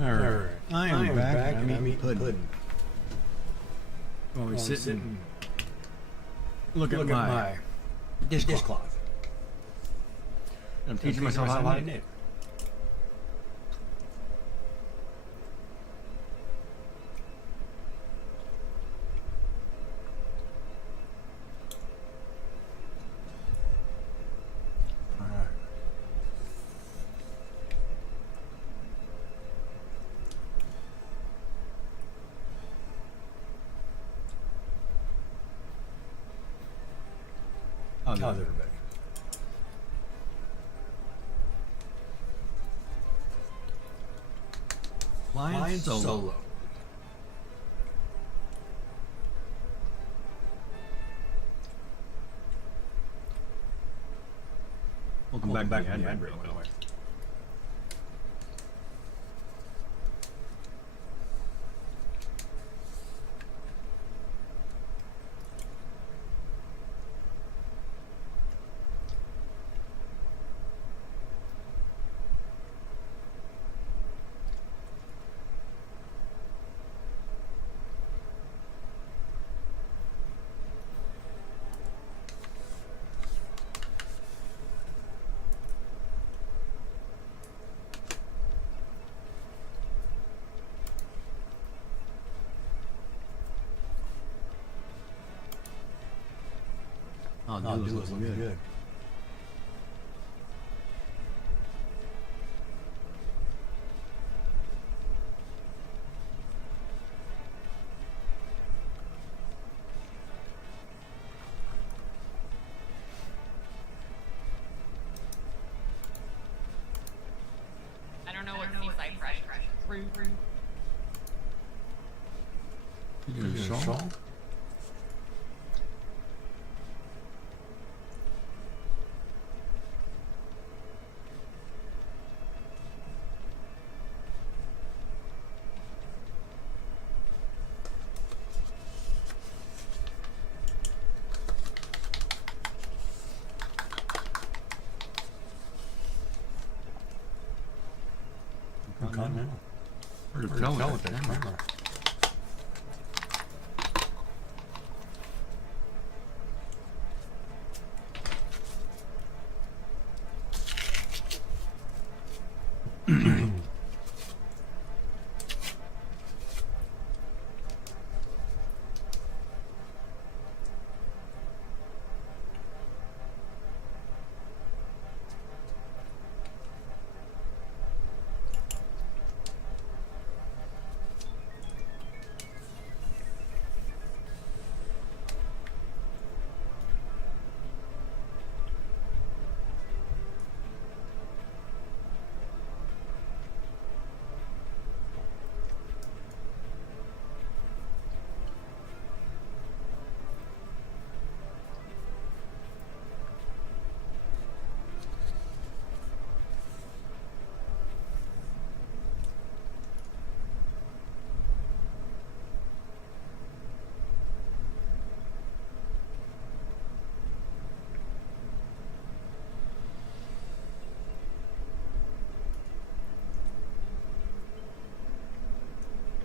Alright. I am back and I'm eating pudding. While we sit and look at my dishcloth. I'm teaching myself how to knit. How's everybody? Flying solo. Welcome back to the ad break, by the way. I'll do it looking good. I don't know what seems like fresh. Rude. You get a shawl? Continental. Hard to tell with that camera.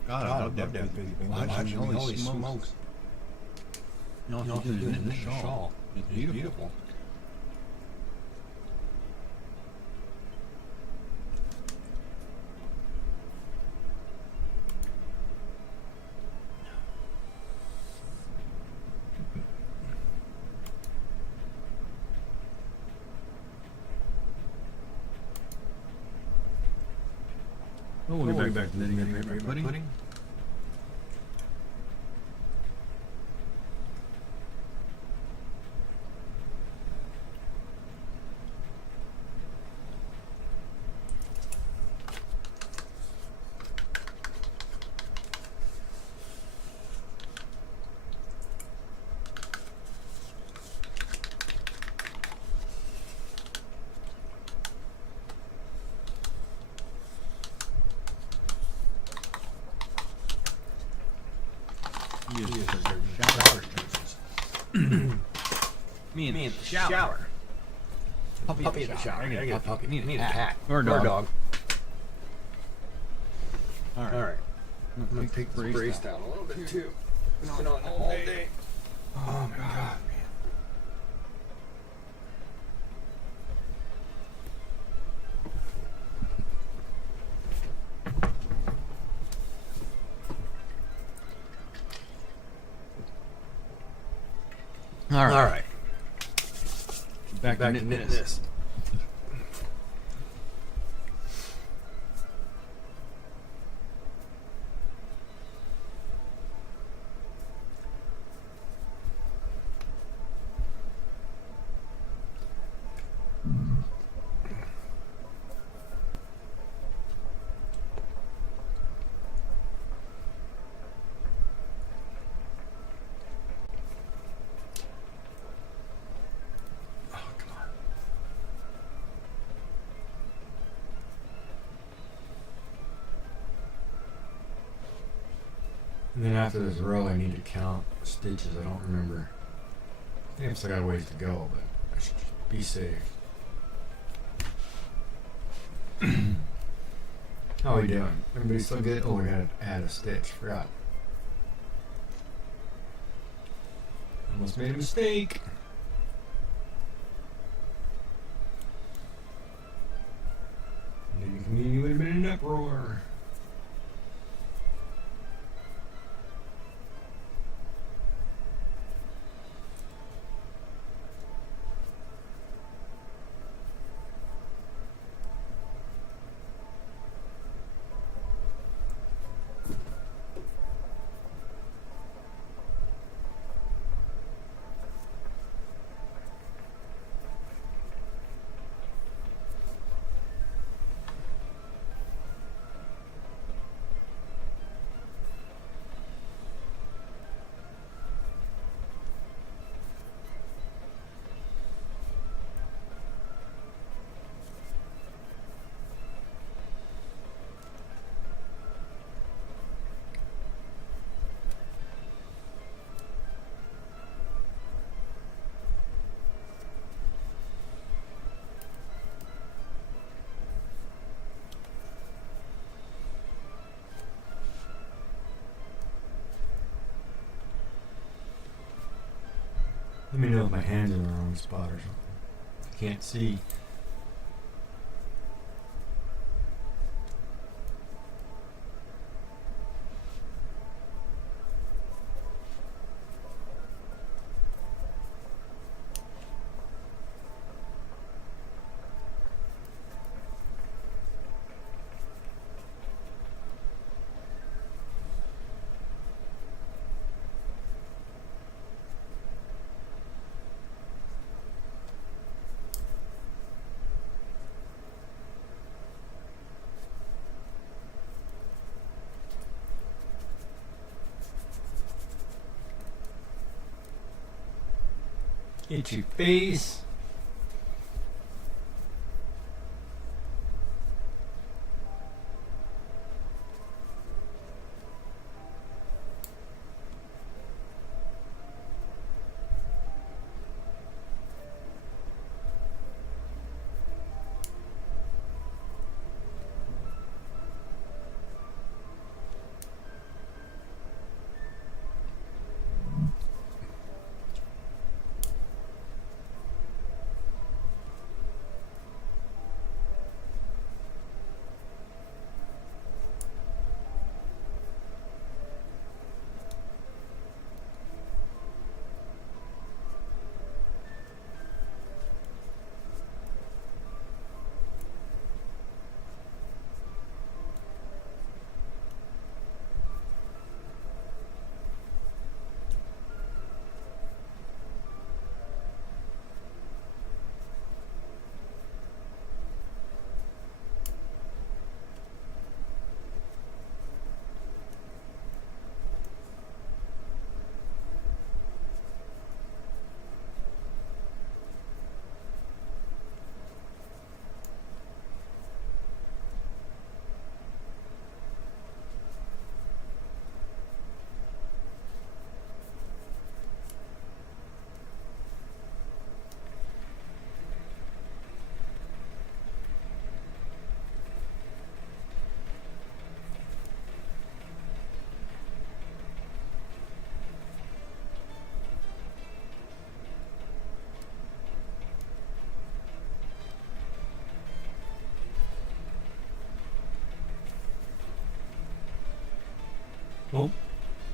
God, I love that busy. Watching holy smokes. You know, if you do it in the shawl, it's beautiful. Oh, we'll get back to knitting and pudding. Me in the shower. Puppy in the shower. I need a puppy. Need a cat. Or a dog. All right. I'm gonna take the brace down a little bit too. Been on all day. Oh my god, man. All right. Back to knitting this. And then after this row, I need to count stitches. I don't remember. I think I've still got a ways to go, but I should just be safe. How are we doing? Everybody still good? Oh, we gotta add a stitch. Forgot. Almost made a mistake. Maybe the community would have been in an uproar. Let me know if my hand's in the wrong spot or something. I can't see. Itchy face.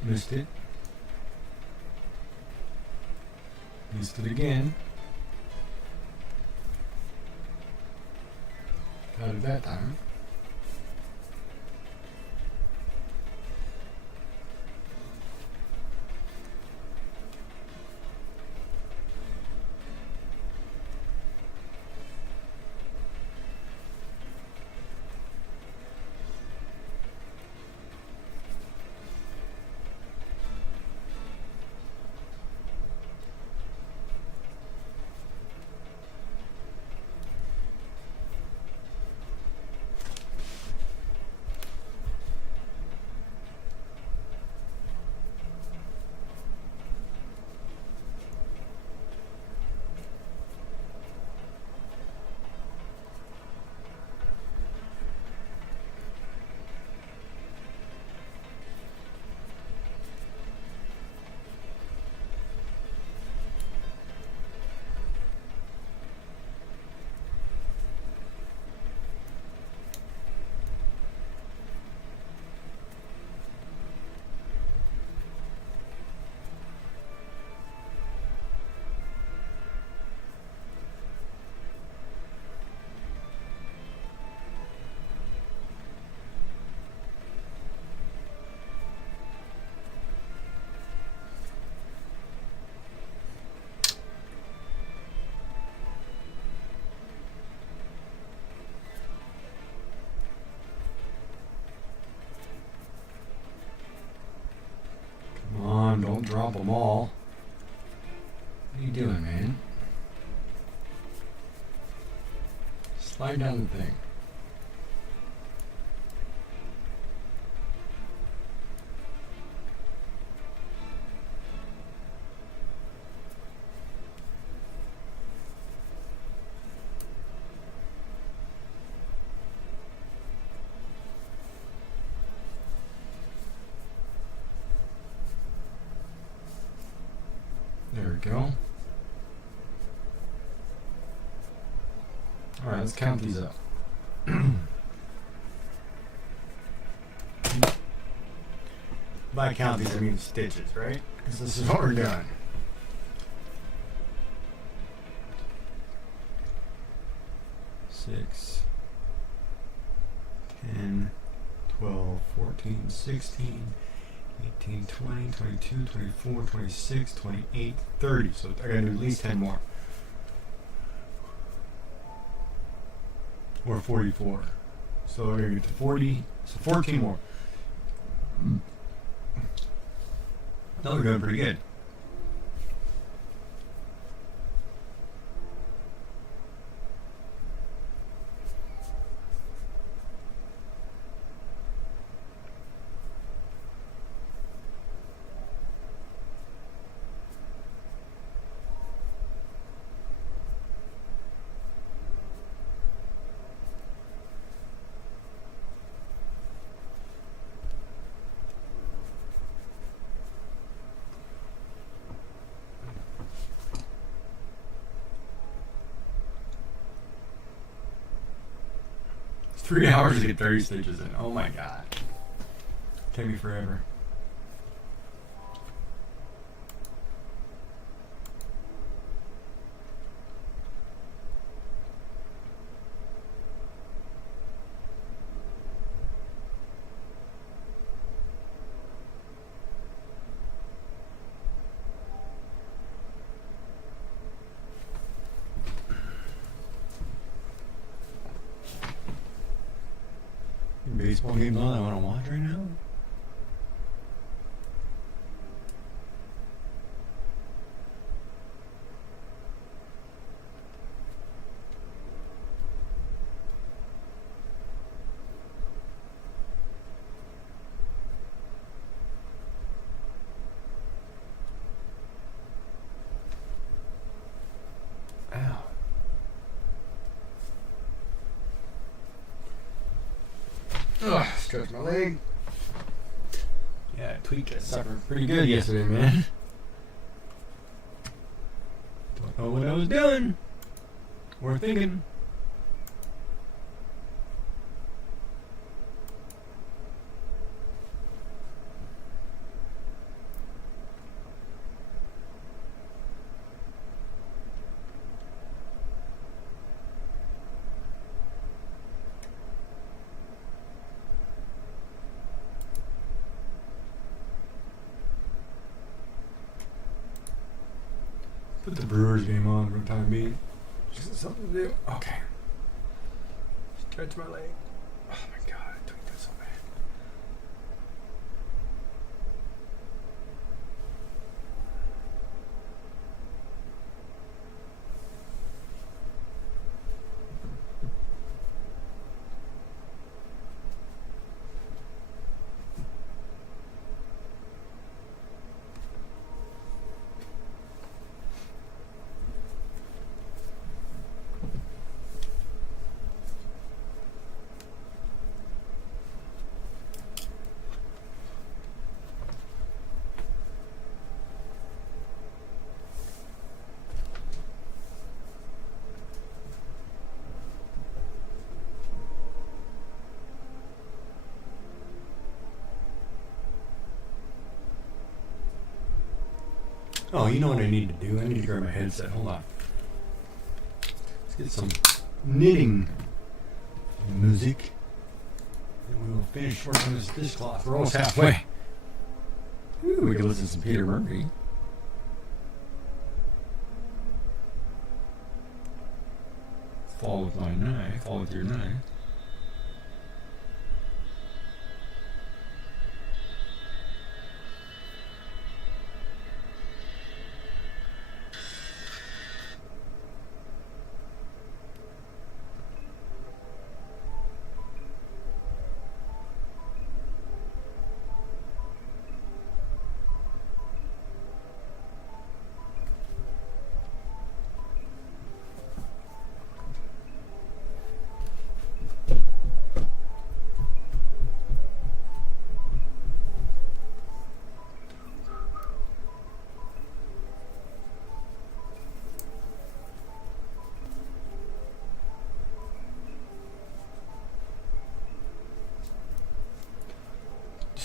Missed it. Missed it again. Got it that time. Don't drop them all. What are you doing, man? Slide down the thing. There we go. Alright, let's count these up. By count these, I mean stitches, right? Because this is what we're doing. Six, 10, 12, 14, 16, 18, 20, 22, 24, 26, 28, 30. So I gotta do at least 10 more. Or 44. So we're gonna get to 40. So 14 more. No, we're doing pretty good. It's 3 hours to get 30 stitches in. Oh my god. Take me forever. Baseball games on I want to watch right now? Ow. Ugh, stretch my leg. Yeah, I tweaked that sucker pretty good yesterday, man. Don't know what I was doing or thinking. Put the Brewers game on for the time being. Just something to do. Okay. Stretch my leg. Oh my god, I tweaked that so bad. Oh, you know what I need to do? I need to grab my headset. Hold on. Let's get some knitting music. And we will finish working on this dishcloth. We're almost halfway. Ooh, we can listen to some Peter Murray. Fall with my knife. Fall with your knife.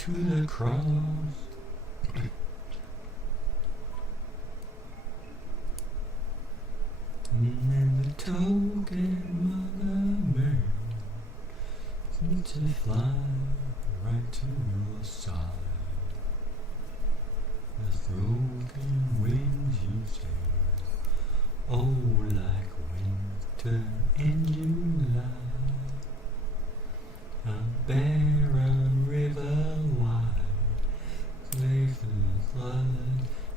To the cross. And then the token Mother Mary seemed to fly right to your side. With broken wings you sail, oh, like winter in July. A barren river wide, lay the flood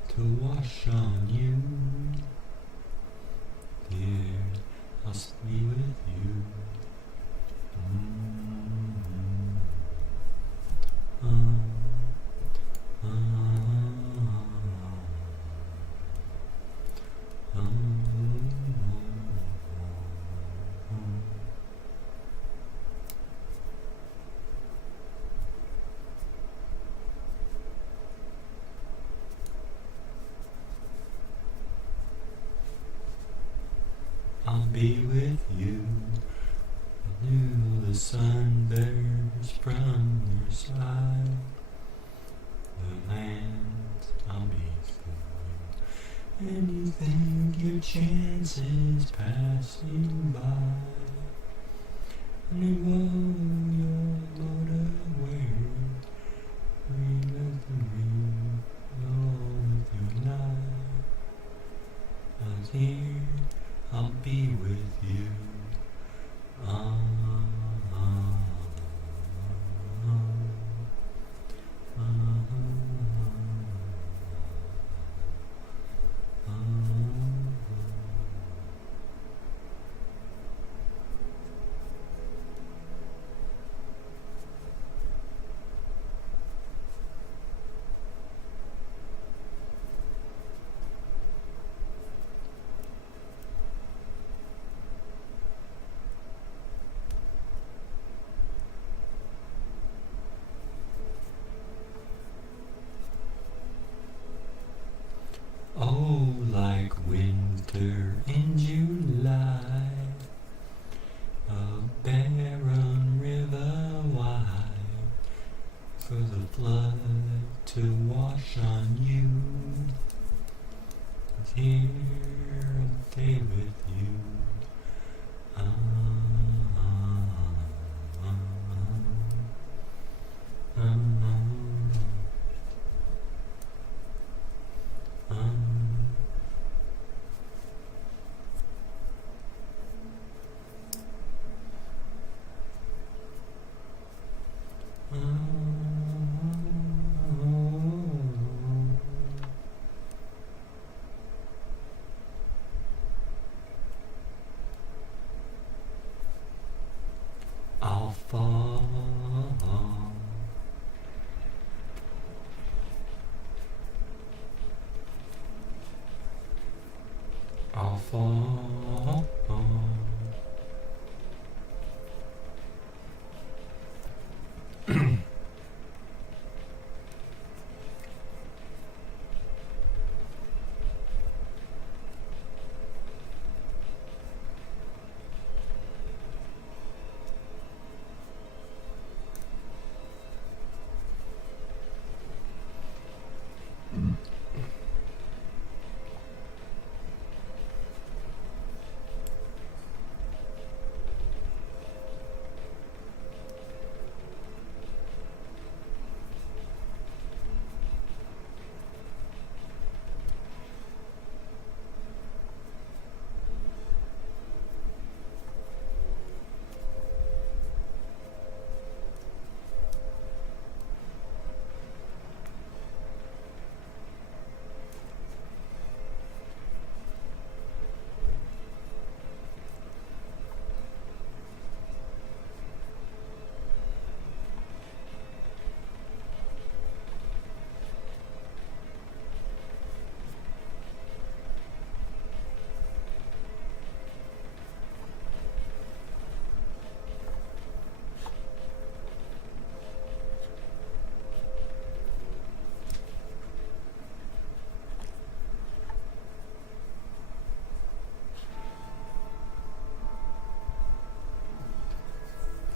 to wash on you. Here, I'll be with you. I'll be with you until the sun bears from your side. The land I'll be for you, and you think your chances passing by. And you roll your motor away, we let the wind blow with your knife. I was here, I'll be with you. Oh, like winter in July, a barren river wide, for the flood to wash on you. Here I'll stay with you. I'll fall.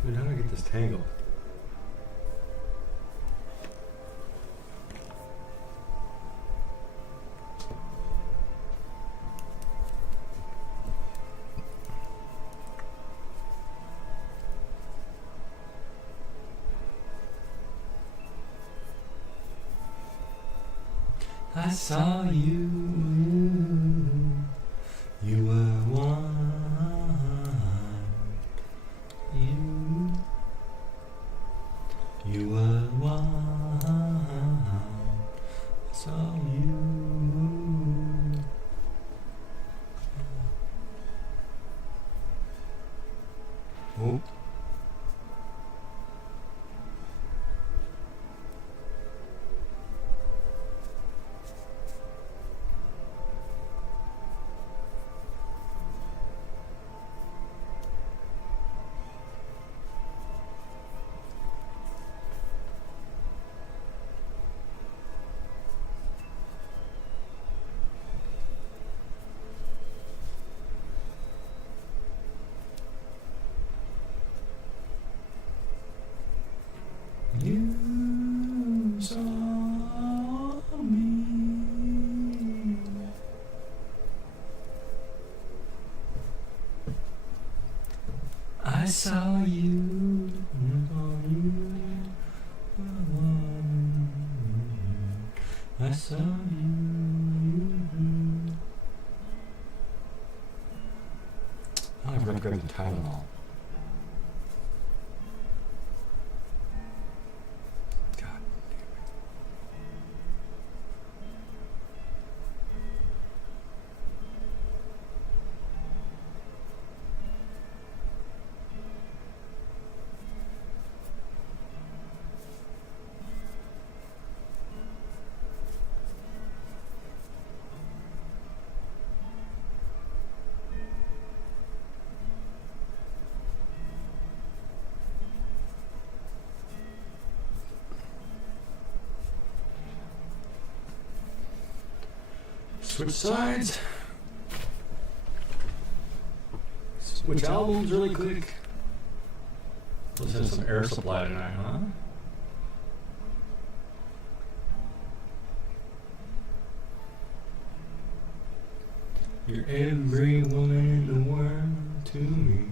Dude, how do I get this tangled? I saw you. You were one. You were one. I saw you. Oh. You saw me. I saw you. I saw you. I forgot to grab the Tylenol. Switch sides. Switch albums really quick. Let's have some air supply tonight, huh? You're every woman in the world to me.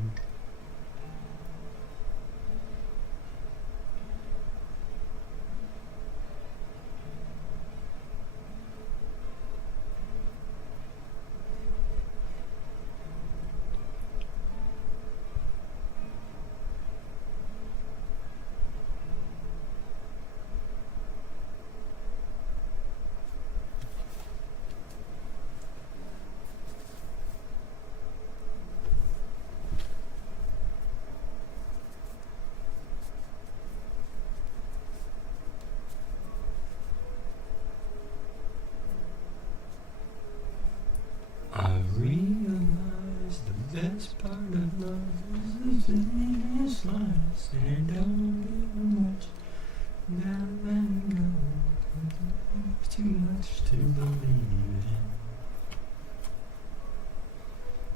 too much to believe in.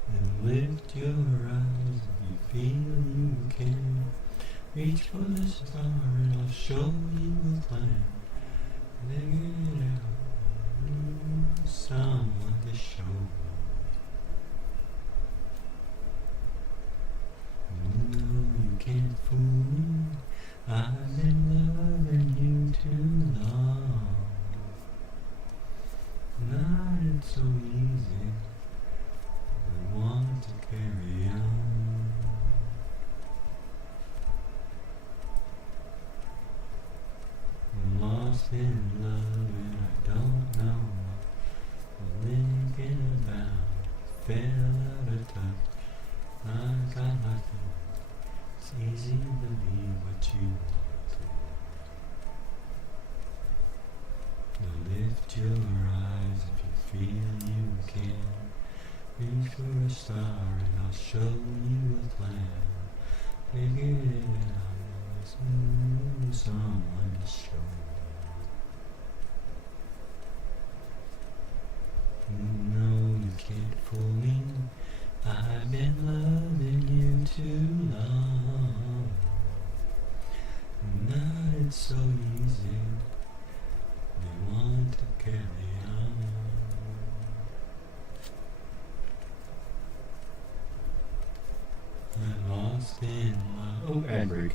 And lift your eyes if you feel you can. Reach for the star and I'll show you a plan. Figure it out. Someone to show you. No, you can't fool me. I've been loving you too long. Not it's so easy. I want to carry on. I'm lost in love and I don't know what I'm thinking about. Fell out of touch. I got my feelings. It's easy to be what you want to. Now lift your eyes if you feel you can. Reach for a star and I'll show you a plan. Figure it out. There's someone to show you. No, you can't fool me. I've been loving you too long. Not it's so easy. They want to carry on. I'm lost in love. Oh, ad break.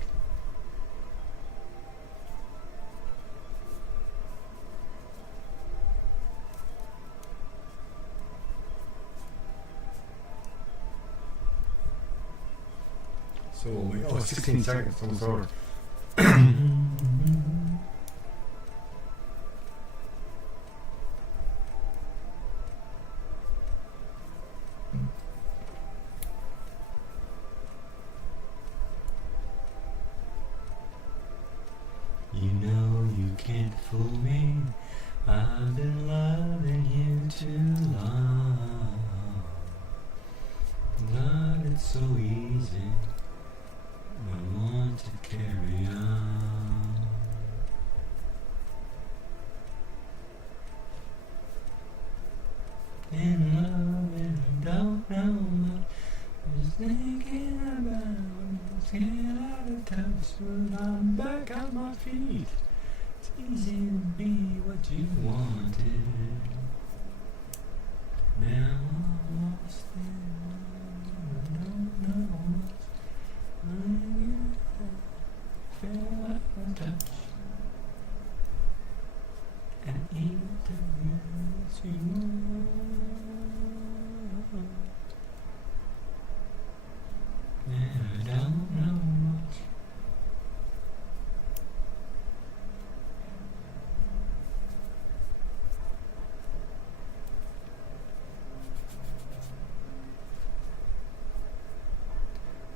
So, 16 seconds, almost over. You know you can't fool me. I've been loving you too long. Not it's so easy. I want to carry on. In love and I don't know what just thinking about. Get out of touch, but I'm back on my feet. It's easy to be what you wanted. Now I'm lost in love. I don't know what's fell out of touch. And even to be what you want. And I don't know much.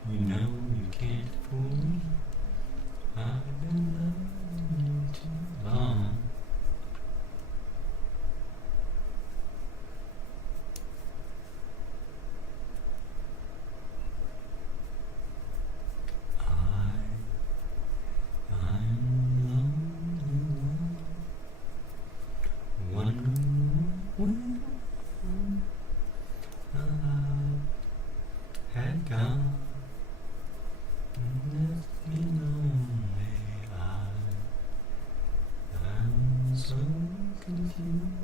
You know you can't fool me. I've been loving you too long. I'm lonely one when I had gone. Left me lonely, I'm so confused.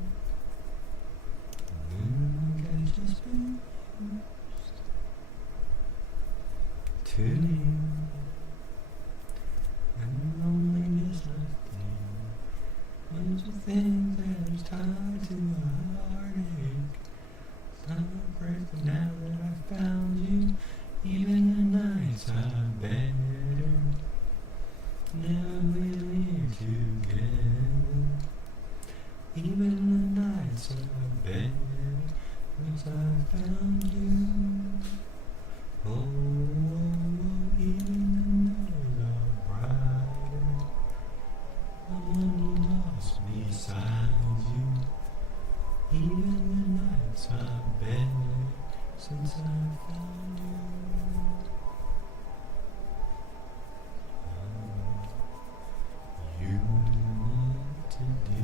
Like I've just been used to you, and loneliness left me. There's a thing that is tied to a heartache. It's not a break, but now that I found you, even the nights are better. Now we're here together. Even the nights are better, 'cause I found you. Oh, even the nights are brighter. Someone lost beside you. Even the nights are better since I found you. You know what to do.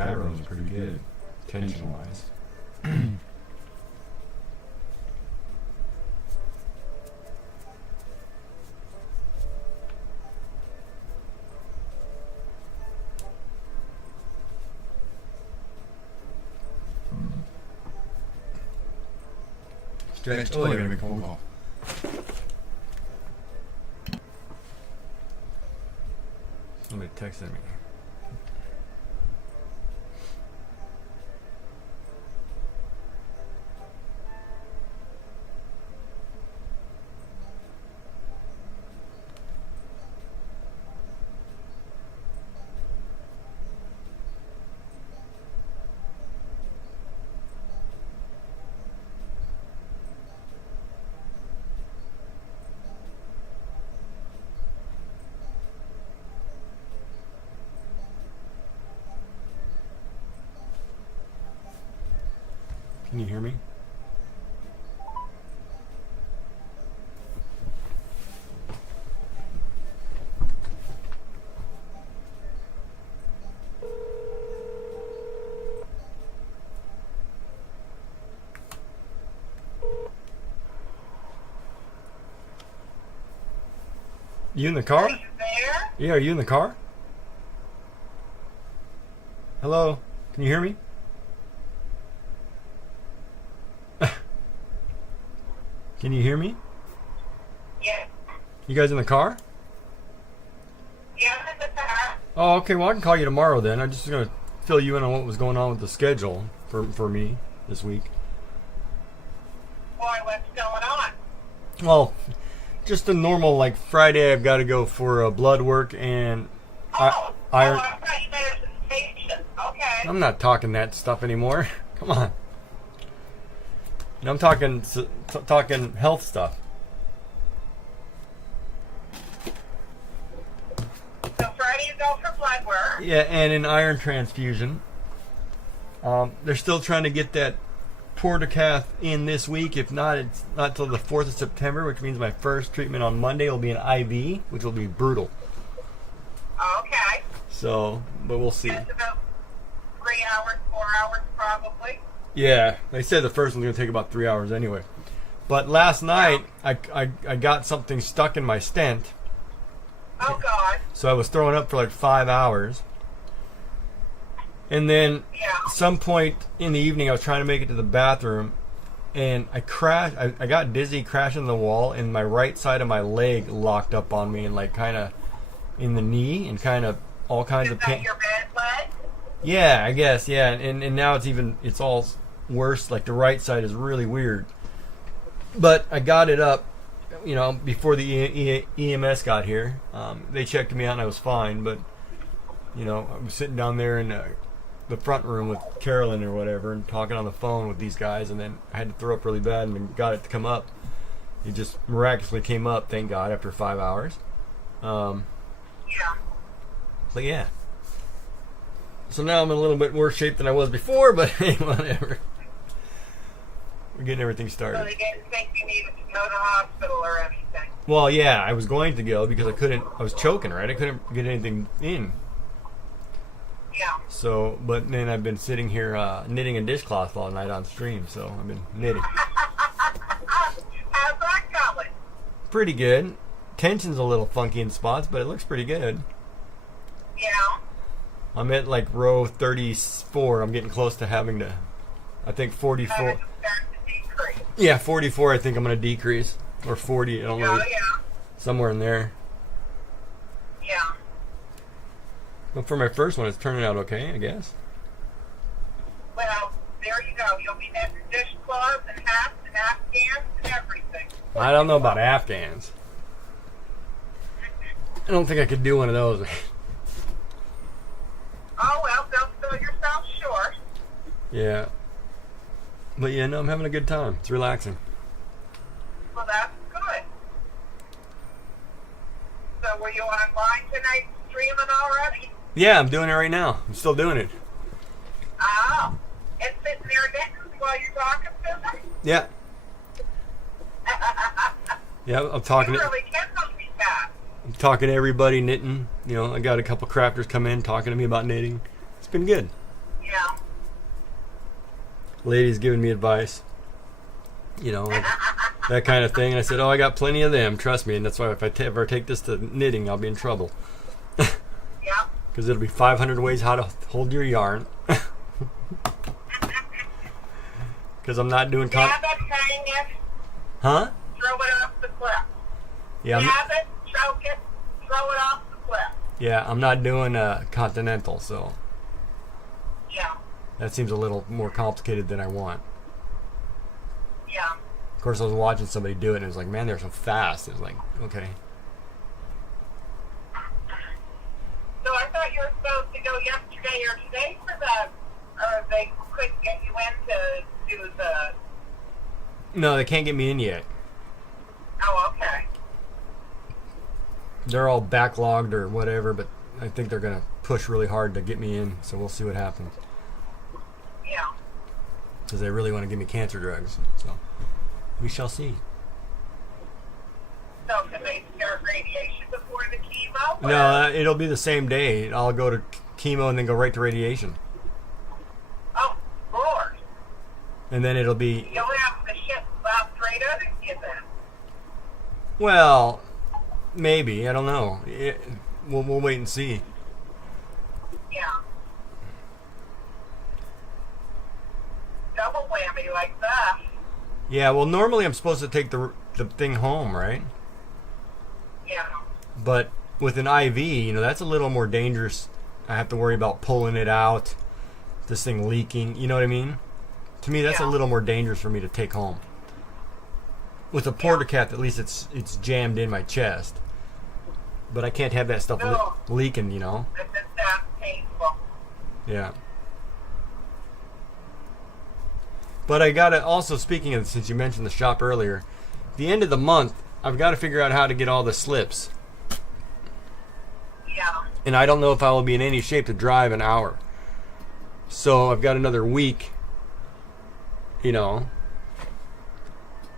dye rolls are pretty good, tension-wise. Stretch. Oh, I gotta make a phone call. Somebody texted me. Can you hear me? You in the car? Are you there? Yeah, are you in the car? Hello? Can you hear me? Can you hear me? Yeah. You guys in the car? Yeah, I'm in the car. Oh, okay. Well, I can call you tomorrow then. I'm just going to fill you in on what was going on with the schedule for me this week. Boy, what's going on? Well, just a normal, like, Friday I've got to go for blood work and Oh, iron. I thought you meant a station. Okay. I'm not talking that stuff anymore. Come on. I'm talking health stuff. So Friday you go for blood work. Yeah, and an iron transfusion. They're still trying to get that portacath in this week. If not, it's not till the 4th of September, which means my first treatment on Monday will be an IV, which will be brutal. Okay. So, but we'll see. That's about 3 hours, 4 hours probably. Yeah, they said the first one's going to take about 3 hours anyway. But last night, I got something stuck in my stent. Oh, God. So I was throwing up for like 5 hours. And then Yeah. some point in the evening, I was trying to make it to the bathroom. And I crashed. I got dizzy crashing the wall. And my right side of my leg locked up on me. And like kind of in the knee. And kind of all kinds Is of that pain. your bed leg? Yeah, I guess. Yeah. And now it's all worse. Like the right side is really weird. But I got it up, you know, before the EMS got here. They checked me out and I was fine. But, you know, I was sitting down there in the front room with Carolyn or whatever and talking on the phone with these guys. And then I had to throw up really bad and got it to come up. It just miraculously came up, thank God, after 5 hours. Yeah. But yeah. So now I'm in a little bit worse shape than I was before, but hey, whatever. We're getting everything So started. they didn't think you needed to go to the hospital or anything. Well, yeah, I was going to go because I was choking, right? I couldn't get anything in. Yeah. So, but then I've been sitting here knitting a dishcloth all night on stream, so I've been knitting. How's that going? Pretty good. Tension's a little funky in spots, but it looks pretty good. Yeah. I'm at like row 34. I'm getting close to having to, I think 44. Having to start to decrease. Yeah, 44 I think I'm going to decrease. Or 40, I don't know. Oh, yeah. Somewhere in there. Yeah. But for my first one, it's turning out okay, I guess. Well, there you go. You'll be having dishcloths and hats and afghans and everything. I don't know about Afghans. I don't think I could do one of those. Oh, well, don't sell yourself short. Yeah. But yeah, no, I'm having a good time. It's relaxing. Well, that's good. So, were you online tonight streaming already? Yeah, I'm doing it right now. I'm still doing it. Oh. And sitting there knitting while you're talking to them? Yeah. Yeah, I'm talking You to, really can multitask. I'm talking to everybody knitting. You know, I got a couple crafters come in talking to me about knitting. It's been good. lady's giving me advice, you know, like that kind of thing. And I said, oh, I got plenty of them, trust me. And that's why if I ever take this to knitting, I'll be in trouble. Yeah. Because it'll be 500 ways how to hold your yarn. Because I'm not doing Grab it, hang it, Huh? throw it off the cliff. Yeah, Grab it, choke it, throw it off the cliff. yeah, I'm not doing continental, so Yeah, that seems a little more complicated than I want. yeah. Of course, I was watching somebody do it, and it was like, man, they're so fast. It was like, okay. So I thought you were supposed to go yesterday or today for that, or they couldn't get you in to do the... No, they can't get me in yet. Oh, okay. They're all backlogged or whatever, but I think they're going to push really hard to get me in, so we'll see what happens. Yeah. Because they really want to give me cancer drugs, so we shall see. So can they start radiation before the chemo? No, it'll be the same day. I'll go to chemo and then go right to radiation. Oh, Lord. And then it'll be, You'll have the shit slapped right out of you then. well, maybe. I don't know. We'll wait and see. Yeah. Double whammy like that. Yeah, well, normally I'm supposed to take the thing home, right? Yeah. But with an IV, you know, that's a little more dangerous. I have to worry about pulling it out, this thing leaking. You know what I mean? To me, that's a Yeah. little more dangerous for me to take home. With a portacat, at least it's jammed in my chest. But I can't have that stuff No. leaking, you know? This is that painful. Yeah. But I gotta also, speaking of, since you mentioned the shop earlier, the end of the month, I've got to figure out how to get all the slips. Yeah. And I don't know if I will be in any shape to drive an hour. So I've got another week, you know.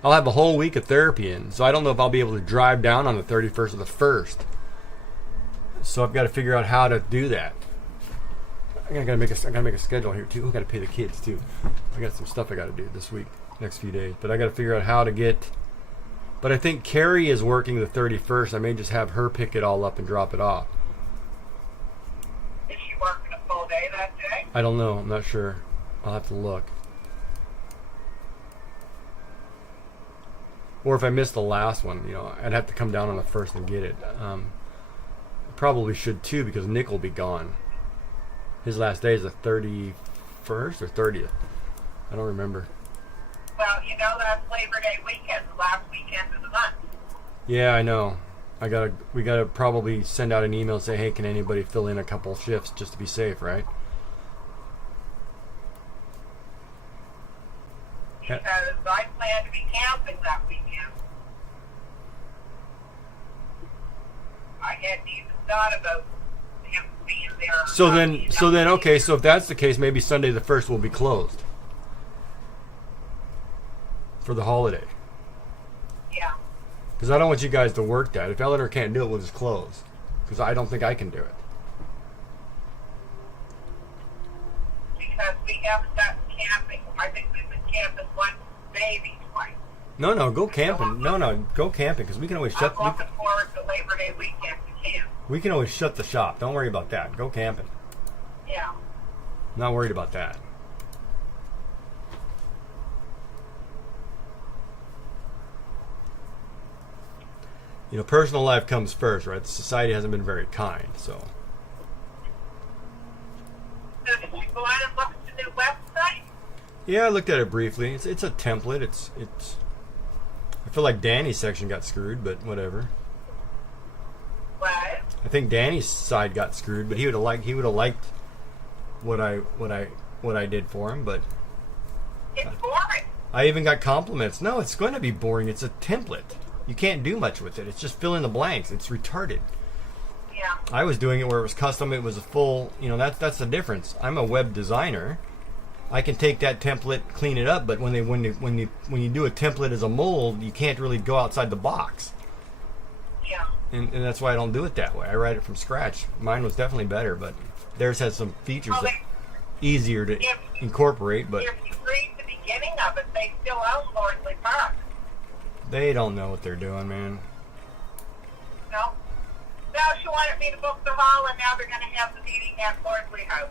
I'll have a whole week of therapy in. So I don't know if I'll be able to drive down on the 31st or the 1st. So I've got to figure out how to do that. I gotta make a schedule here too. I gotta pay the kids too. I got some stuff I gotta do this week, next few days. But I gotta figure out how to get. But I think Carrie is working the 31st. I may just have her pick it all up and drop it off. Is she working a full day that day? I don't know. I'm not sure. I'll have to look. Or if I missed the last one, you know, I'd have to come down on the 1st and get it. Probably should too, because Nick will be gone. His last day is the 31st or 30th. I don't remember. Well, you know that's Labor Day weekend, the last weekend of the month. Yeah, I know. We gotta probably send out an email and say, hey, can anybody fill in a couple shifts just to be safe, right? Because I plan to be camping that weekend. I hadn't even thought about him being there. So then, okay. So if that's the case, maybe Sunday the 1st will be closed for the holiday. Yeah. Because I don't want you guys to work that. If Eleanor can't do it, we'll just close. Because I don't think I can do it. Because we haven't gotten camping. I think we've been camping once, maybe twice. No, go camping. No, go camping because we can always shut. I'm looking forward to Labor Day weekend to camp. We can always shut the shop. Don't worry about that. Go camping. Yeah. I'm not worried about that. You know, personal life comes first, right? Society hasn't been very kind, so. So did you go out and look at the new website? Yeah, I looked at it briefly. It's a template. It's. I feel like Danny's section got screwed, but whatever. What? I think Danny's side got screwed, but he would have liked what I did for him, but It's boring. I even got compliments. No, it's going to be boring. It's a template. You can't do much with it. It's just fill in the blanks. It's retarded. Yeah. I was doing it where it was custom. It was a full, you know, that's the difference. I'm a web designer. I can take that template, clean it up, but when you do a template as a mold, you can't really go outside the box. Yeah. And that's why I don't do it that way. I write it from scratch. Mine was definitely better, but theirs has some features Well, that. easier to incorporate, but if you read the beginning of it, they still own Lordley Park. they don't know what they're doing, man. No? No, she wanted me to book the hall, and now they're going to have the meeting at Lordley House.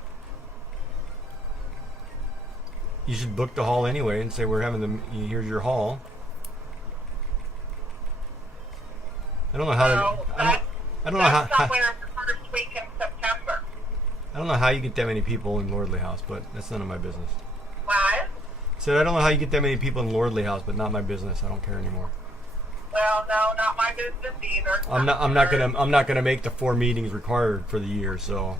You should book the hall anyway and say we're having the. Here's your hall. I don't know how So to. that's, I don't know how. that's somewhere in the first week in September. I don't know how you get that many people in Lordley House, but that's none of my business. What? So I don't know how you get that many people in Lordley House, but not my business. I don't care anymore. Well, no, not my business either. I'm not gonna make the 4 meetings required for the year. So.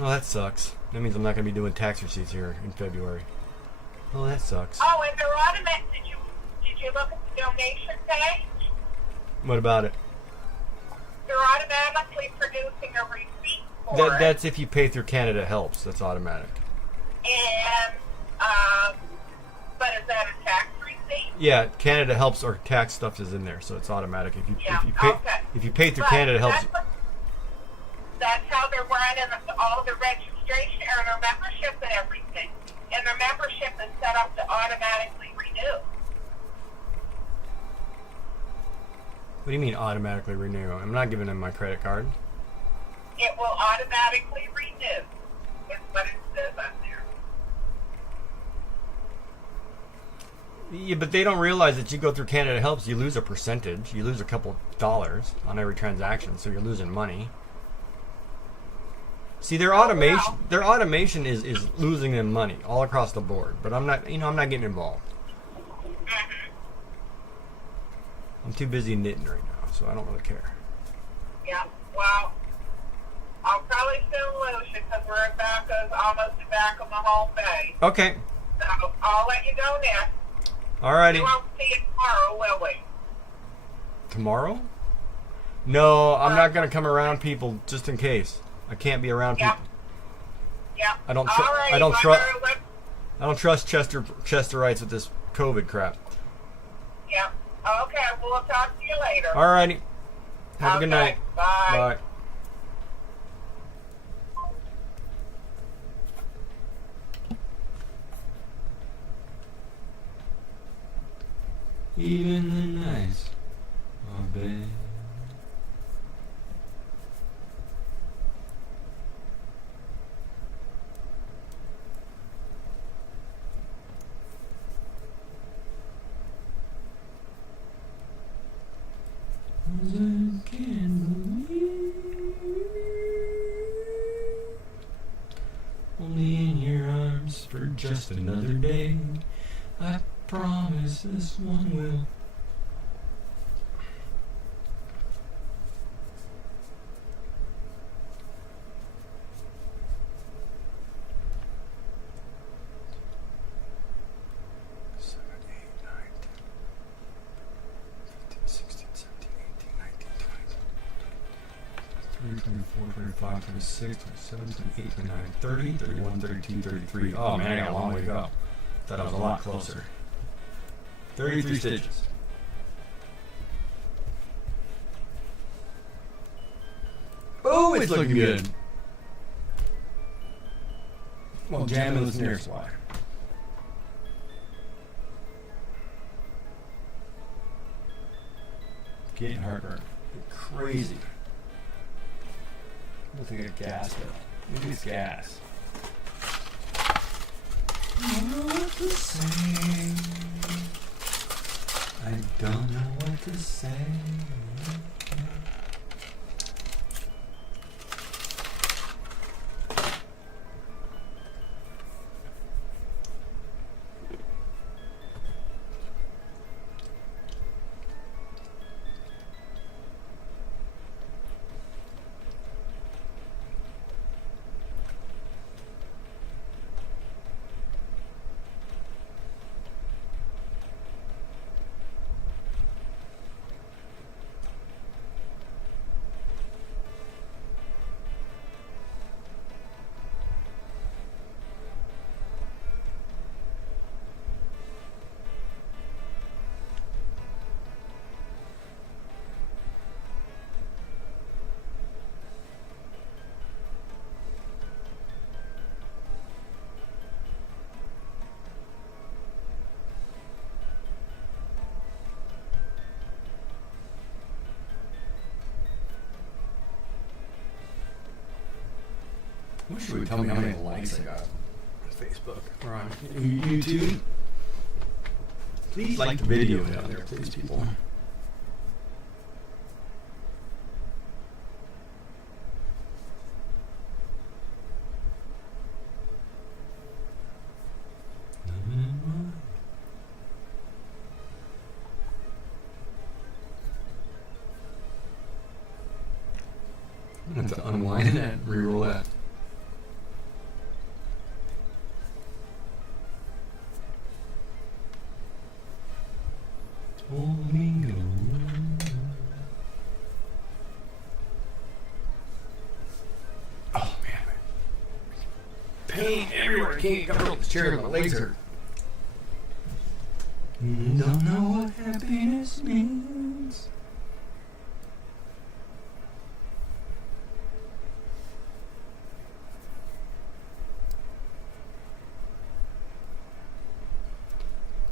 Oh, that sucks. That means I'm not gonna be doing tax receipts here in February. Oh, that sucks. Oh, and they're automatic. Did you look at the donation page? What about it? They're automatically producing a receipt for it. That's if you pay through Canada Helps. That's automatic. And, but is that a tax receipt? Yeah, Canada Helps or tax stuff is in there, so it's automatic. If you pay through But Canada Helps. That's how they're running all the registration or their membership and everything. And their membership is set up to automatically renew. What do you mean automatically renew? I'm not giving them my credit card. It will automatically renew. Is what it says on there. Yeah, but they don't realize that you go through Canada Helps, you lose a percentage. You lose a couple dollars on every transaction, so you're losing money. See, their automation is losing them money all across the board. But I'm not getting involved. I'm too busy knitting right now, so I don't really care. Yeah, well, I'll probably soon lose you because we're almost back on the home bay. Okay. So I'll let you go next. Alrighty. We won't see you tomorrow, will we? Tomorrow? No, I'm not gonna come around people just in case. I can't be around people. Yeah. I don't trust Chesterites with this COVID crap. Yeah. Okay, we'll talk to you later. Alrighty. Have a good Okay, night. bye. Even the nights are bad. I can't believe only in your arms for just another day. I promise this one will. Five, 26, 27, 28, 29, 30, 31, 32, 33. Oh man, I got a long way to go. Thought I was a lot closer. 33 stitches. Oh, it's looking good. Well, jamming the snare slide. Getting heartburn. Crazy. I don't think it's gas, but maybe it's gas. I don't know what to say. I don't know what to say. I wish you would tell me how many likes I got on Facebook or on YouTube. Please like the video down there, please, people. I'm gonna have to unwind that and re-roll that. Oh man, pain everywhere. I can't get up the chair. My legs hurt. Don't know what happiness means.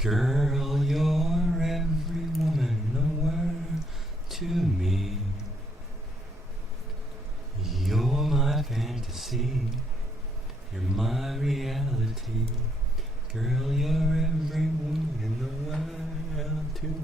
Girl, you're every woman in the world to me. You're my fantasy. You're my reality. Girl, you're every woman in the world to me.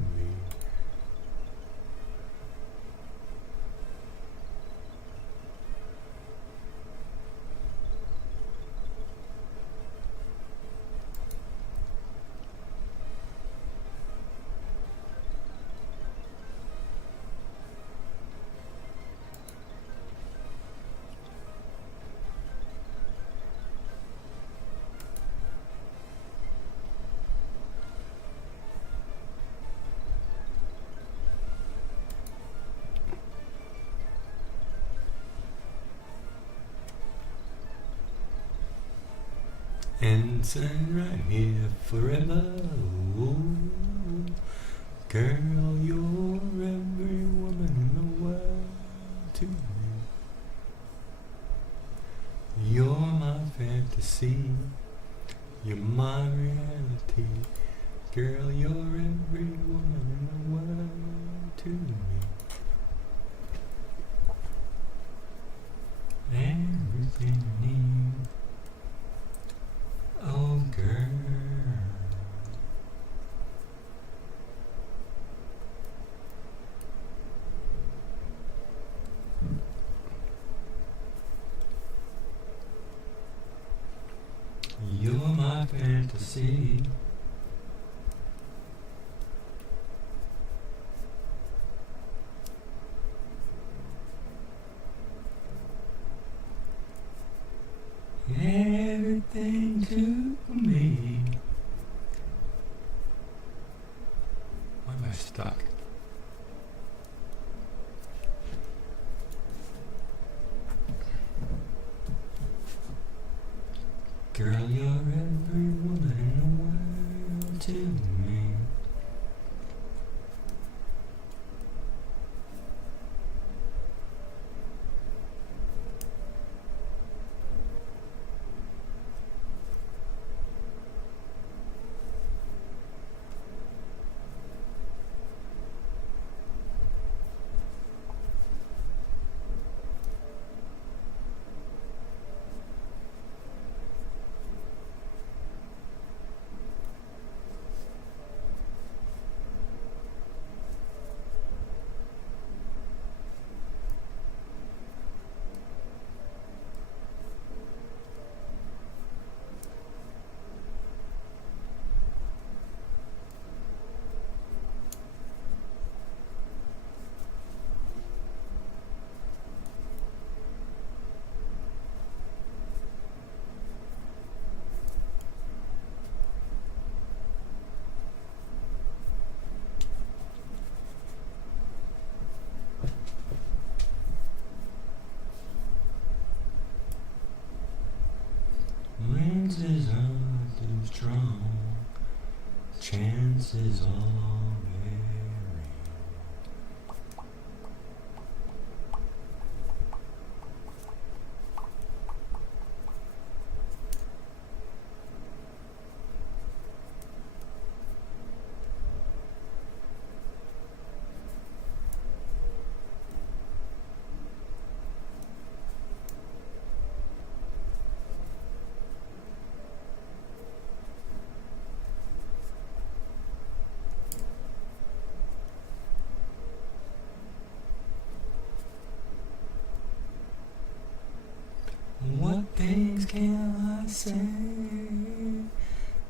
And stand right here forever. Ooh. Girl, you're every woman in the world to me. You're my fantasy. You're my reality. Girl, you're every woman in the world to me. Everything I need. Oh, girl. You're my fantasy. Everything to me. Why am I stuck? Girl, you're every woman in the world to me. Lenses are too strong, chances are very. else can I say?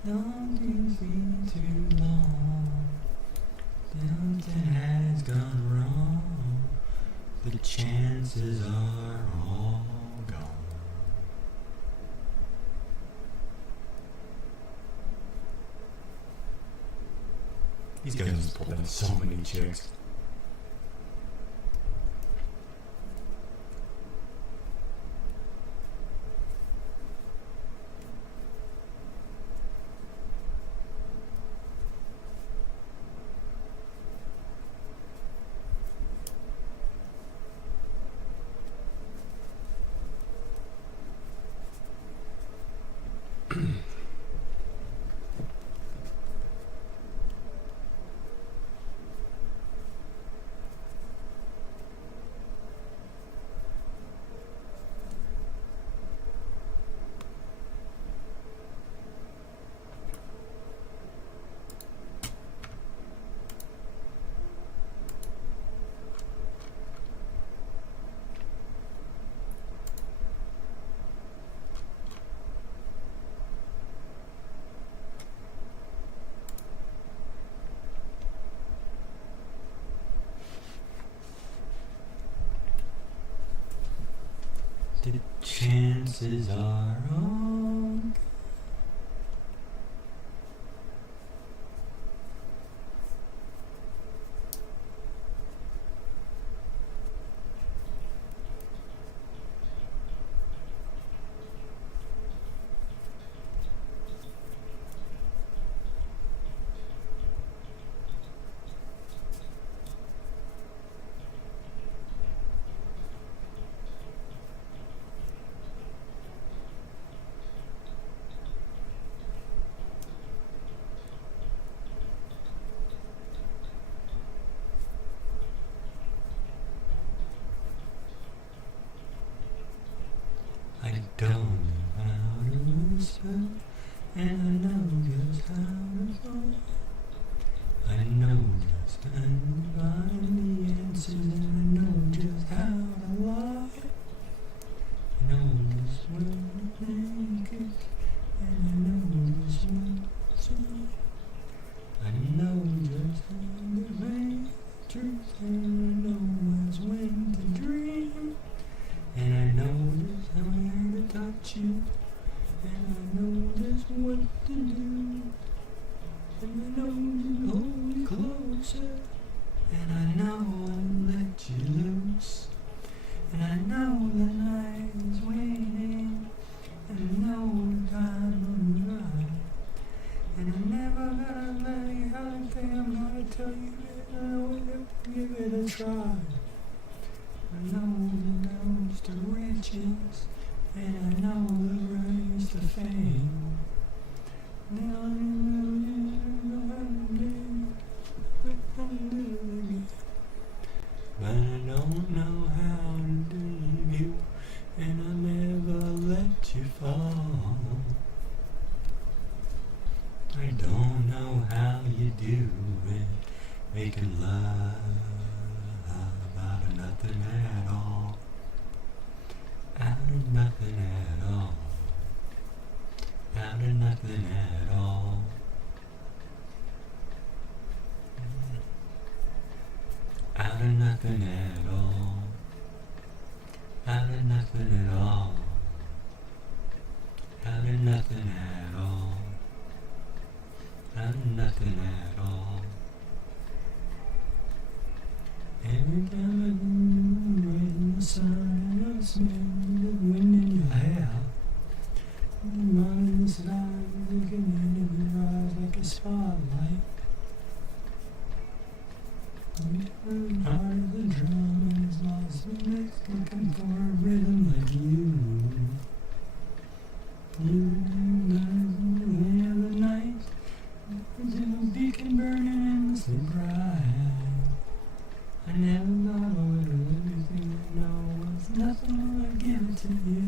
Nothing's been too long. Something has gone wrong. The chances are all gone. These guys pulled in so many chicks. The chances are all. I don't know how to whisper, and I know just how to fall. I know just how to find the answers, and I know just how to lie. I know just when to think it, and I know just when to say. I know just how to make truth, and I know just when to dream. And I know just how to touch you, and I know just what to do, and I know to hold you closer, and I know I'll let you loose, and I know the night is waiting, and I know the time will run, and I'm never gonna let you have anything I'm gonna tell you, and I know you'll give it a try. I know the nose to riches, and I know the rise to fame. Now I know how to do, but I don't know how to leave you, and I'll never let you fall. I don't know how you do it, making love out of nothing at all, out of nothing at all, out of nothing at all, out of nothing at all, out of nothing at all, out of nothing at all, out of nothing at all. Every time I go in the sun, and I smell the wind in your hair. The morning sun looking in your eyes like a spotlight. The heart of the drum is lost in the next, looking for a rhythm like you. You guys in the air of the night, the beacon burning endlessly bright. I never thought I would have everything I know was nothing I'd give it to you.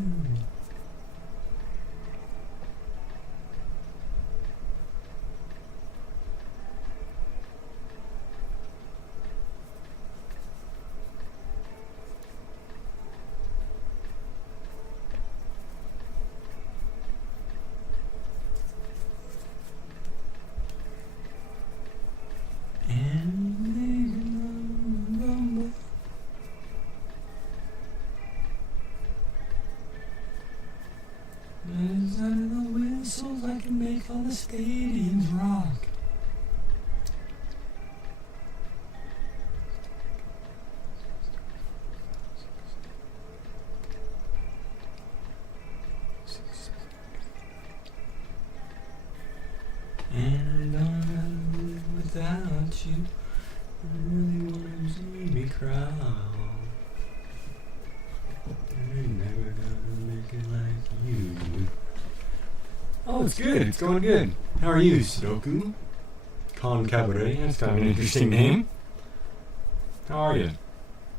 stadiums rock. And I don't know without you. I really want to see me cry. I'm never gonna make it like you. Oh, it's good. It's going good. How are you, Sudoku? Con Cabaret. That's kind of an interesting name. How are you?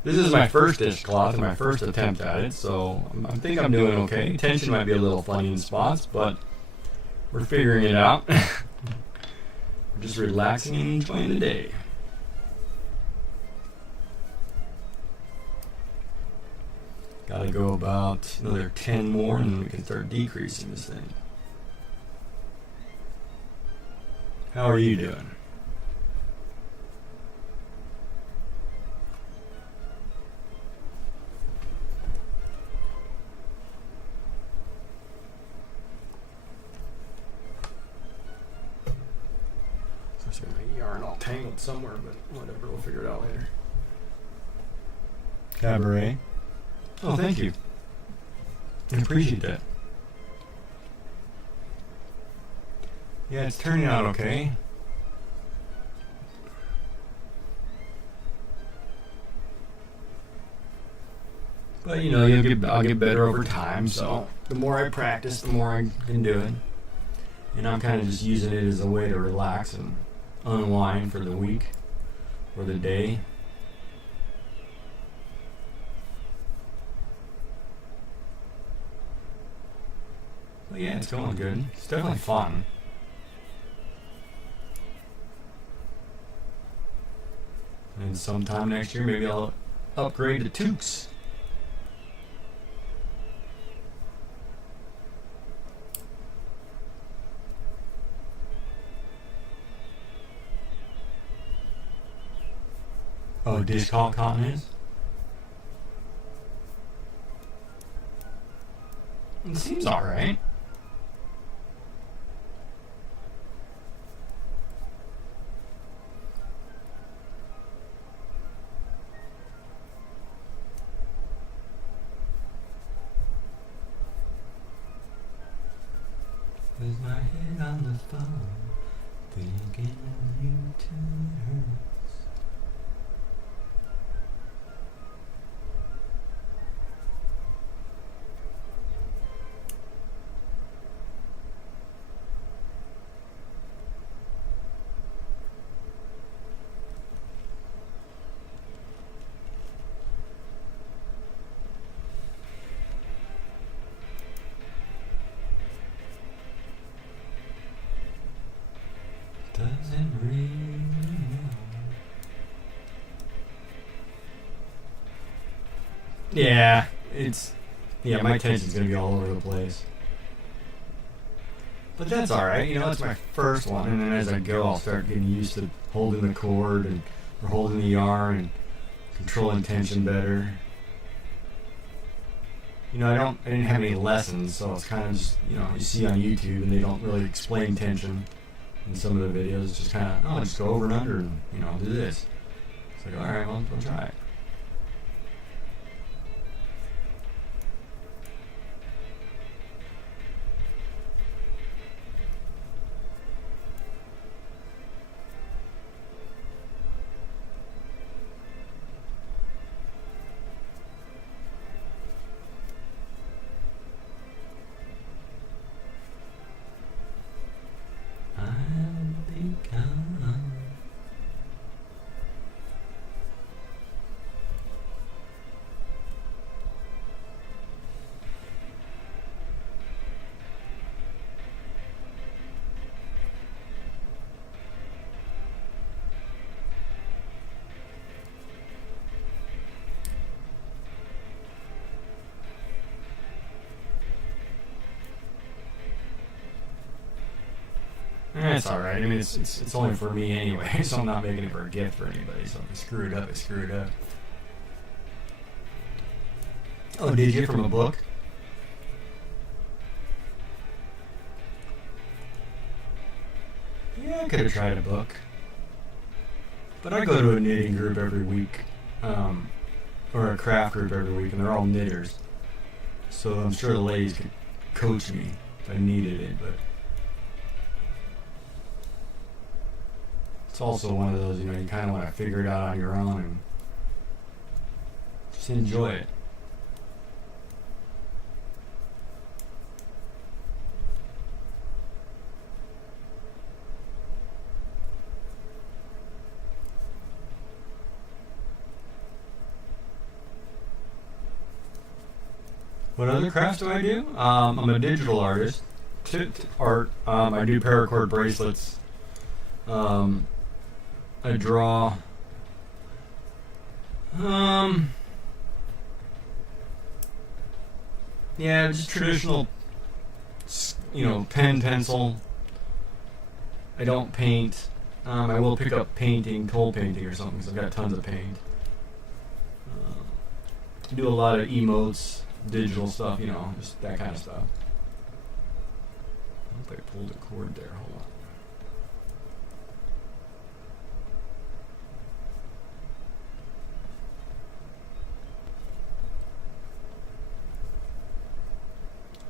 This is my first dishcloth and my first attempt at it, so I think I'm doing okay. Tension might be a little funny in spots, but we're figuring it out. We're just relaxing and enjoying the day. Gotta go about another 10 more and then we can start decreasing this thing. How are you doing? Especially my yarn all tangled somewhere, but whatever, we'll figure it out later. Cabaret. Oh, thank you. I appreciate that. Yeah, it's turning out okay. But you know, I'll get better over time. So the more I practice, the more I can do it. And I'm kind of just using it as a way to relax and unwind for the week or the day. But yeah, it's going good. It's definitely fun. And sometime next year, maybe I'll upgrade to toques. Oh, dishcloth cotton is? It seems alright. With my head on the phone, thinking of you too. Doesn't really know. Yeah, my tension's gonna be all over the place. But that's alright, you know, it's my first one, and then as I go I'll start getting used to holding the cord and or holding the yarn and controlling tension better. You know, I didn't have any lessons, so it's kind of just, you know, you see on YouTube and they don't really explain tension. In some of the videos, it's just kind of, oh, just go over and under and, you know, do this. It's like, alright, well, we'll try it. That's alright. I mean, it's only for me anyway, so I'm not making it for a gift for anybody. So if I screw it up, I screw it up. Oh, did you from a book? I could have tried a book. But I go to a knitting group every week, or a craft group every week, and they're all knitters. So I'm sure the ladies could coach me if I needed it, but it's also one of those, you kind of want to figure it out on your own and just enjoy it. What other crafts do I do? I'm a digital artist. Art. I do paracord bracelets. I draw. Yeah, just traditional, pen, pencil. I don't paint. I will pick up painting, coal painting or something, because I've got tons of paint. I do a lot of emotes. Digital stuff, just that kind of stuff. I hope I pulled a cord there. Hold on.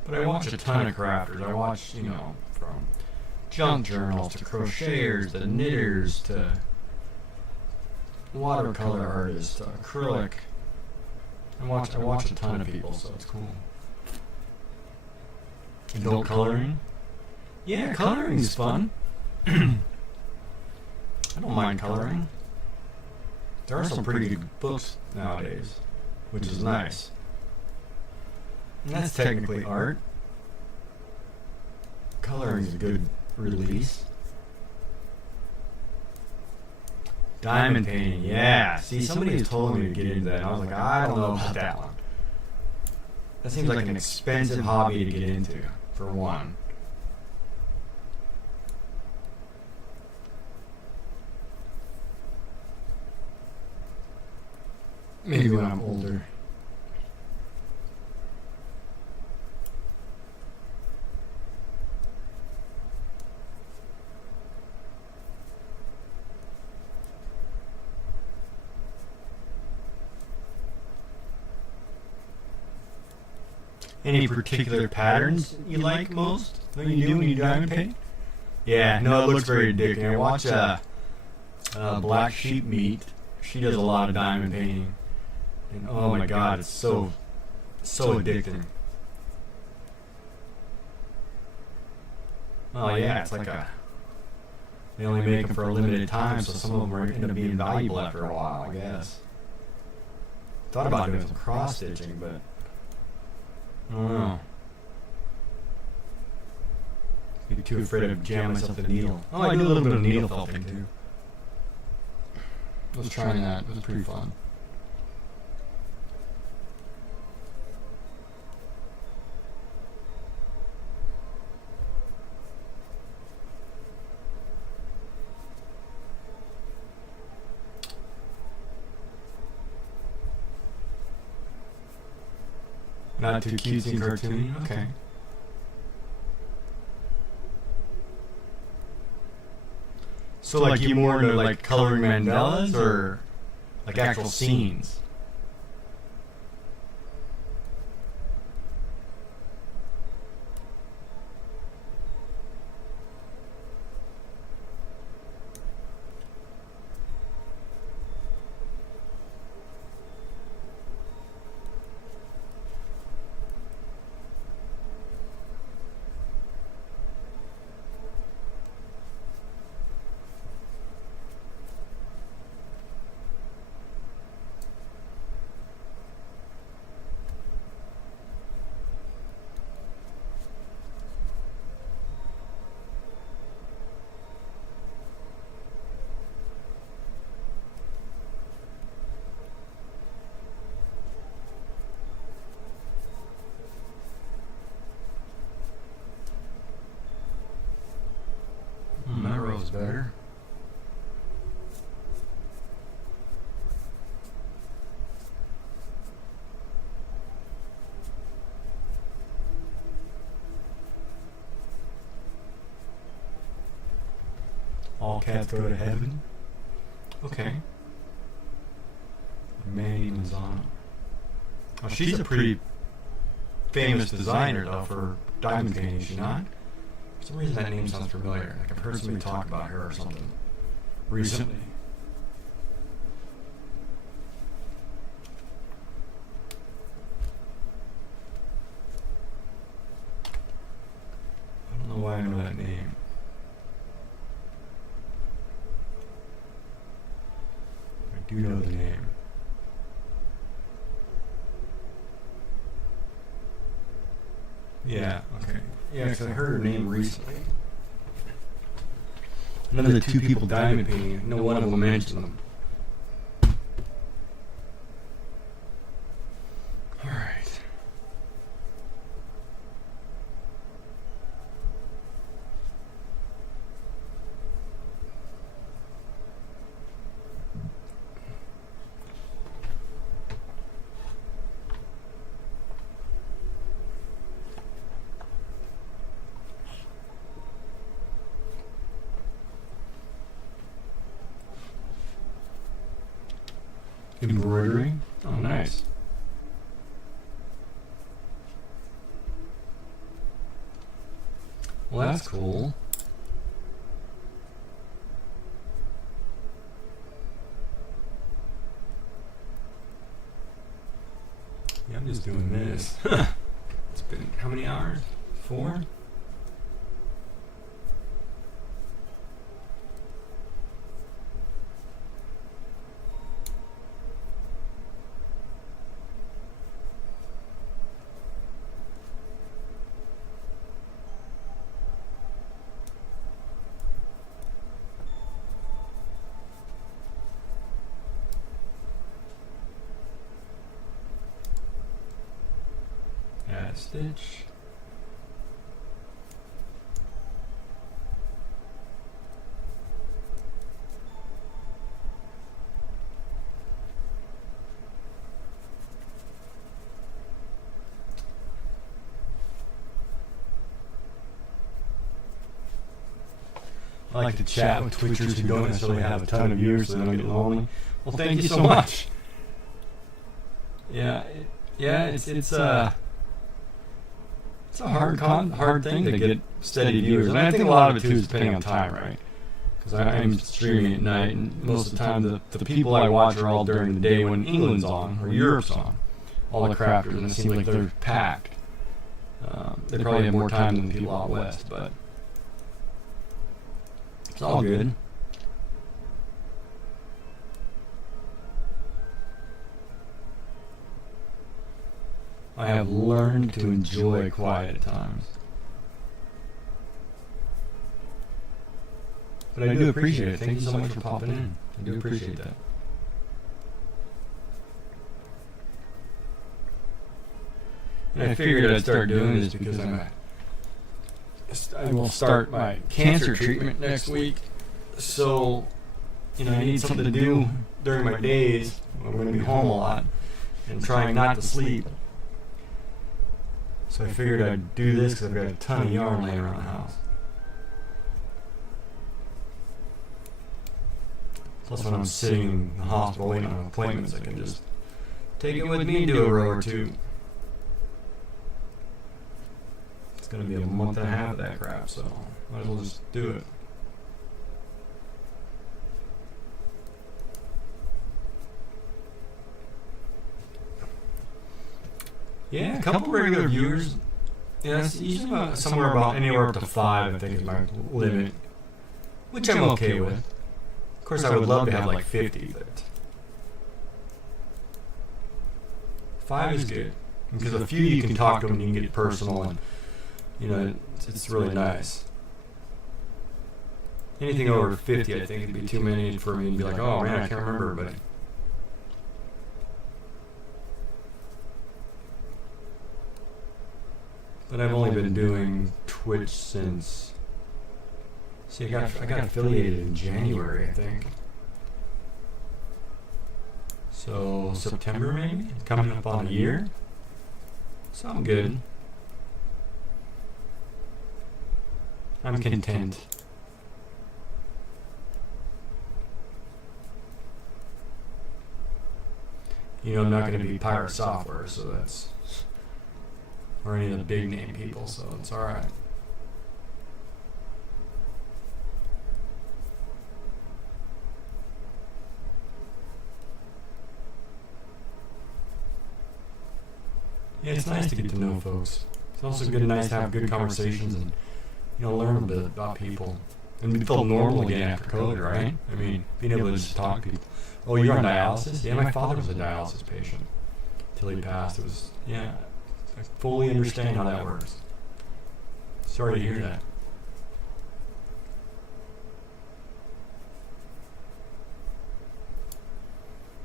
But I watch a ton of crafters. I watch, from junk journals to crocheters to knitters to watercolor artists to acrylic. I watch a ton of people, so it's cool. Adult coloring? Yeah, coloring is fun. I don't mind coloring. There are some pretty good books nowadays, which is nice. And that's technically art. Coloring is a good release. Diamond painting, yeah. See, somebody has told me to get into that, and I was like, I don't know about that one. That seems like an expensive hobby to get into, for one. Maybe when I'm older. Any particular patterns you like most when you diamond paint? Yeah, no, it looks very addicting. I watch Black Sheep Meat. She does a lot of diamond painting. And oh my god, it's so addicting. Oh yeah, it's like they only make them for a limited time, so some of them are end up being valuable after a while, I guess. Thought about doing some cross stitching, but I don't know. Maybe too afraid to jam myself with a needle. Oh, I do a little bit of needle felting too. I was trying that. It was pretty fun. Not too cutesy and cartoony? Okay. So like you more into like coloring mandalas or like actual scenes? All cats go to heaven. Okay. Manny Mazzano. Oh, she's a pretty famous designer, though, for diamond painting, is she not? For some reason that name sounds familiar. Like I've heard somebody talk about her or something recently. I don't know why I know that name. I do know the name. Yeah, okay. Yeah, because I heard her name recently. None of the two people diamond painting, no one of them mentioned them. Alright. Embroidery? Oh, nice. Well, that's cool. Yeah, I'm just doing this. It's been how many hours? 4? Add a stitch. I like to chat with Twitchers who don't necessarily have a ton of viewers, so they don't get lonely. Well, thank you so much. Yeah, it's a hard thing to get steady viewers, and I think a lot of it too is depending on time, right? Because I'm streaming at night, and most of the time the people I watch are all during the day when England's on or Europe's on. All the crafters, and it seems like they're packed. They probably have more time than the people out west, but it's all good. I have learned to enjoy quiet at times. But I do appreciate it. Thank you so much for popping in. I do appreciate that. And I figured I'd start doing this because I will start my cancer treatment next week. So, I need something to do during my days. I'm going to be home a lot and trying not to sleep. So I figured I'd do this because I've got a ton of yarn laying around the house. Plus when I'm sitting in the hospital waiting on appointments, I can just take it with me and do a row or two. It's going to be a month and a half of that crap, so might as well just do it. Yeah, a couple regular viewers. Yeah, it's usually about anywhere up to 5, I think, is my limit, which I'm okay with. Of course, I would love to have like 50, but 5 is good because a few you can talk to them and you can get personal, and it's really nice. Anything over 50, I think, would be too many for me to be like, oh man, I can't remember everybody. But I've only been doing Twitch since... See, I got affiliated in January, I think. So, September maybe? Coming up on a year? So I'm good. I'm content. You know, I'm not going to be Pirate Software, so that's, or any of the big name people, so it's all right. Yeah, it's nice to get to know folks. It's also good, nice to have good conversations and, you know, learn a bit about people and feel normal again after COVID, right? I mean, being able to just talk to people. Oh, you're on dialysis? Yeah, my father was a dialysis patient till he passed. It was, yeah, I fully understand how that works. Sorry to hear that.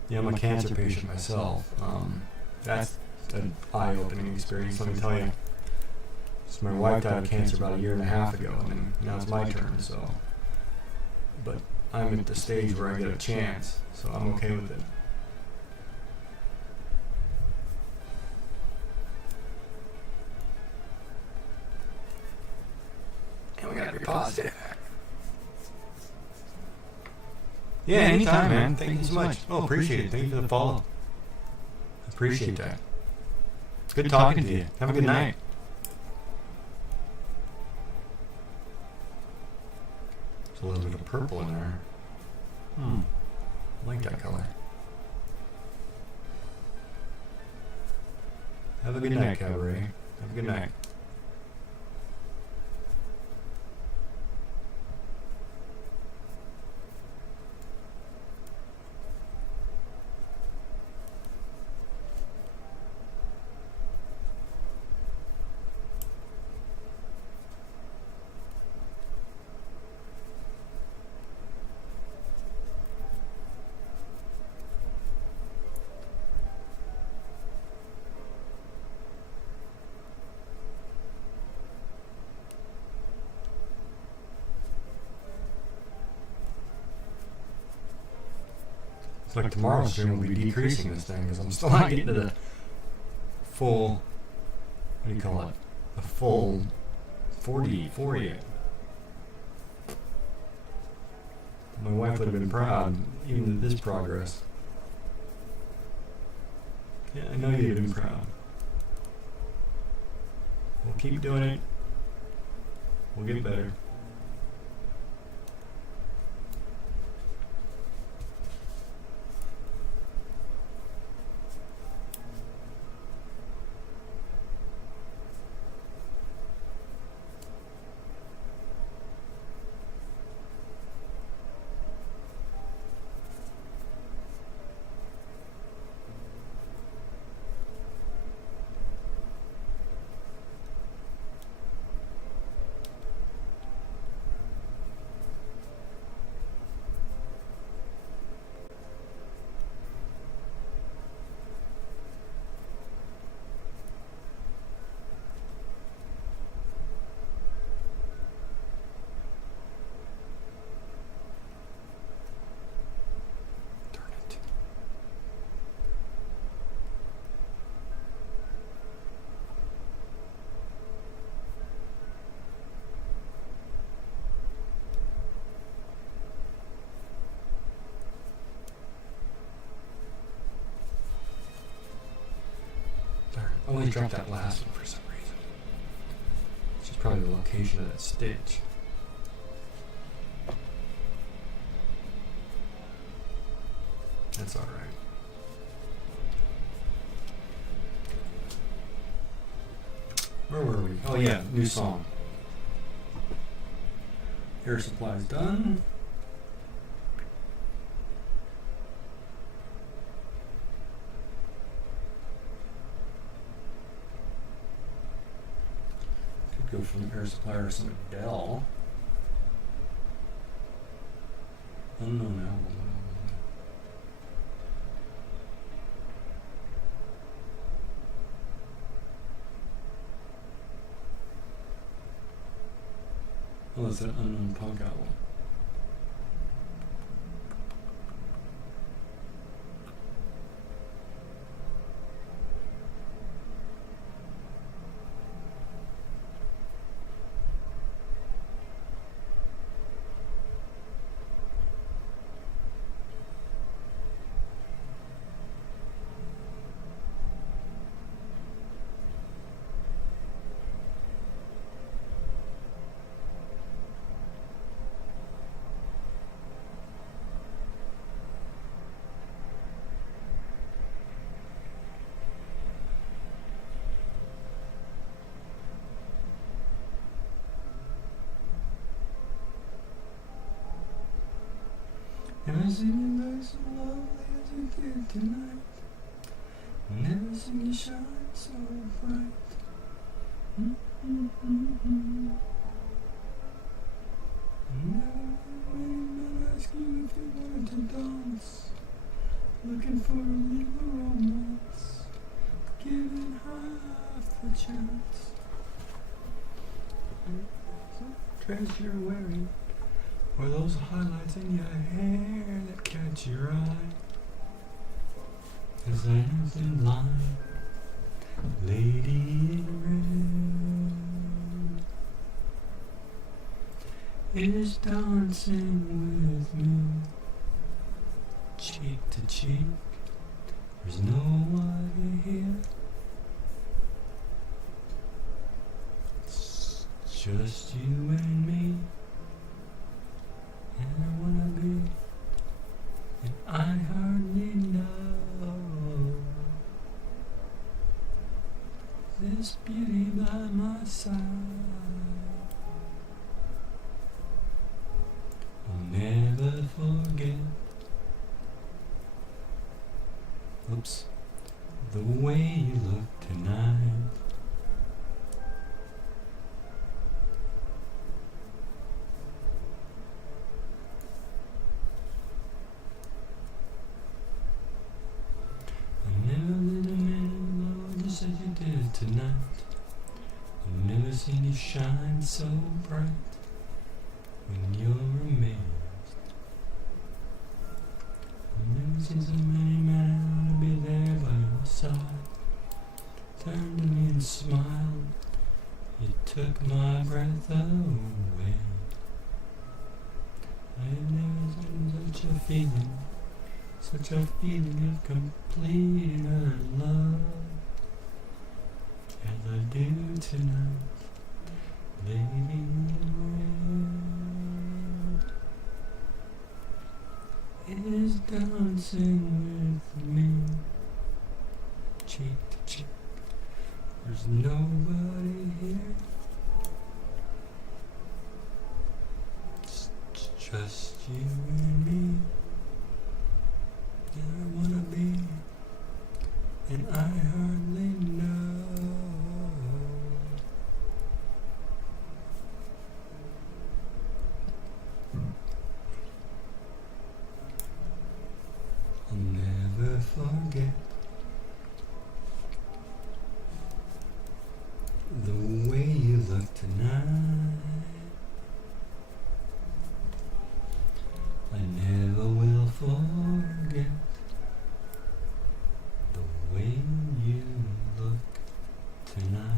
Yeah, I'm a cancer patient myself. That's an eye-opening experience, let me tell you. So my wife died of cancer about 1.5 years ago, and now it's my turn, so. But I'm at the stage where I get a chance, so I'm okay with it. And we gotta be positive. Yeah, anytime, man. Thank you so much. Oh, appreciate it. Thank you for the follow. Appreciate that. Good talking to you. Have a good night. There's a little bit of purple in there. I like that color. Have a good night, Cabaret. Have a good night. Like tomorrow's stream will be decreasing this thing because I'm still not getting to the full, what do you call it? The full 40. My wife would have been proud, even at this progress. Yeah, I know you'd have been proud. We'll keep doing it. We'll get better. I always drop that last one for some reason. It's just probably the location of that stitch. That's alright. Where were we? Oh yeah, new song. Air supply's done. Go from air supply or some Dell. Unknown album. Oh, it's an unknown punk album. Never seen you look so lovely as you did tonight. Never seen you shine so bright. Never many men ask you if you wanted to dance. Looking for a little romance. Giving half the chance. The dress you're wearing, or those highlights in your hair that catch your eye. As I enter in line, lady in red is dancing with me, cheek to cheek. There's nobody here. It's just you and me. And I wanna be, and I hardly know this beauty by my side. I'll never forget, oops, the way you look tonight. I never let a man love just as you did tonight. I've never seen you shine so bright when you're amazed. I've never seen so many men to be there by your side. Turned to me and smiled. You took my breath away. I've never seen such a feeling of complete utter love as I do tonight, lady in red is dancing with me, cheek to cheek. There's nobody here. It's just you and me. And I wanna be, and I hardly know. I'll never forget the way you look tonight. I never will forget the way you look tonight.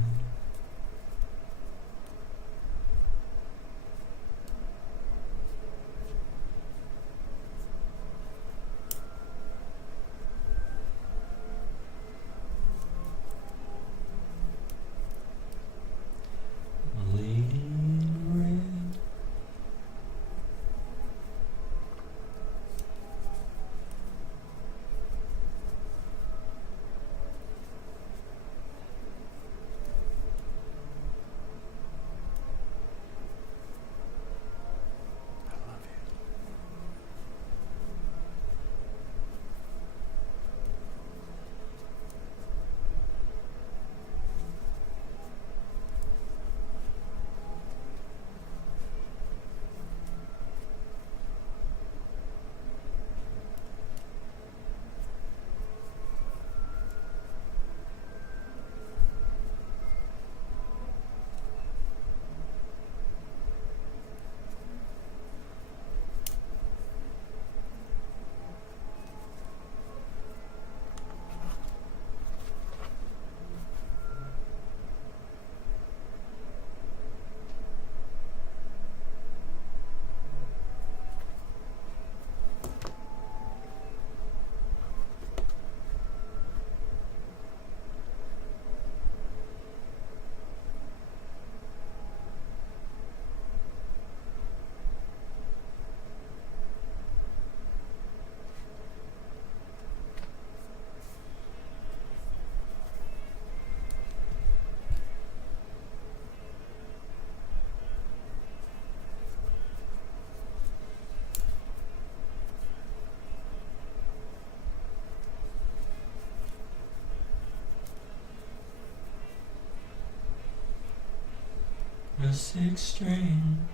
six string,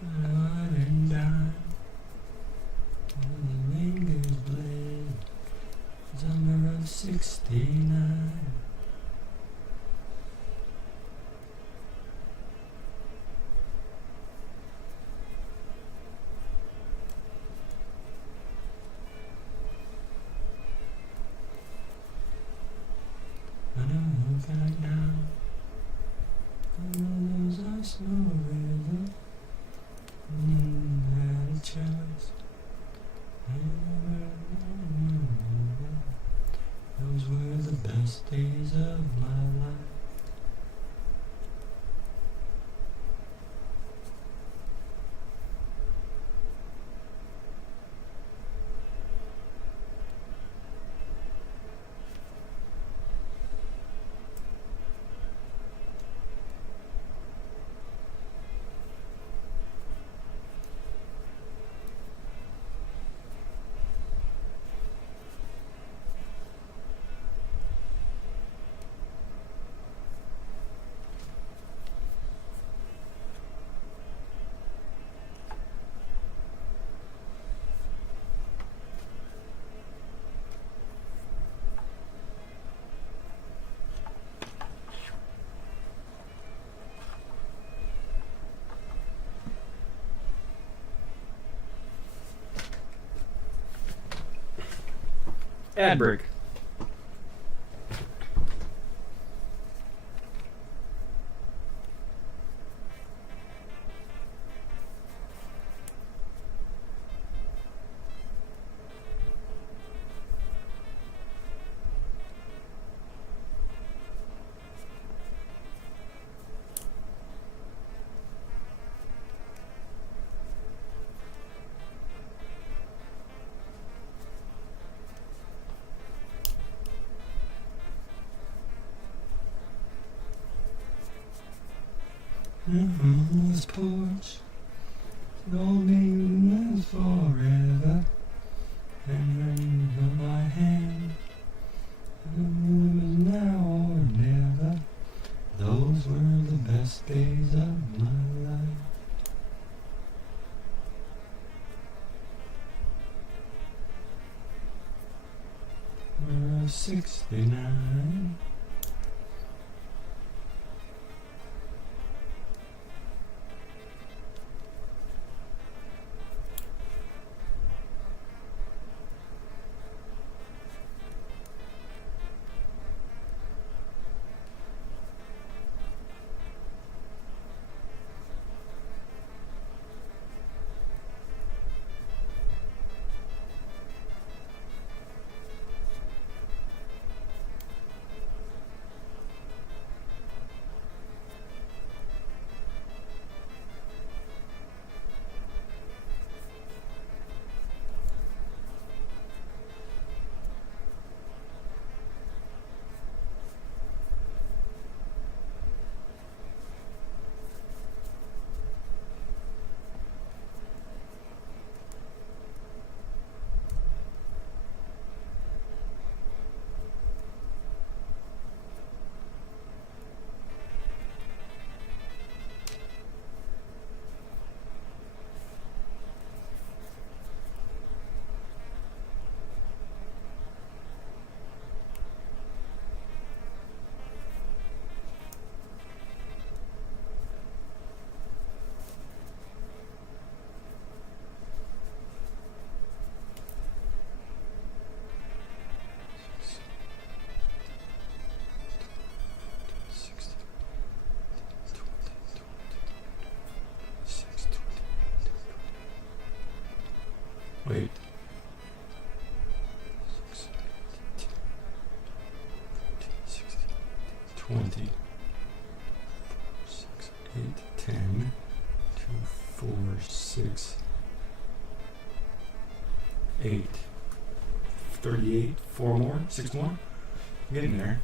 and dime. And the fingers bled, summer of 69. I know back now. I know those are slow rhythm. Had a choice. Those were the best days of my life. Ad break. On this porch, don't be last forever. And on my hand, and it was now or never. Those were the best days of my life. We're 69. Wait. 20, 6, 8, 10, 2, 4, 6, 8, 38, 4 more, 6 more. I'm getting there.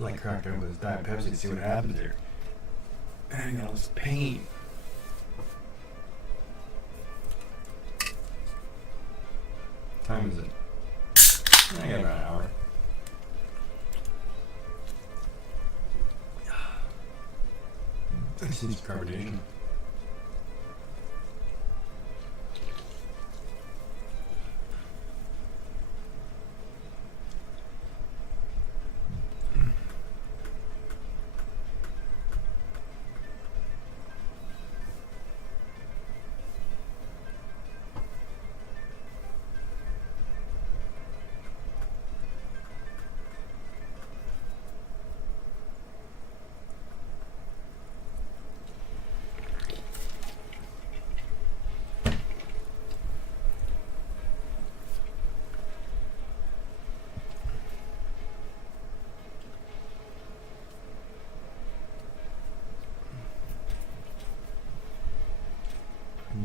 like cracked open this Diet Pepsi to see what happened there. And I got all this pain. Time is it? I got about an hour. I just need some carbonation.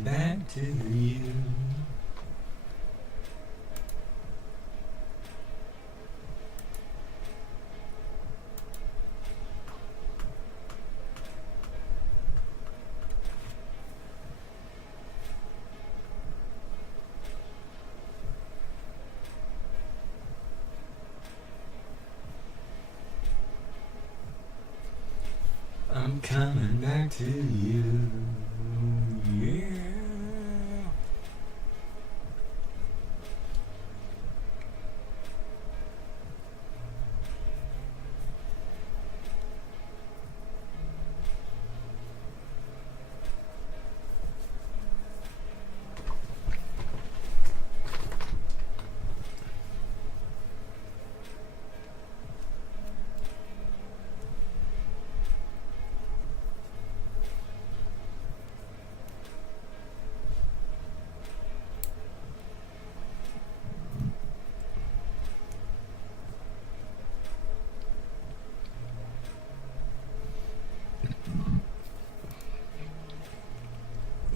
Back to you. I'm coming back to you. Yeah.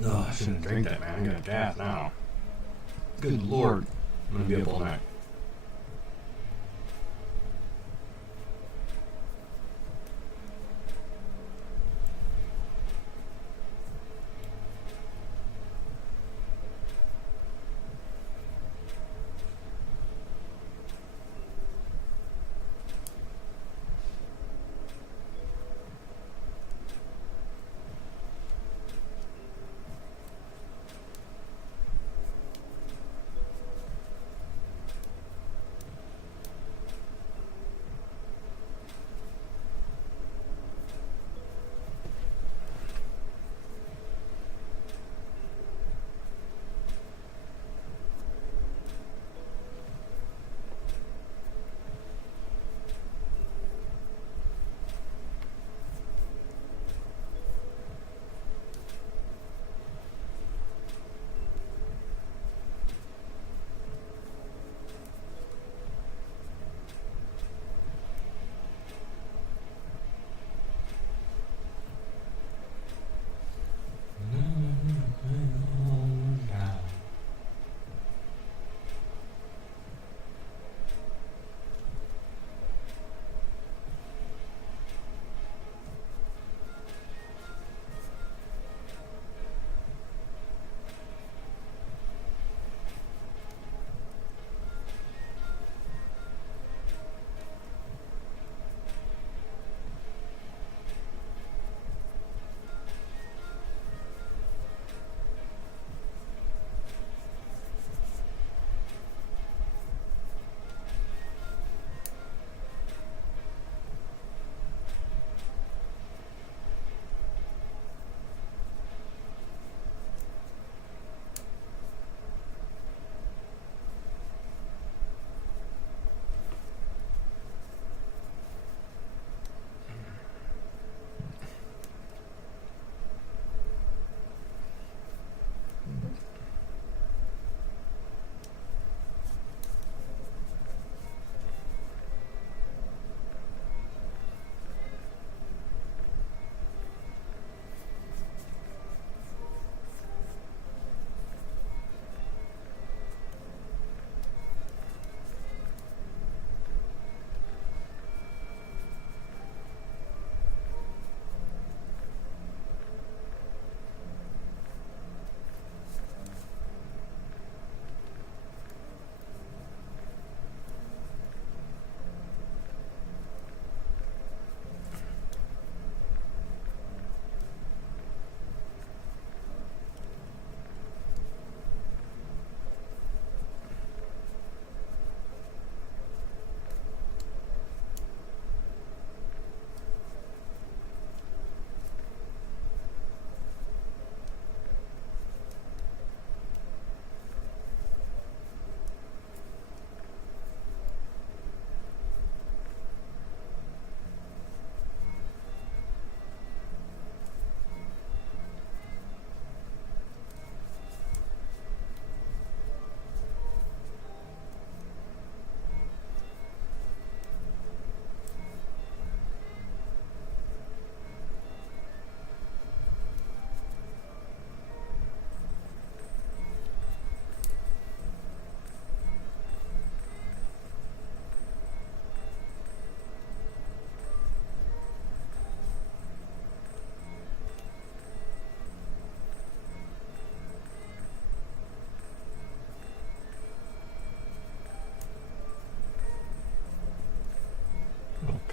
No, I shouldn't drink that, man. I got gas now. Good Lord. I'm gonna be up all night.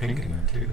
pink in there too.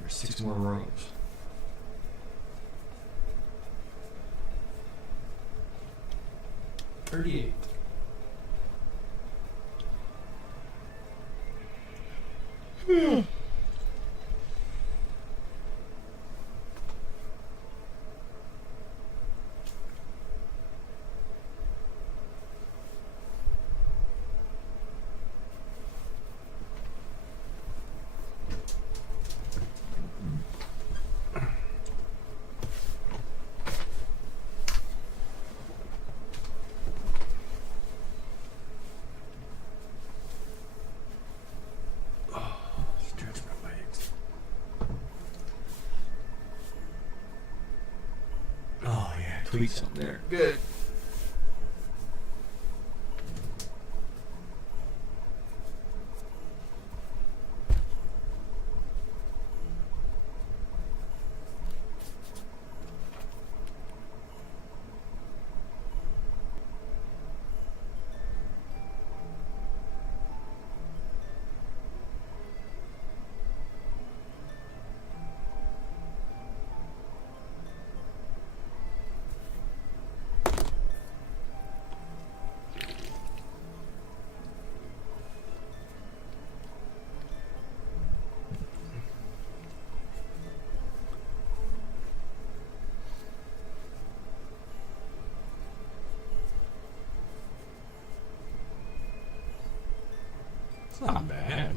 There's 6 more rows. $38. Stretch my legs. Oh yeah, tweak something there. Good. not bad.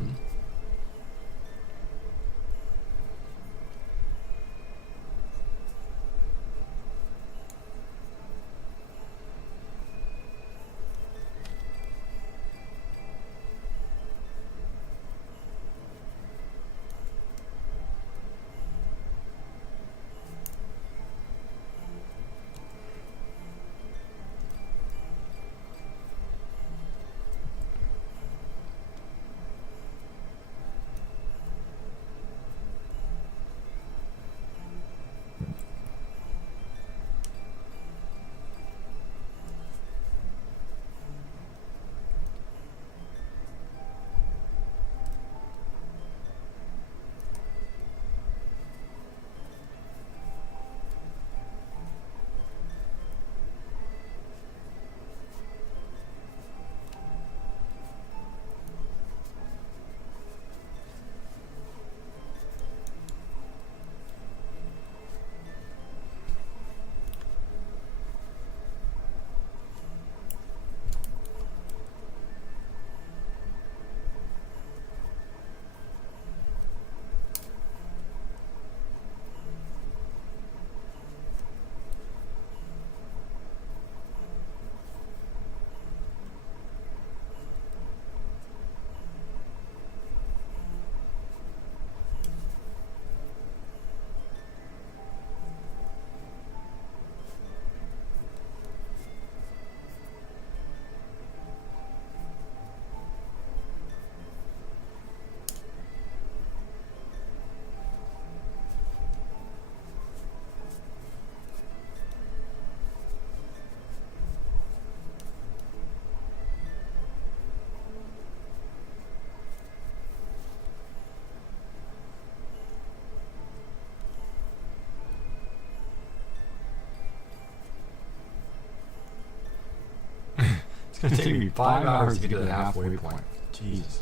It's gonna take me 5 hours to get to the halfway point. Jesus.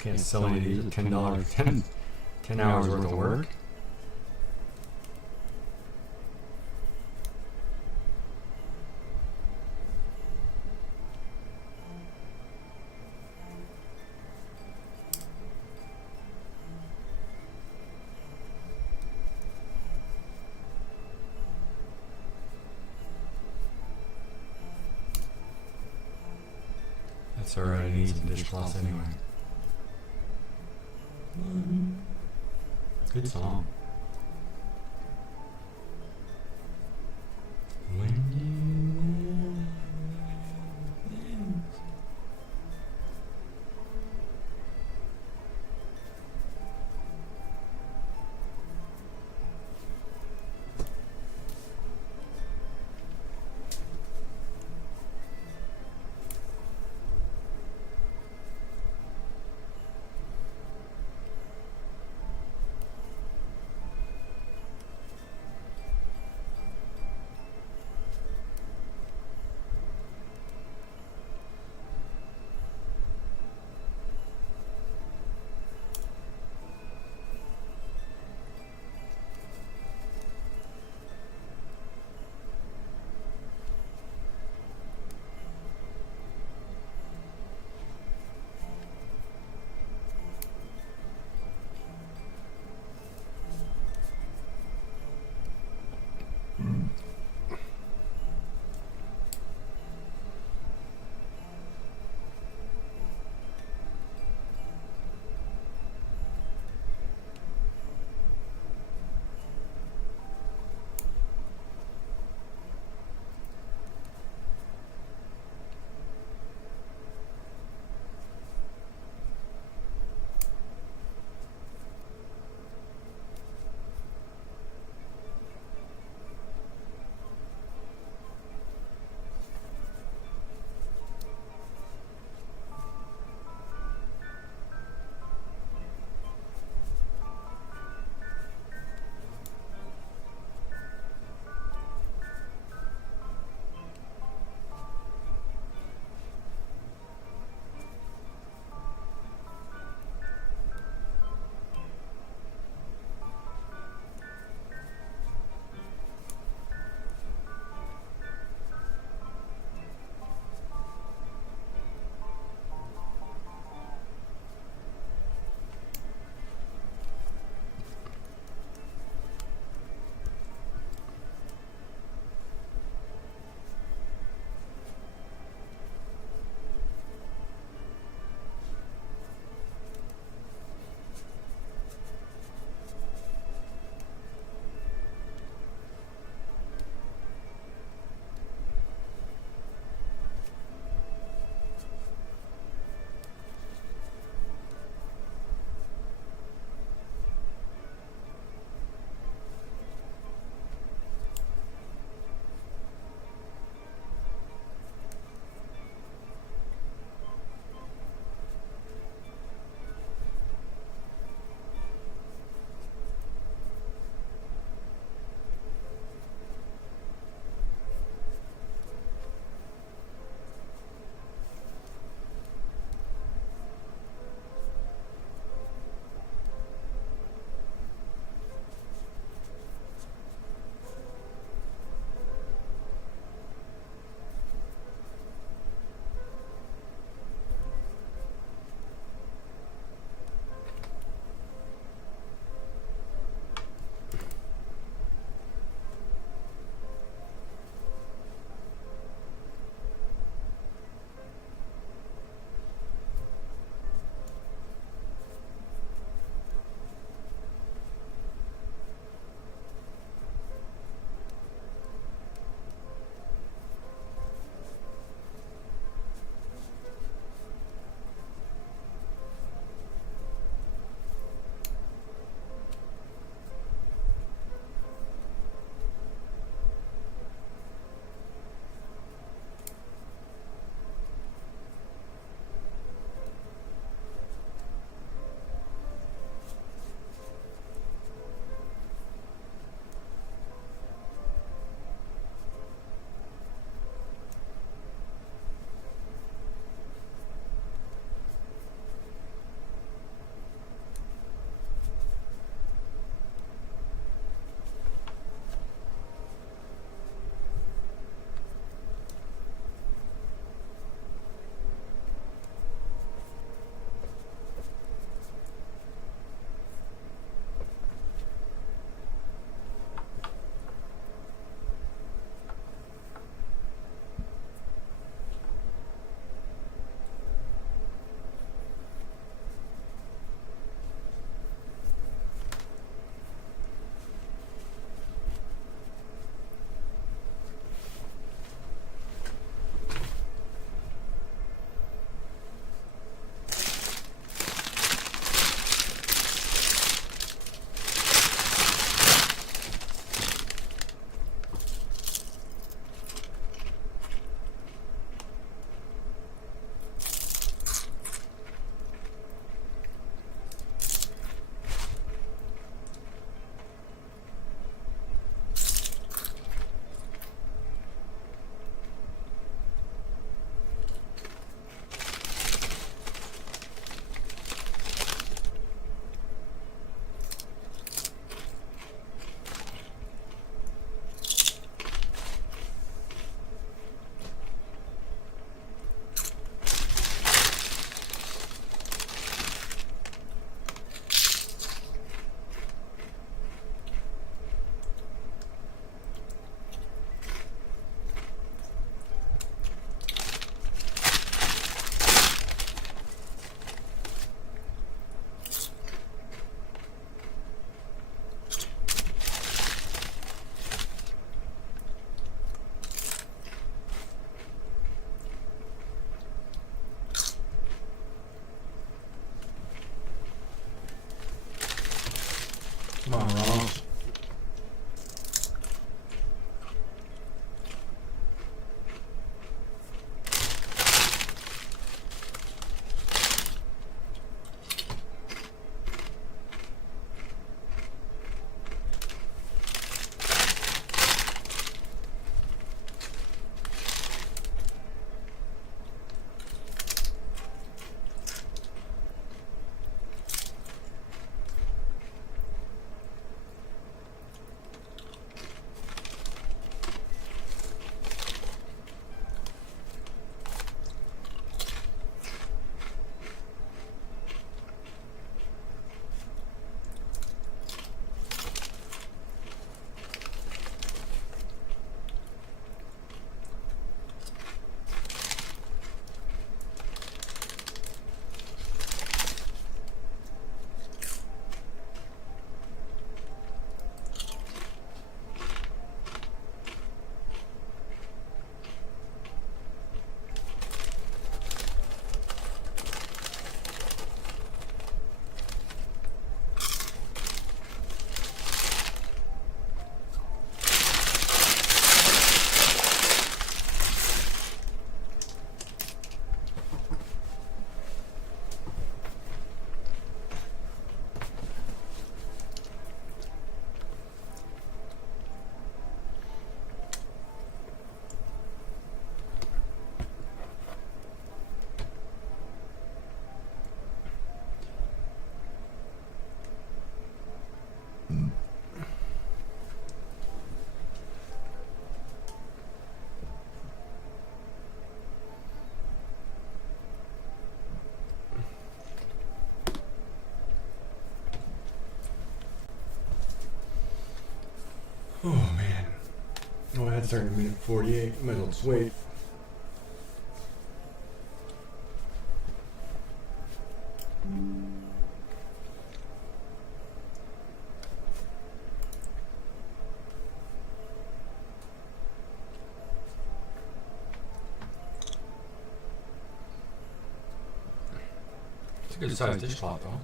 Can't sell any of these at $10, 10 hours worth of work. That's alright, I need some dishcloths anyway. Good song. When you Come on, Ronald. Oh man. Oh, I had to start in a minute 48. Might as well just wait. It's a good sized dishcloth though.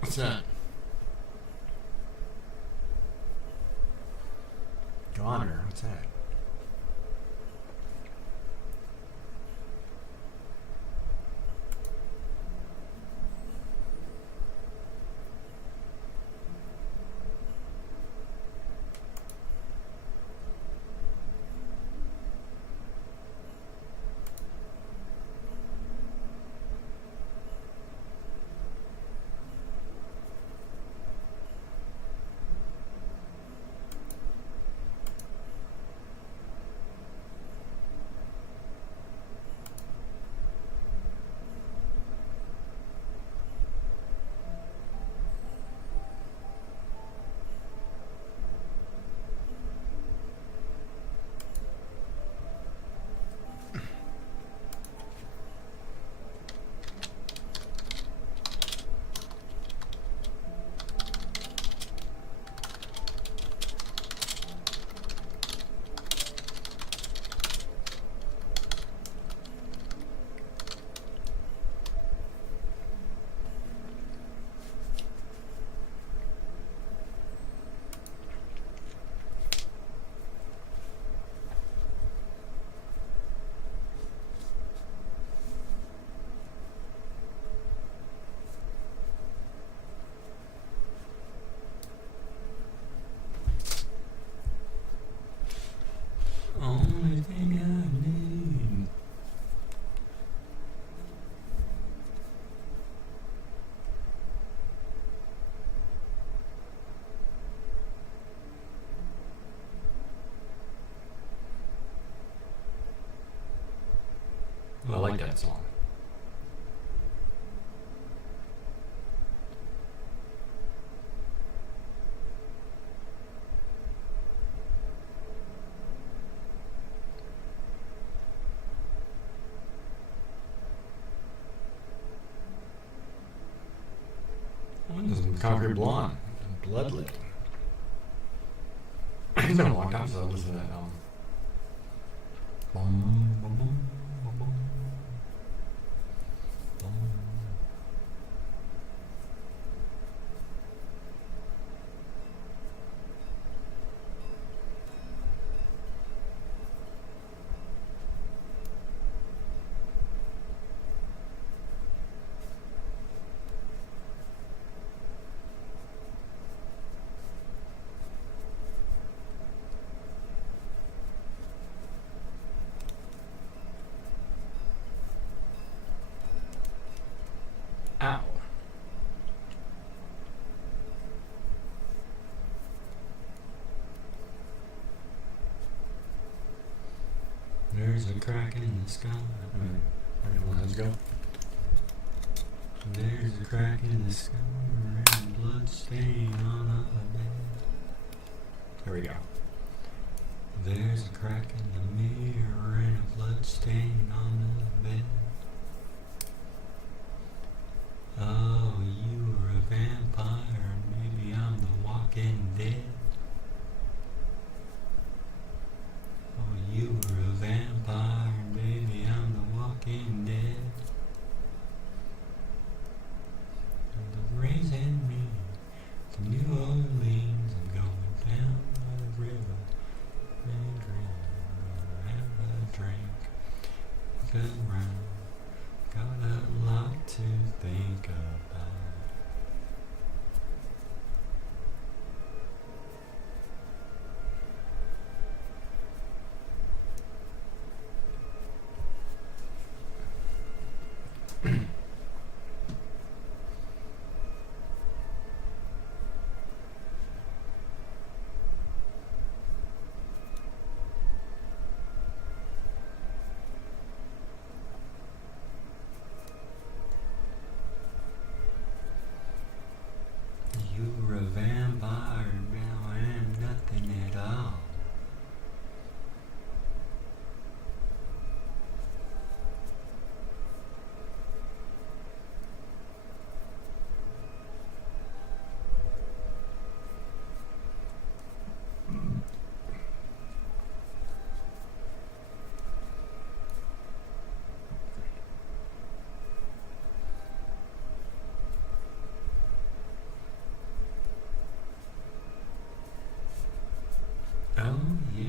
What's that? Goner, what's that? Only thing I need. I like that song. Concrete Blonde. Bloodlet. It's been a long time since I listened to that album. Boom, boom, boom, boom, boom, boom. Ow. There's a crack in the sky. Let's go. There's a crack in the sky and a blood stain on a bed. There we go. There's a crack in the mirror and a blood stain on the bed. Oh, you were a vampire, and maybe I'm the walking dead. Oh, you were a vampire, and maybe I'm the walking dead. And the rain's hitting me to New Orleans. I'm going down by the river and gonna have a drink. Look around. Got a lot to think about. You were a vampire, now I am nothing at all. Oh yeah.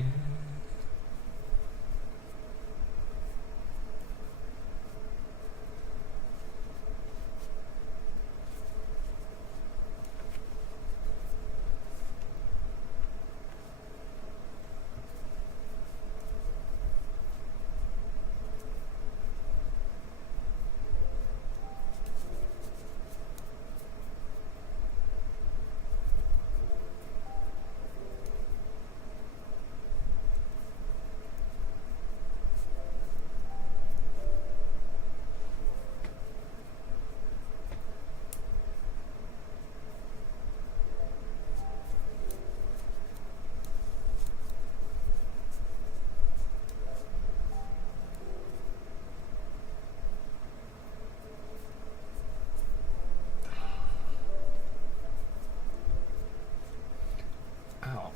Ow.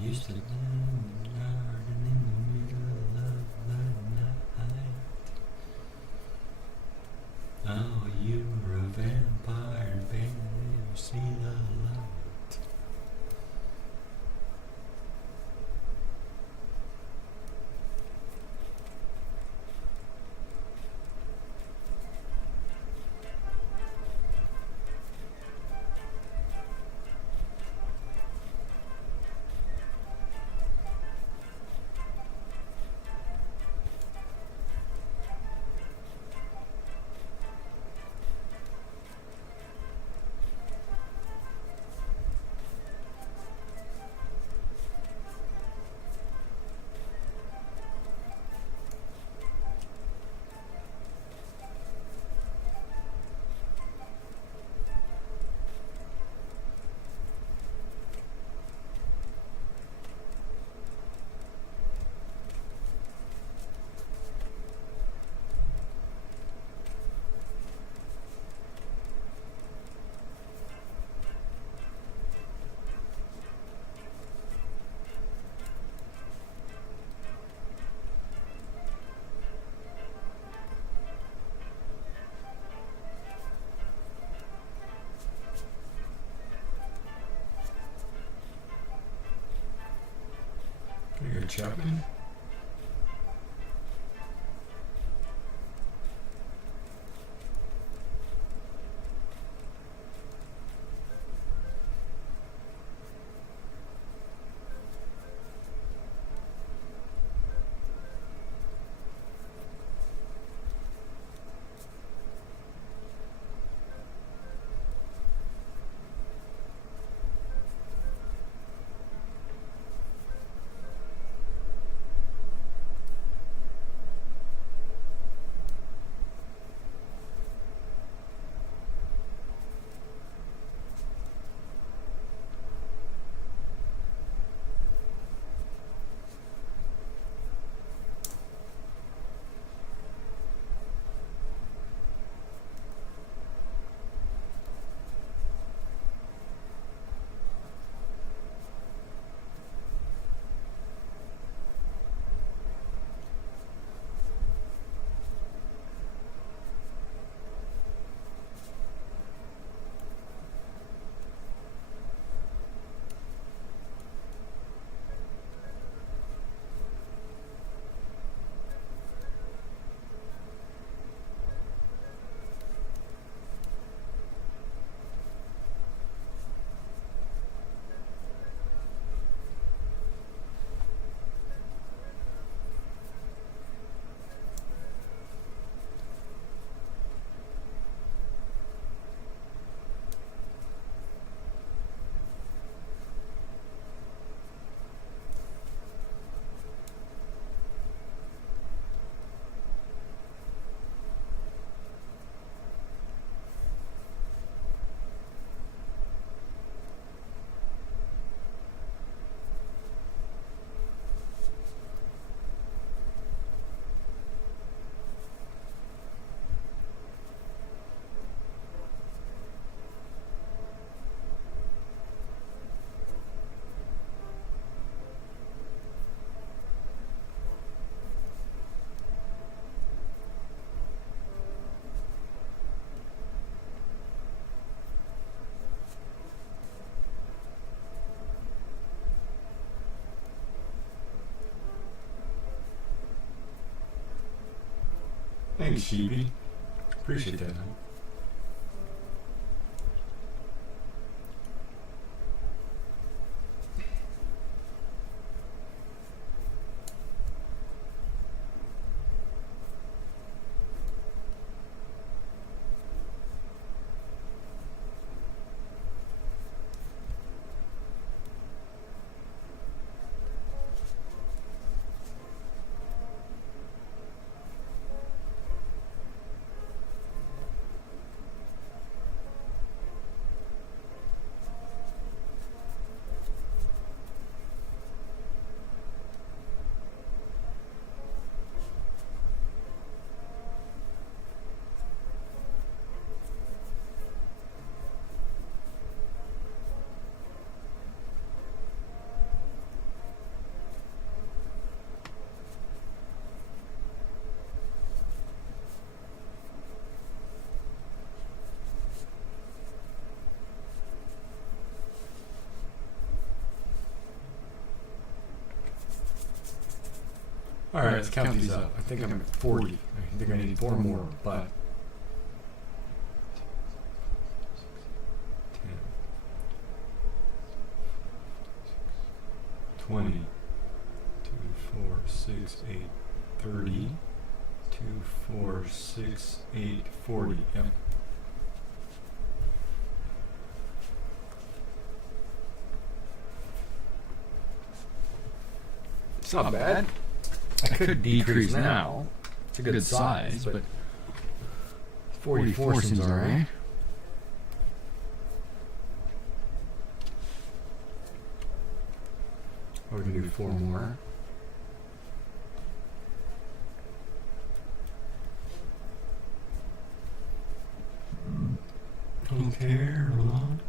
Used to live in the garden in the middle of the night. Oh, you were a vampire, baby, you see the light. Chapman. Thanks, Sheeby. Appreciate that. All right, let's count these up. I think I'm at 40. I think I need 4 more, but 10, 20, 2, 4, 6, 8, 30, 2, 4, 6, 8, 40. Yep. It's not bad. I could decrease now. It's a good size, but 44 seems alright. We're gonna do 4 more. Okay, hold on.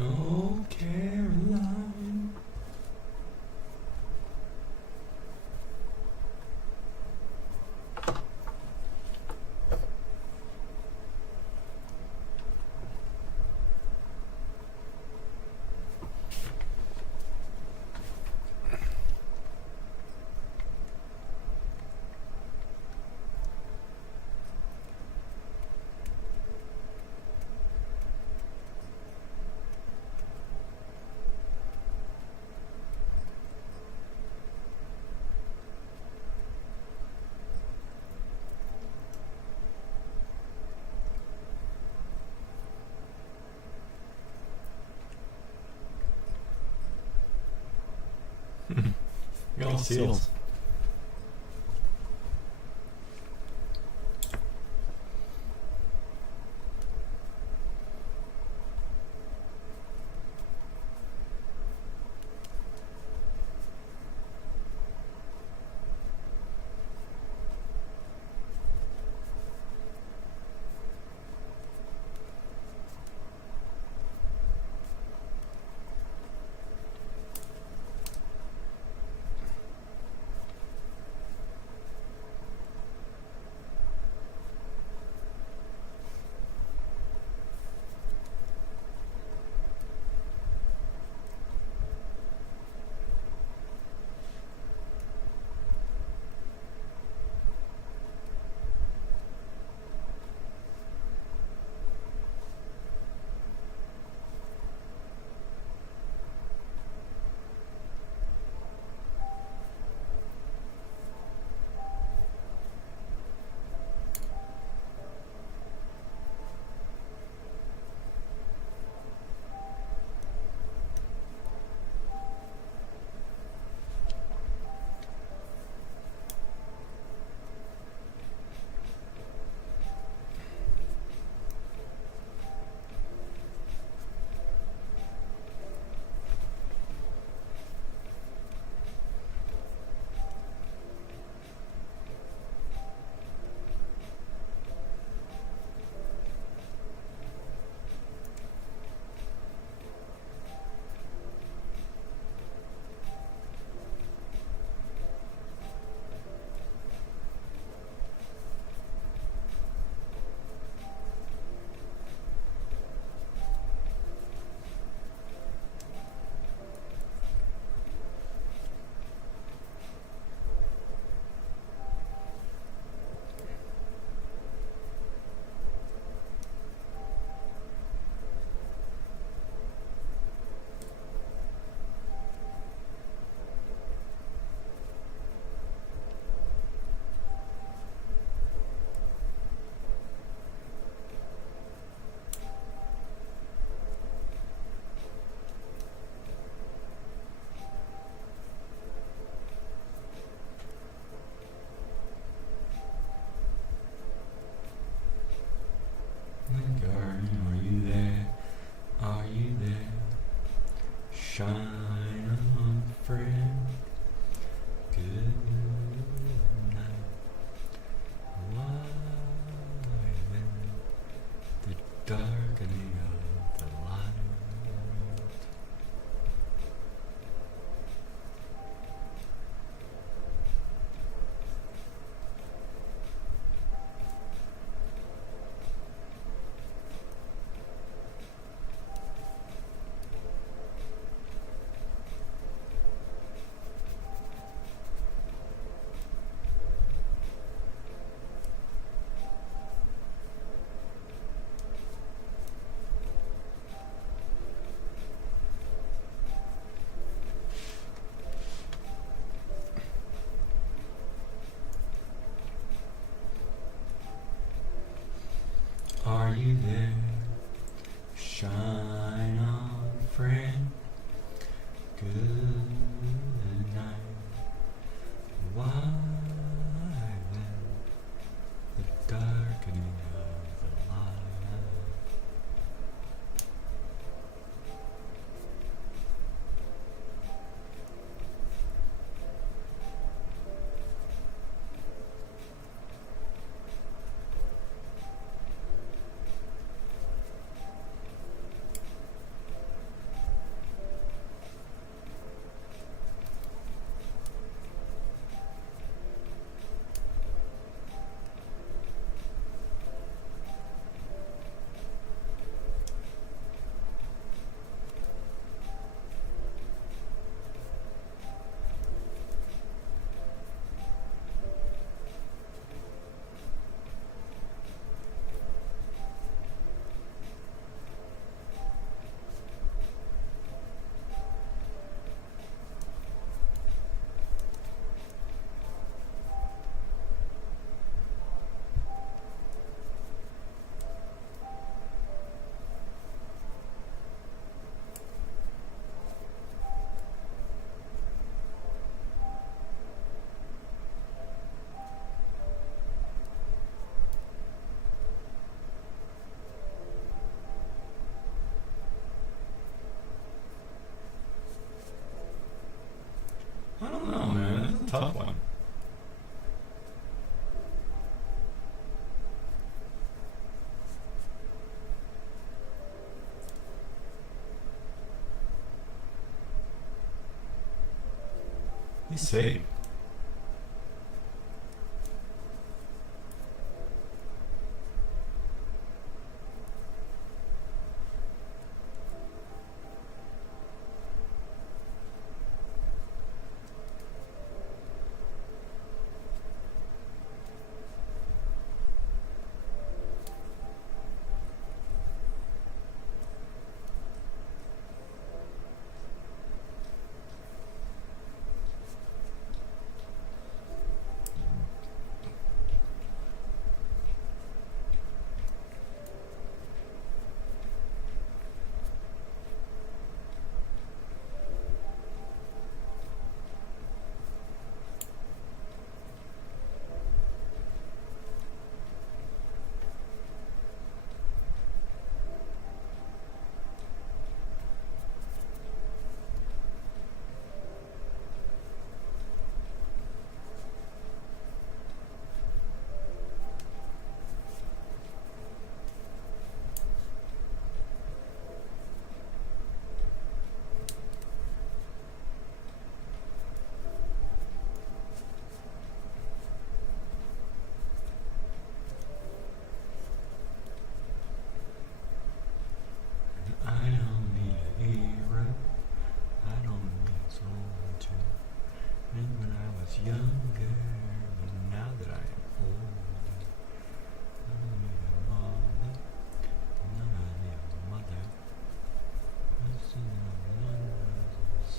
Oh, Caroline. All seals. Garden, are you there? Are you there? Shine on, friend. Good night. Why then the darkening of the light? tough one. He's safe. I don't need a hero. I don't need a soldier. And when I was younger, but now that I am older, I don't need a mother. And I don't need a mother. I see no wonders.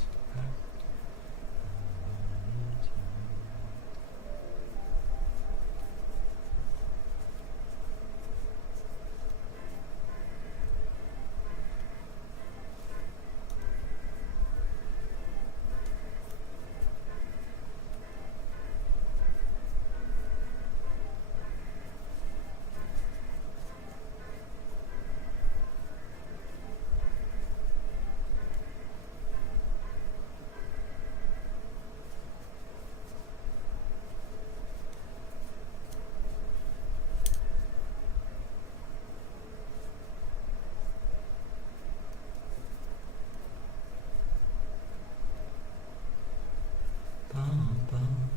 Bum, bum.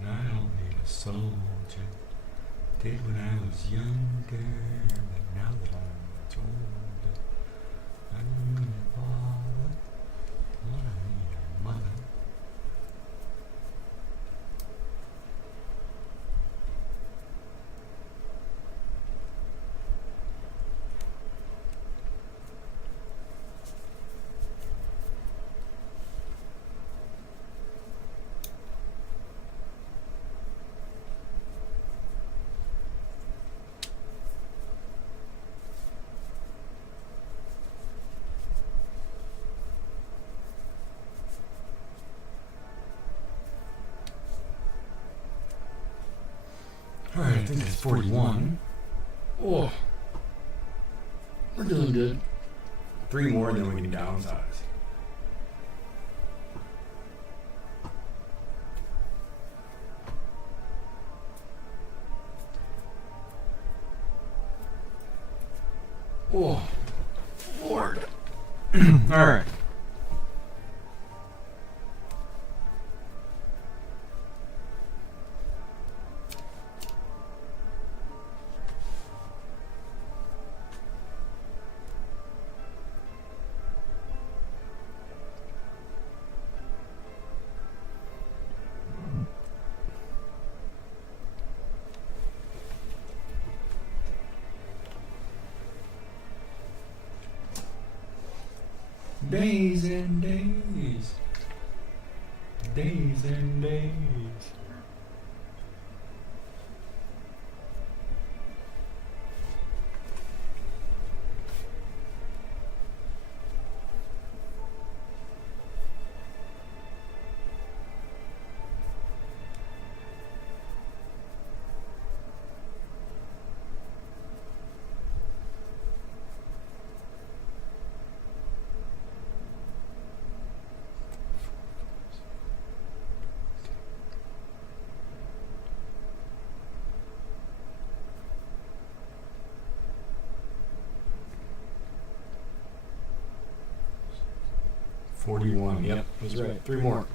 And I don't need a soldier. Did when I was younger, but now that I'm much older, I don't need a father. I don't need a mother. Alright, I think that's 41. Oh, we're doing good. 3 more, then we can downsize. Oh, Lord. Alright. Days and days. Days and days. $41. Yep, was right. 3 more.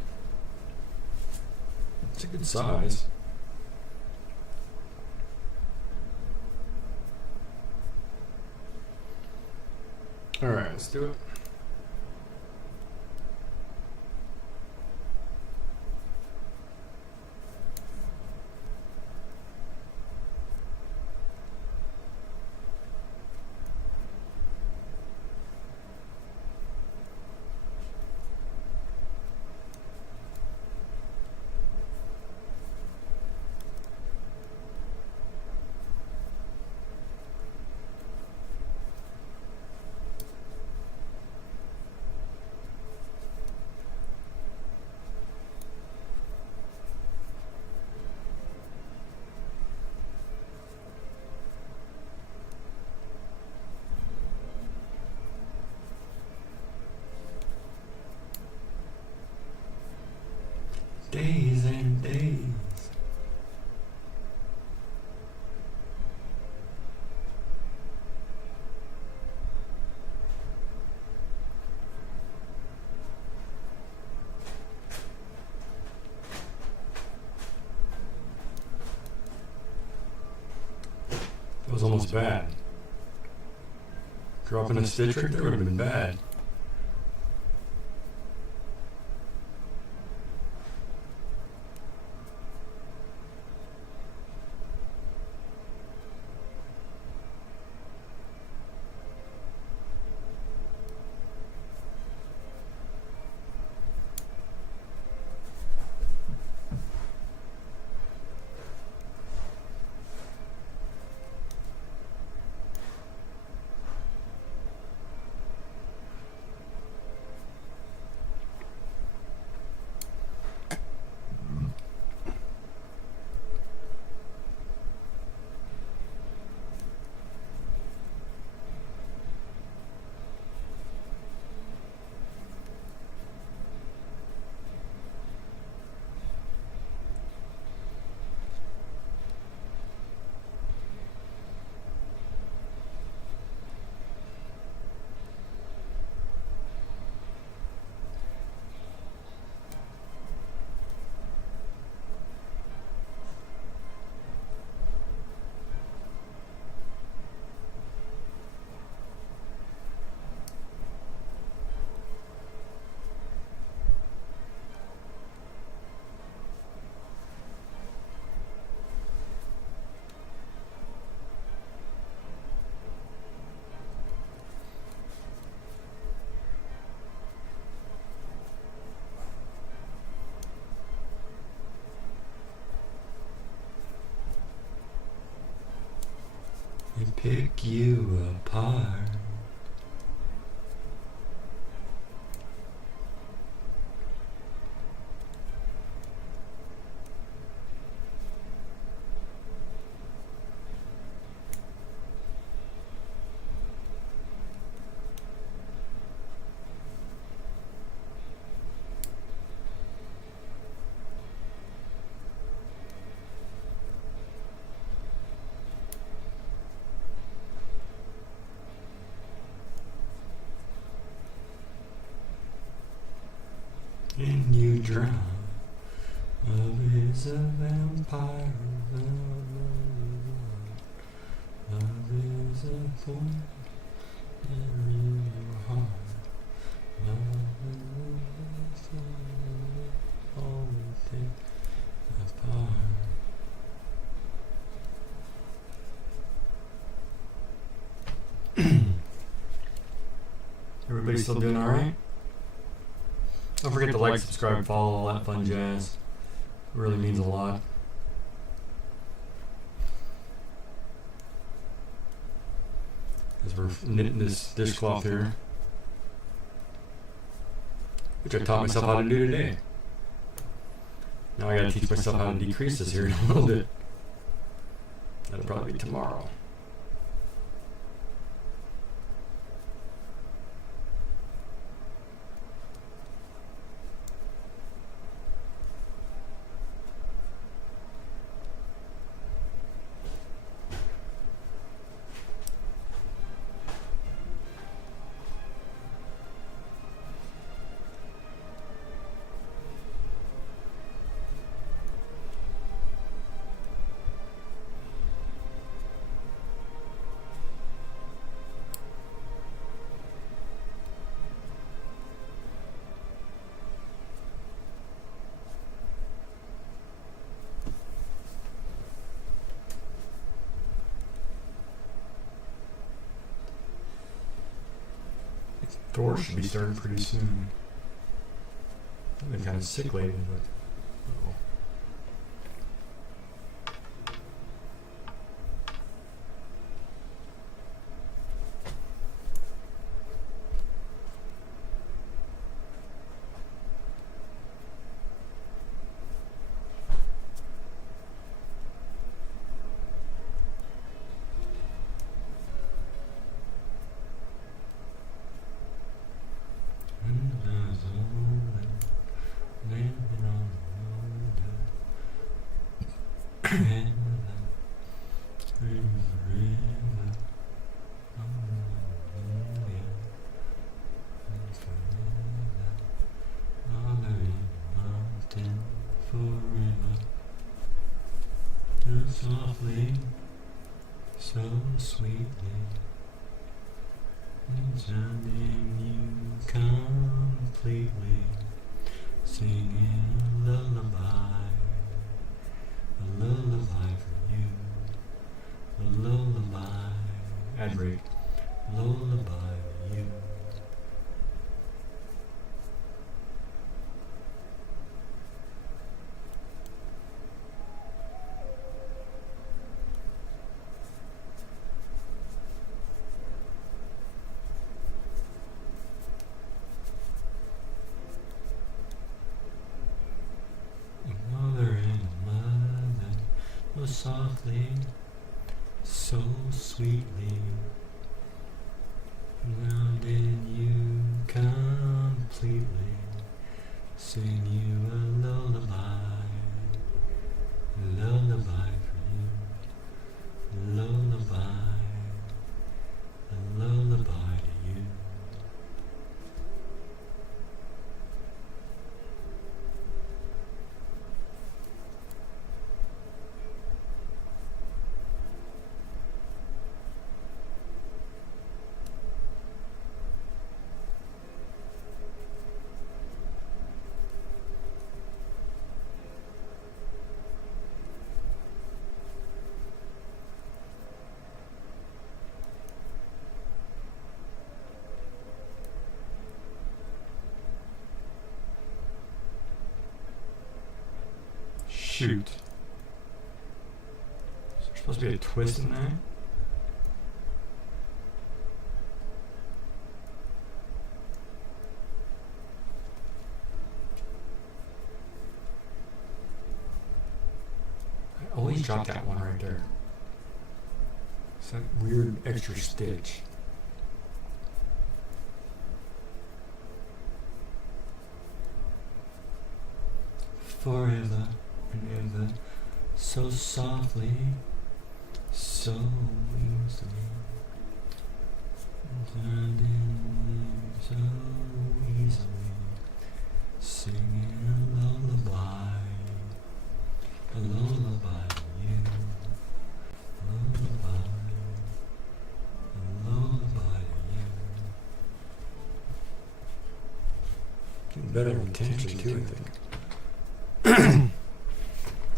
It's a good size. All right, let's do it. Days and days. That was almost bad. Dropping a stitch right there would have been bad. And pick you apart. And you drown. Love is a vampire. Love is a poison in your heart. Love is all we take apart. Everybody still doing all right? Don't forget to like, subscribe, follow, all that fun jazz. It really means a lot. As we're knitting this dishcloth here, which I taught myself how to do today. Now I gotta teach myself how to decrease this here in a little bit. That'll probably be tomorrow. Thor should be starting pretty soon. I've been kind of sick lately, but uh-oh. Softly, so sweetly, enchanting you completely, singing a lullaby for you, a lullaby, ad break, lullaby for you. Softly, so sweetly, grounded you completely, sing you a lullaby for you, lullaby to you. Shoot. Is there supposed to be a twist in there? I always drop that one right there. It's that weird extra stitch. Forever and ever, so softly, so easily, so easily, singing a lullaby for you, a lullaby to you. Getting better intention too, I think.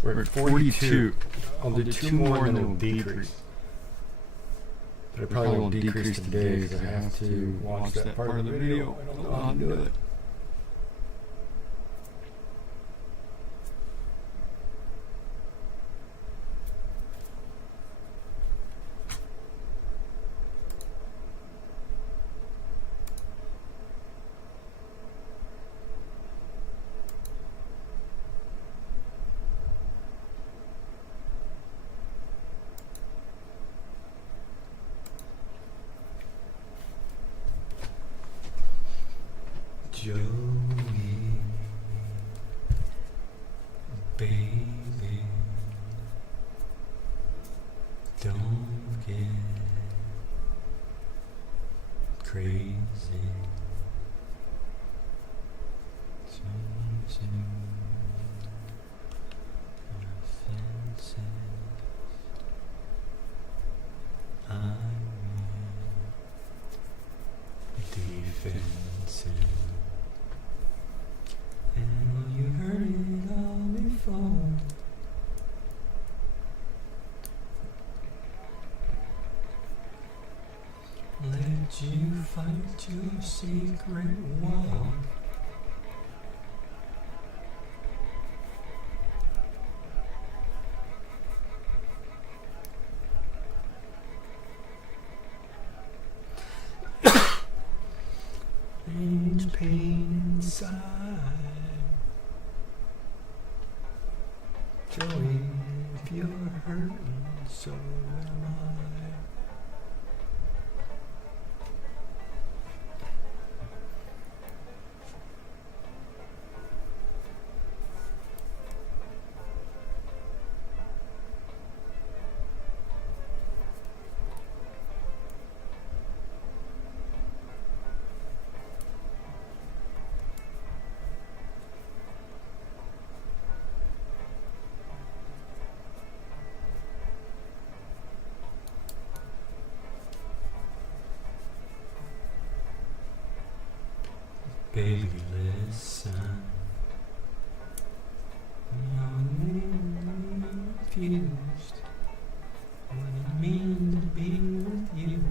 We're at 42. I'll do two more and then we'll decrease. But I probably won't decrease today because I have to watch that part of the video. I don't know how to do it. Baby, don't get crazy changing your fences. I'm defensive, and you heard it all before. Let you fight your secret war. Age pain inside. Joey, if you're hurting, so am I. Baby, listen. I'm confused. What it mean to be with you?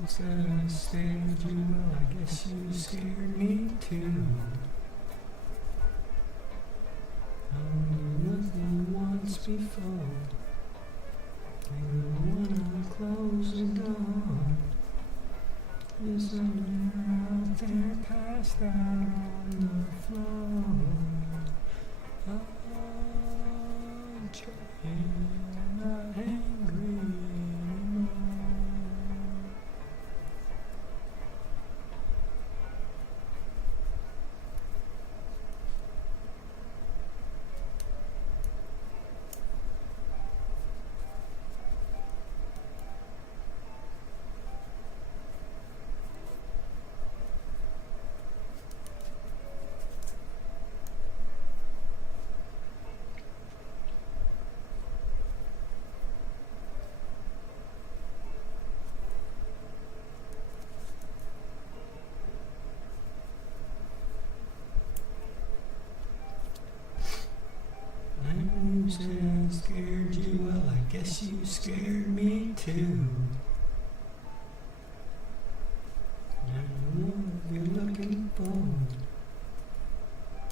Instead I stared you, well, I guess you scared me too. I looked once before, and when I closed the door, there's something out there passed out on the floor. Oh, Joey, I'm not angry anymore. You said I scared you, well, I guess you scared me too. And what you're looking for,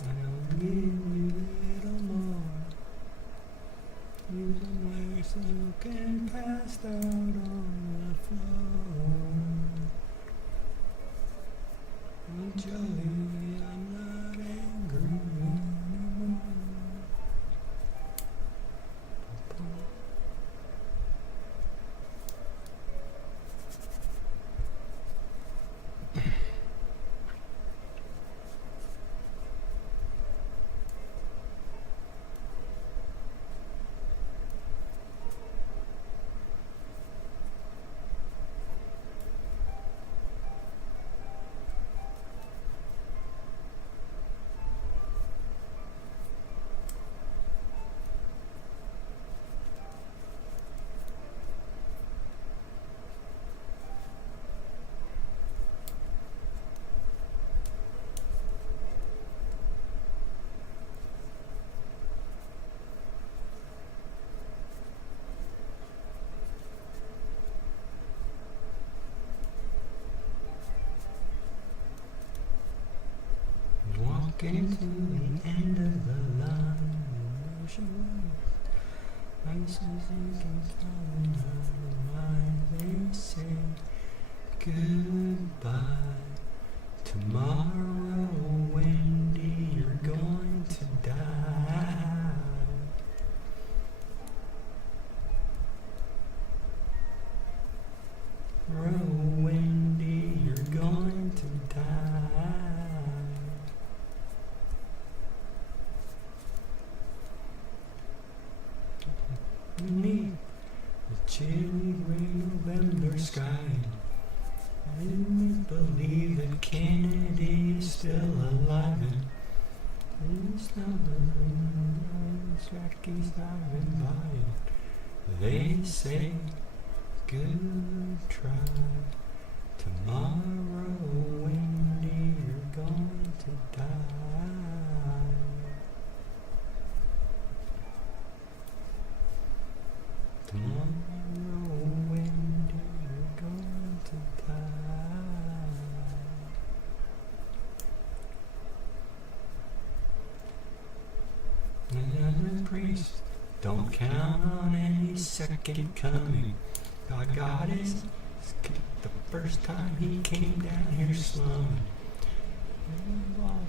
I'll give you a little more. Use somewhere soaking passed out on the floor. Oh, Joey, I'm not angry anymore. Walking to the end of the line, emotions, faces sinking falling out of mind. They say goodbye. Tomorrow, Wendy, you're going to die. Wendy, you're going to die. Jackie's driving by. They say, good try. Tomorrow, Wendy, you're going to die. Tomorrow, Wendy, you're going to die. Another priest, don't count on any second coming. God is the first time he came down here slumming. God,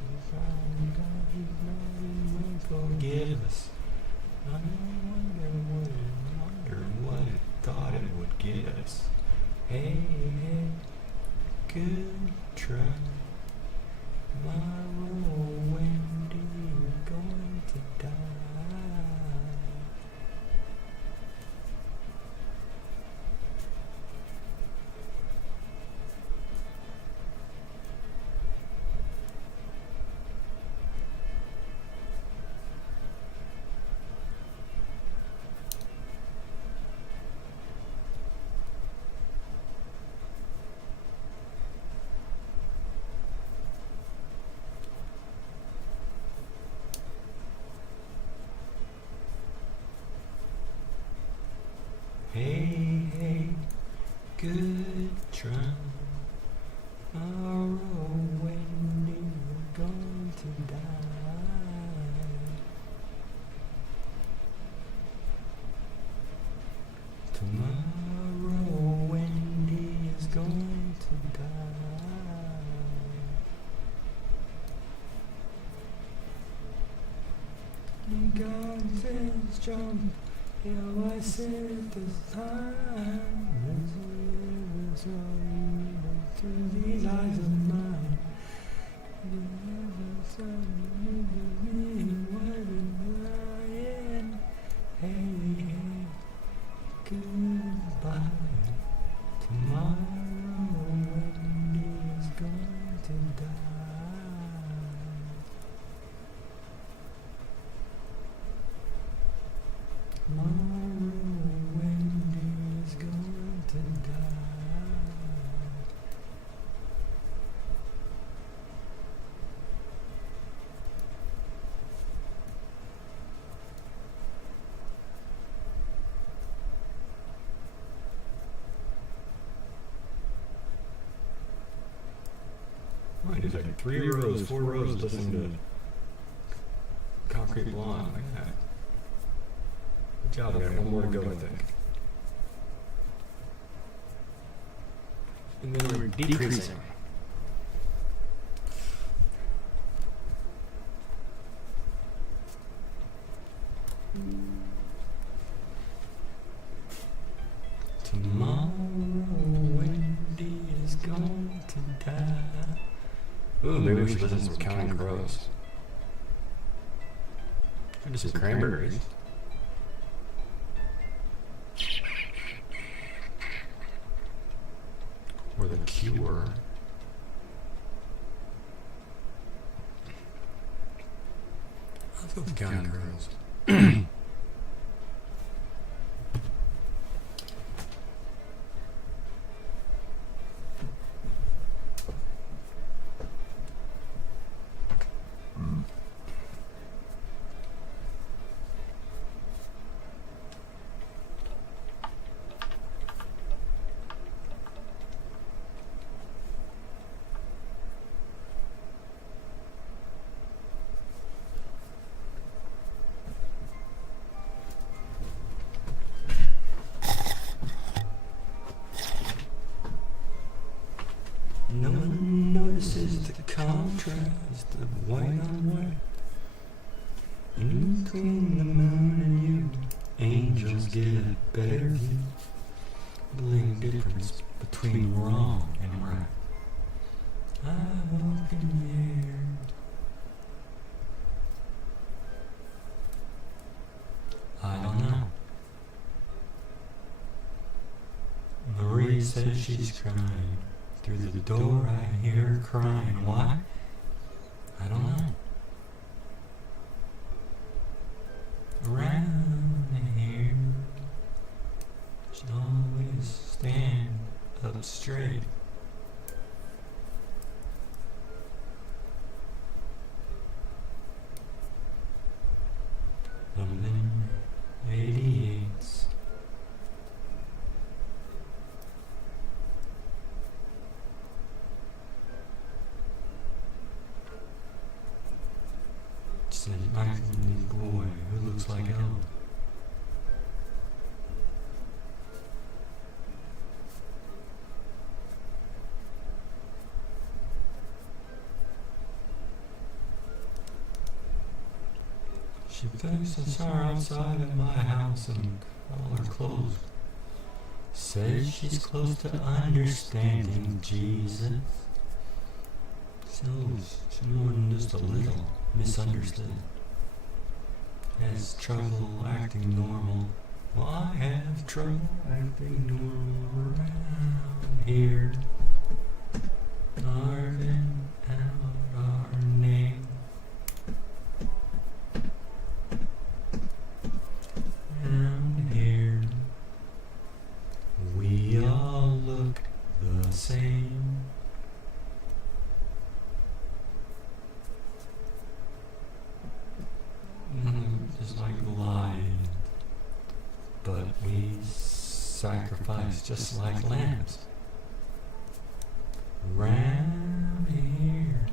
he's not even forgive us. I wonder what it thought it would get us. Hey, hey, good try. Tomorrow, Wendy, you're going to die. Hey, hey, good try. Tomorrow, Wendy, we're going to die. Tomorrow, Wendy is going to die. God says jump. Yeah, I said this time, as through these eyes of mine, you never saw me what I'm lying. Hey, hey, goodbye. Tomorrow, Wendy is going to die. Tomorrow, Wendy is going to die. Right, it's like 3 rows, 4 rows, listening to Concrete Blonde like that. Good job, man. One more to go, I think. And then we're decreasing. Tomorrow, Wendy is going to die. Ooh, maybe we should listen to some Counting Crows. Or just some cranberries. Or The Cure. Let's go with Counting Crows. No one notices the contrast of white on white. In between the moon and you, angels get a better view. The little difference between wrong and right. I walk in here. I don't know. Marie says she's crying. Through the door I hear her crying. Why? I don't know. and Magnet boy who looks like Ella. She faces her outside of my house and all her clothes. Says she's close to understanding Jesus. So she's more than just a little misunderstood. Has trouble acting normal. Well, I have trouble acting normal around here. Carving out our name. Around here, we all look the same. Just like lions, but we sacrifice just like lambs. Round here,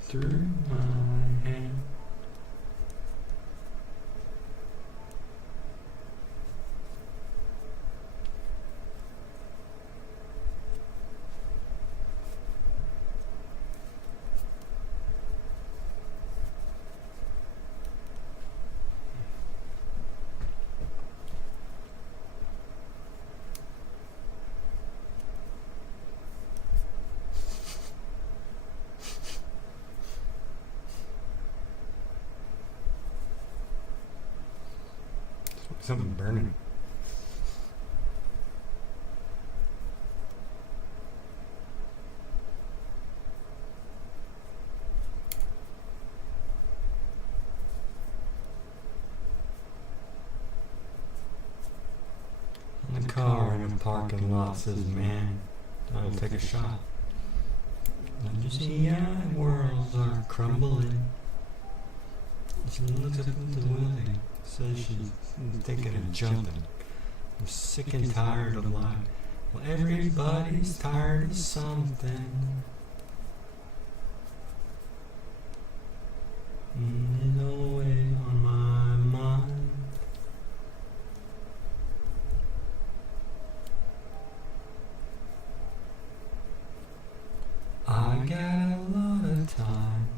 through my hand. Something burning. The car in a parking lot says, man, I'll take a shot. And you see, worlds are crumbling. She looks up at the building. Says she's thinking of jumping. I'm sick and tired of life. Well, everybody's tired of something. It's always on my mind. I got a lot of time.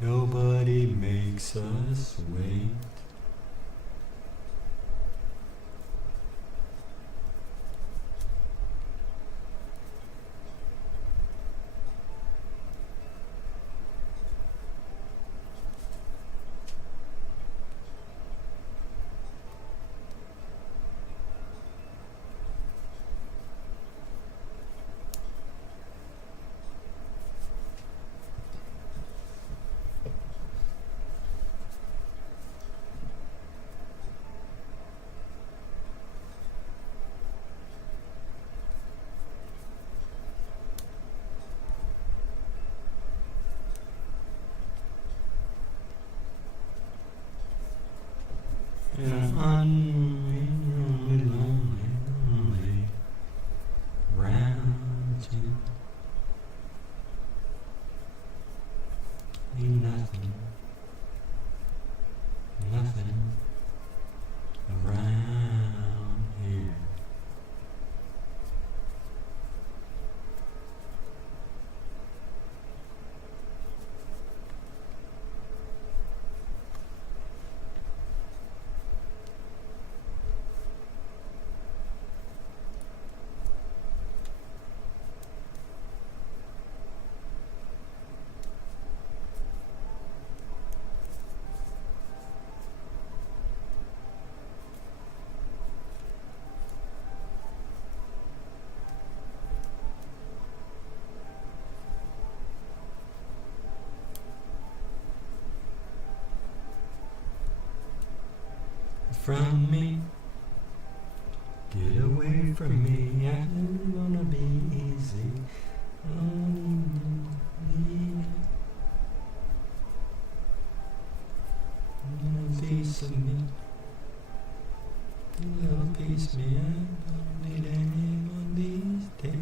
Nobody makes us wait. And I'm lonely, round you. Ain't nothing around here. From me, get away from me. I ain't gonna be easy. A piece of me. little piece me, I don't need anyone these days.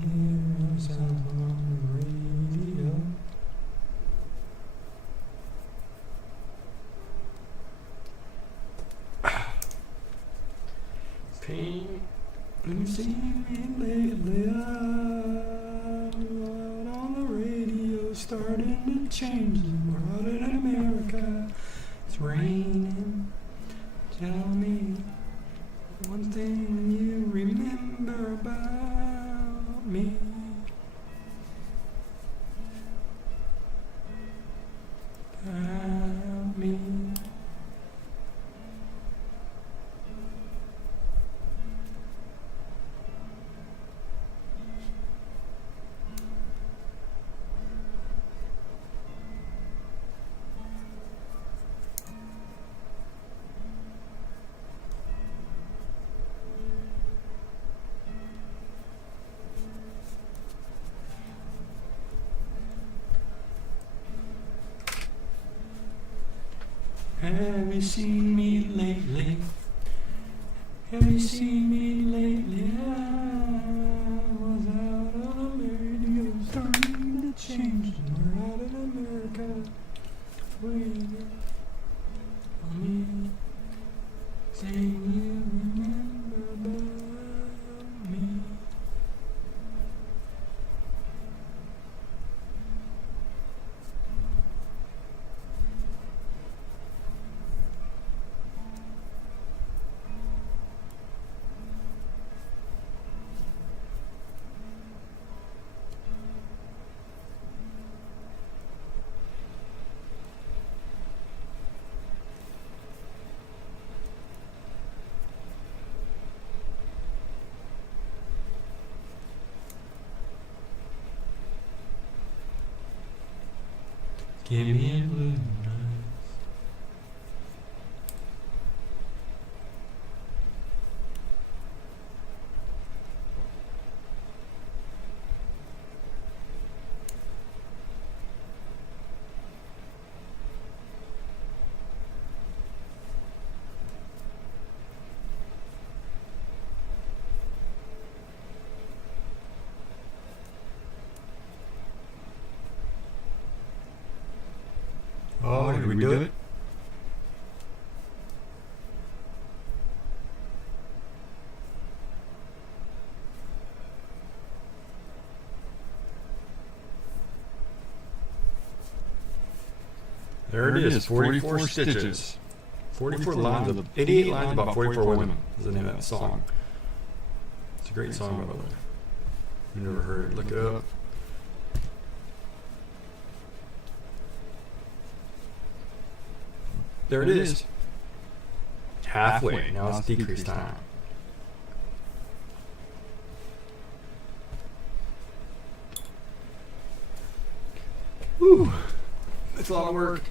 Hear sounds on the radio. Pain. When you see me lately, I'm on the radio, starting to change the world in America. It's raining. Tell me one thing you remember about me. About me. Have you seen me lately? Have you seen me lately? I was out on the radio, starting to change the world in America. Waiting on me, saying you remember about me. Give me a blue night. Oh, did we do it? There it is, 44 stitches. 44 lines, 88 lines about 44 women is the name of that song. It's a great song, by the way. You never heard it, look it up. There it is. Halfway. Now it's decrease time. Whew. That's a lot of work.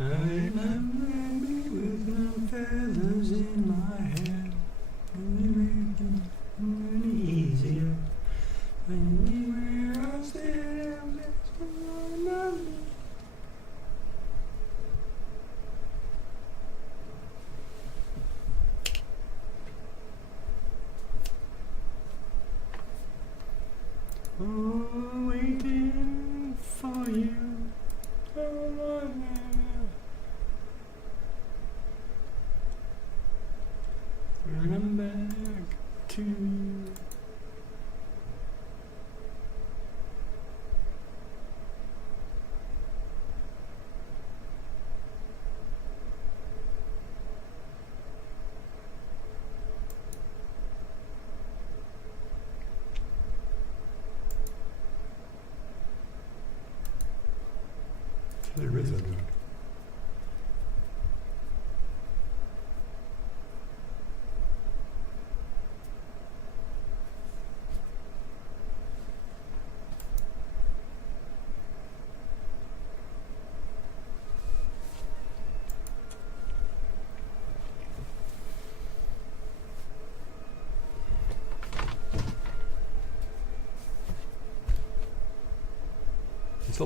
I remember me with no feathers in my hair. Any easier when we were all still next to one another. Oh, waiting for you. Oh, when I'm back to you. The rhythm.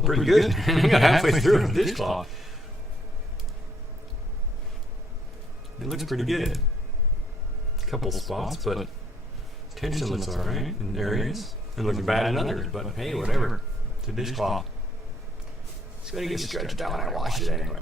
felt pretty good. I got halfway through a dishcloth. It looks pretty good. A couple spots, but tension looks alright in areas. It looks bad in others, but hey, whatever. It's a dishcloth. It's gonna get stretched out when I wash it anyway.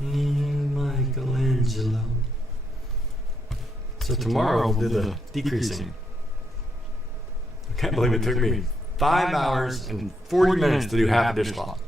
Michelangelo. So tomorrow we'll do the decreasing. I can't believe it took me 5 hours and 40 minutes to do half a dishcloth.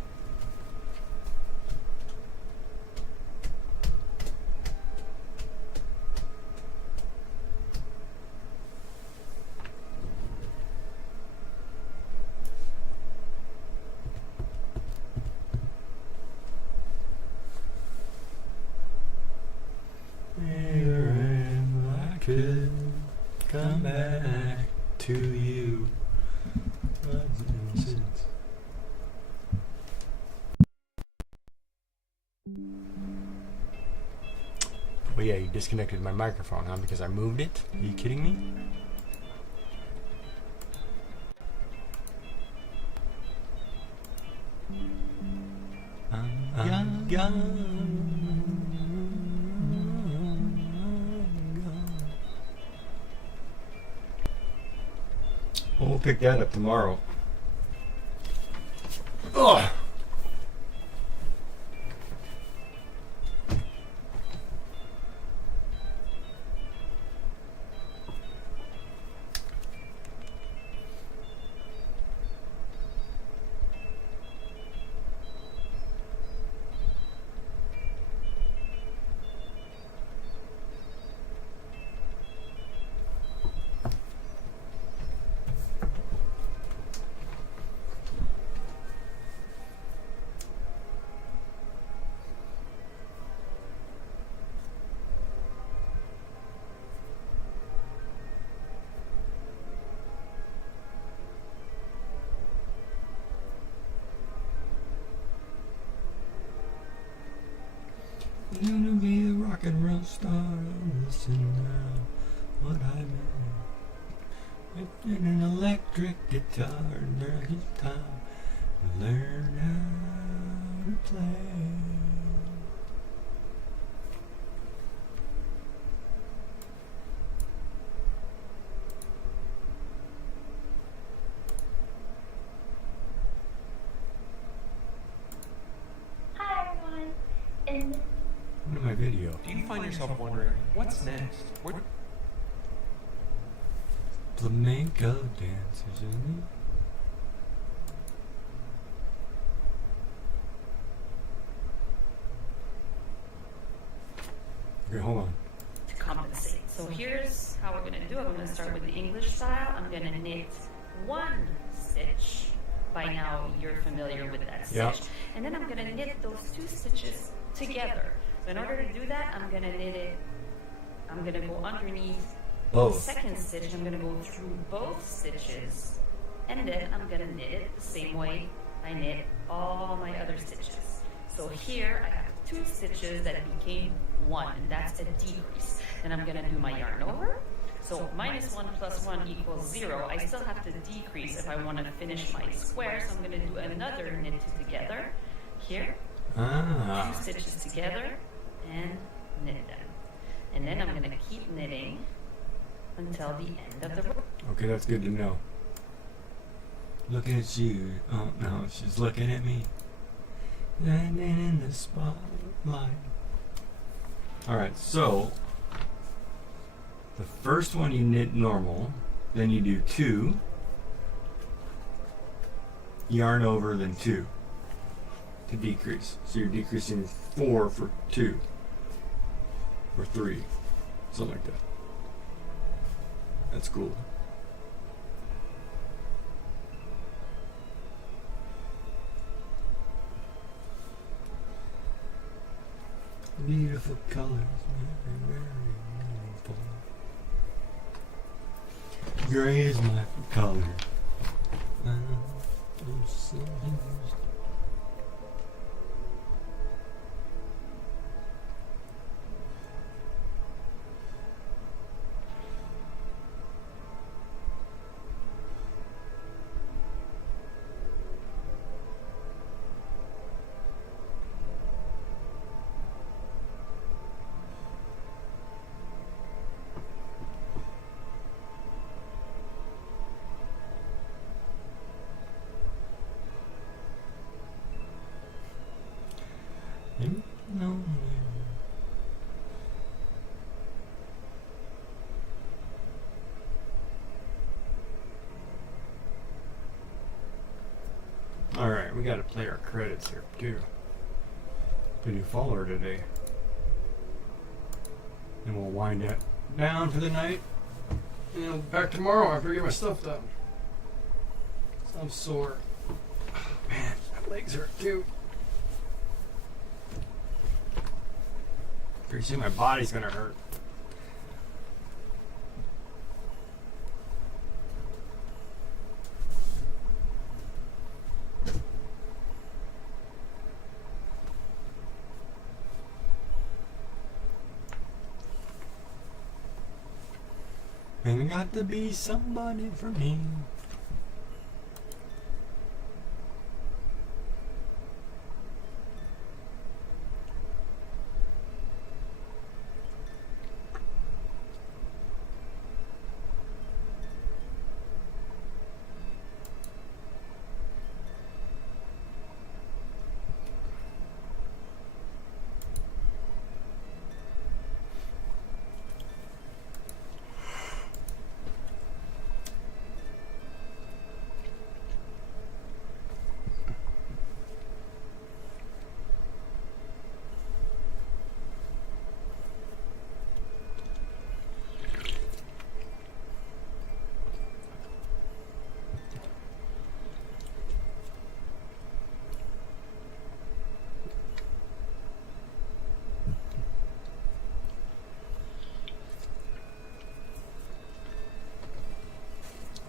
Could come back to you. Oh yeah, you disconnected my microphone, huh? Because I moved it? Are you kidding me? We'll pick that up tomorrow. Ugh. I'm gonna be a rock and roll star. Listen now, what I mean. With an electric guitar, and there's time to learn how to play. Hi everyone. In Look at my video. Do you find yourself wondering, what's next? Flamenco dancers, isn't it? Okay, hold on. To compensate. So here's how we're gonna do it. I'm gonna start with the English style. I'm gonna knit one stitch. By now you're familiar with that stitch. Yeah. And then I'm gonna knit those two stitches together. So in order to do that, I'm gonna knit it. I'm gonna go underneath the second stitch. I'm gonna go through both stitches, and then I'm gonna knit it the same way I knit all my other stitches. So here I have two stitches that became one, and that's a decrease. Then I'm gonna do my yarn over. So -1 + 1 = 0. I still have to decrease if I want to finish my square. So I'm gonna do another knit two together here. Two stitches together and knit them. And then I'm going to keep knitting until the end of the row. Okay, that's good to know. Looking at you. Oh no, she's looking at me. Landing in the spotlight. Alright, so the first one you knit normal, then you do 2, yarn over, then 2 to decrease. So you're decreasing 4 for 2 or 3, something like that. That's cool. Beautiful colors, very, very Gray is my color. Alright, we gotta play our credits here too. The new follower today. And we'll wind that down for the night. And I'll be back tomorrow after I get my stuff done. I'm sore. Oh, man, my legs hurt too. Pretty soon my body's gonna hurt. And got to be somebody for me.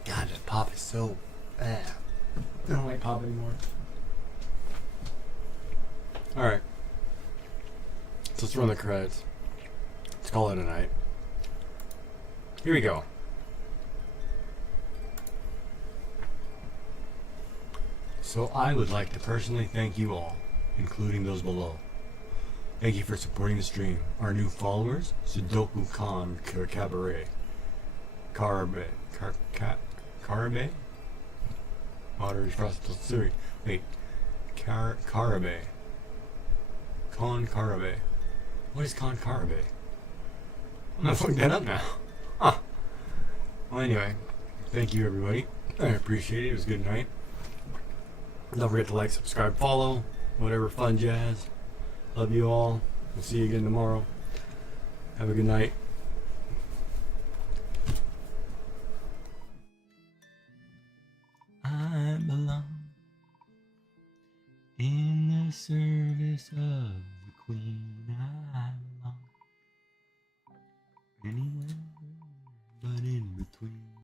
God, that pop is so bad. I don't like pop anymore. Alright. So let's run the credits. Let's call it a night. Here we go. So I would like to personally thank you all, including those below. Thank you for supporting the stream. Our new followers, Sudoku Khan Cabaret, Karabe, Karabe? Water is frosted Siri. Wait. Karabe. Con Karabe. What is Con Karabe? I'm gonna fuck that up now. Huh. Well, anyway, thank you everybody. I appreciate it. It was a good night. Don't forget to like, subscribe, follow, whatever fun jazz. Love you all. We'll see you again tomorrow. Have a good night. I belong in the service of the Queen.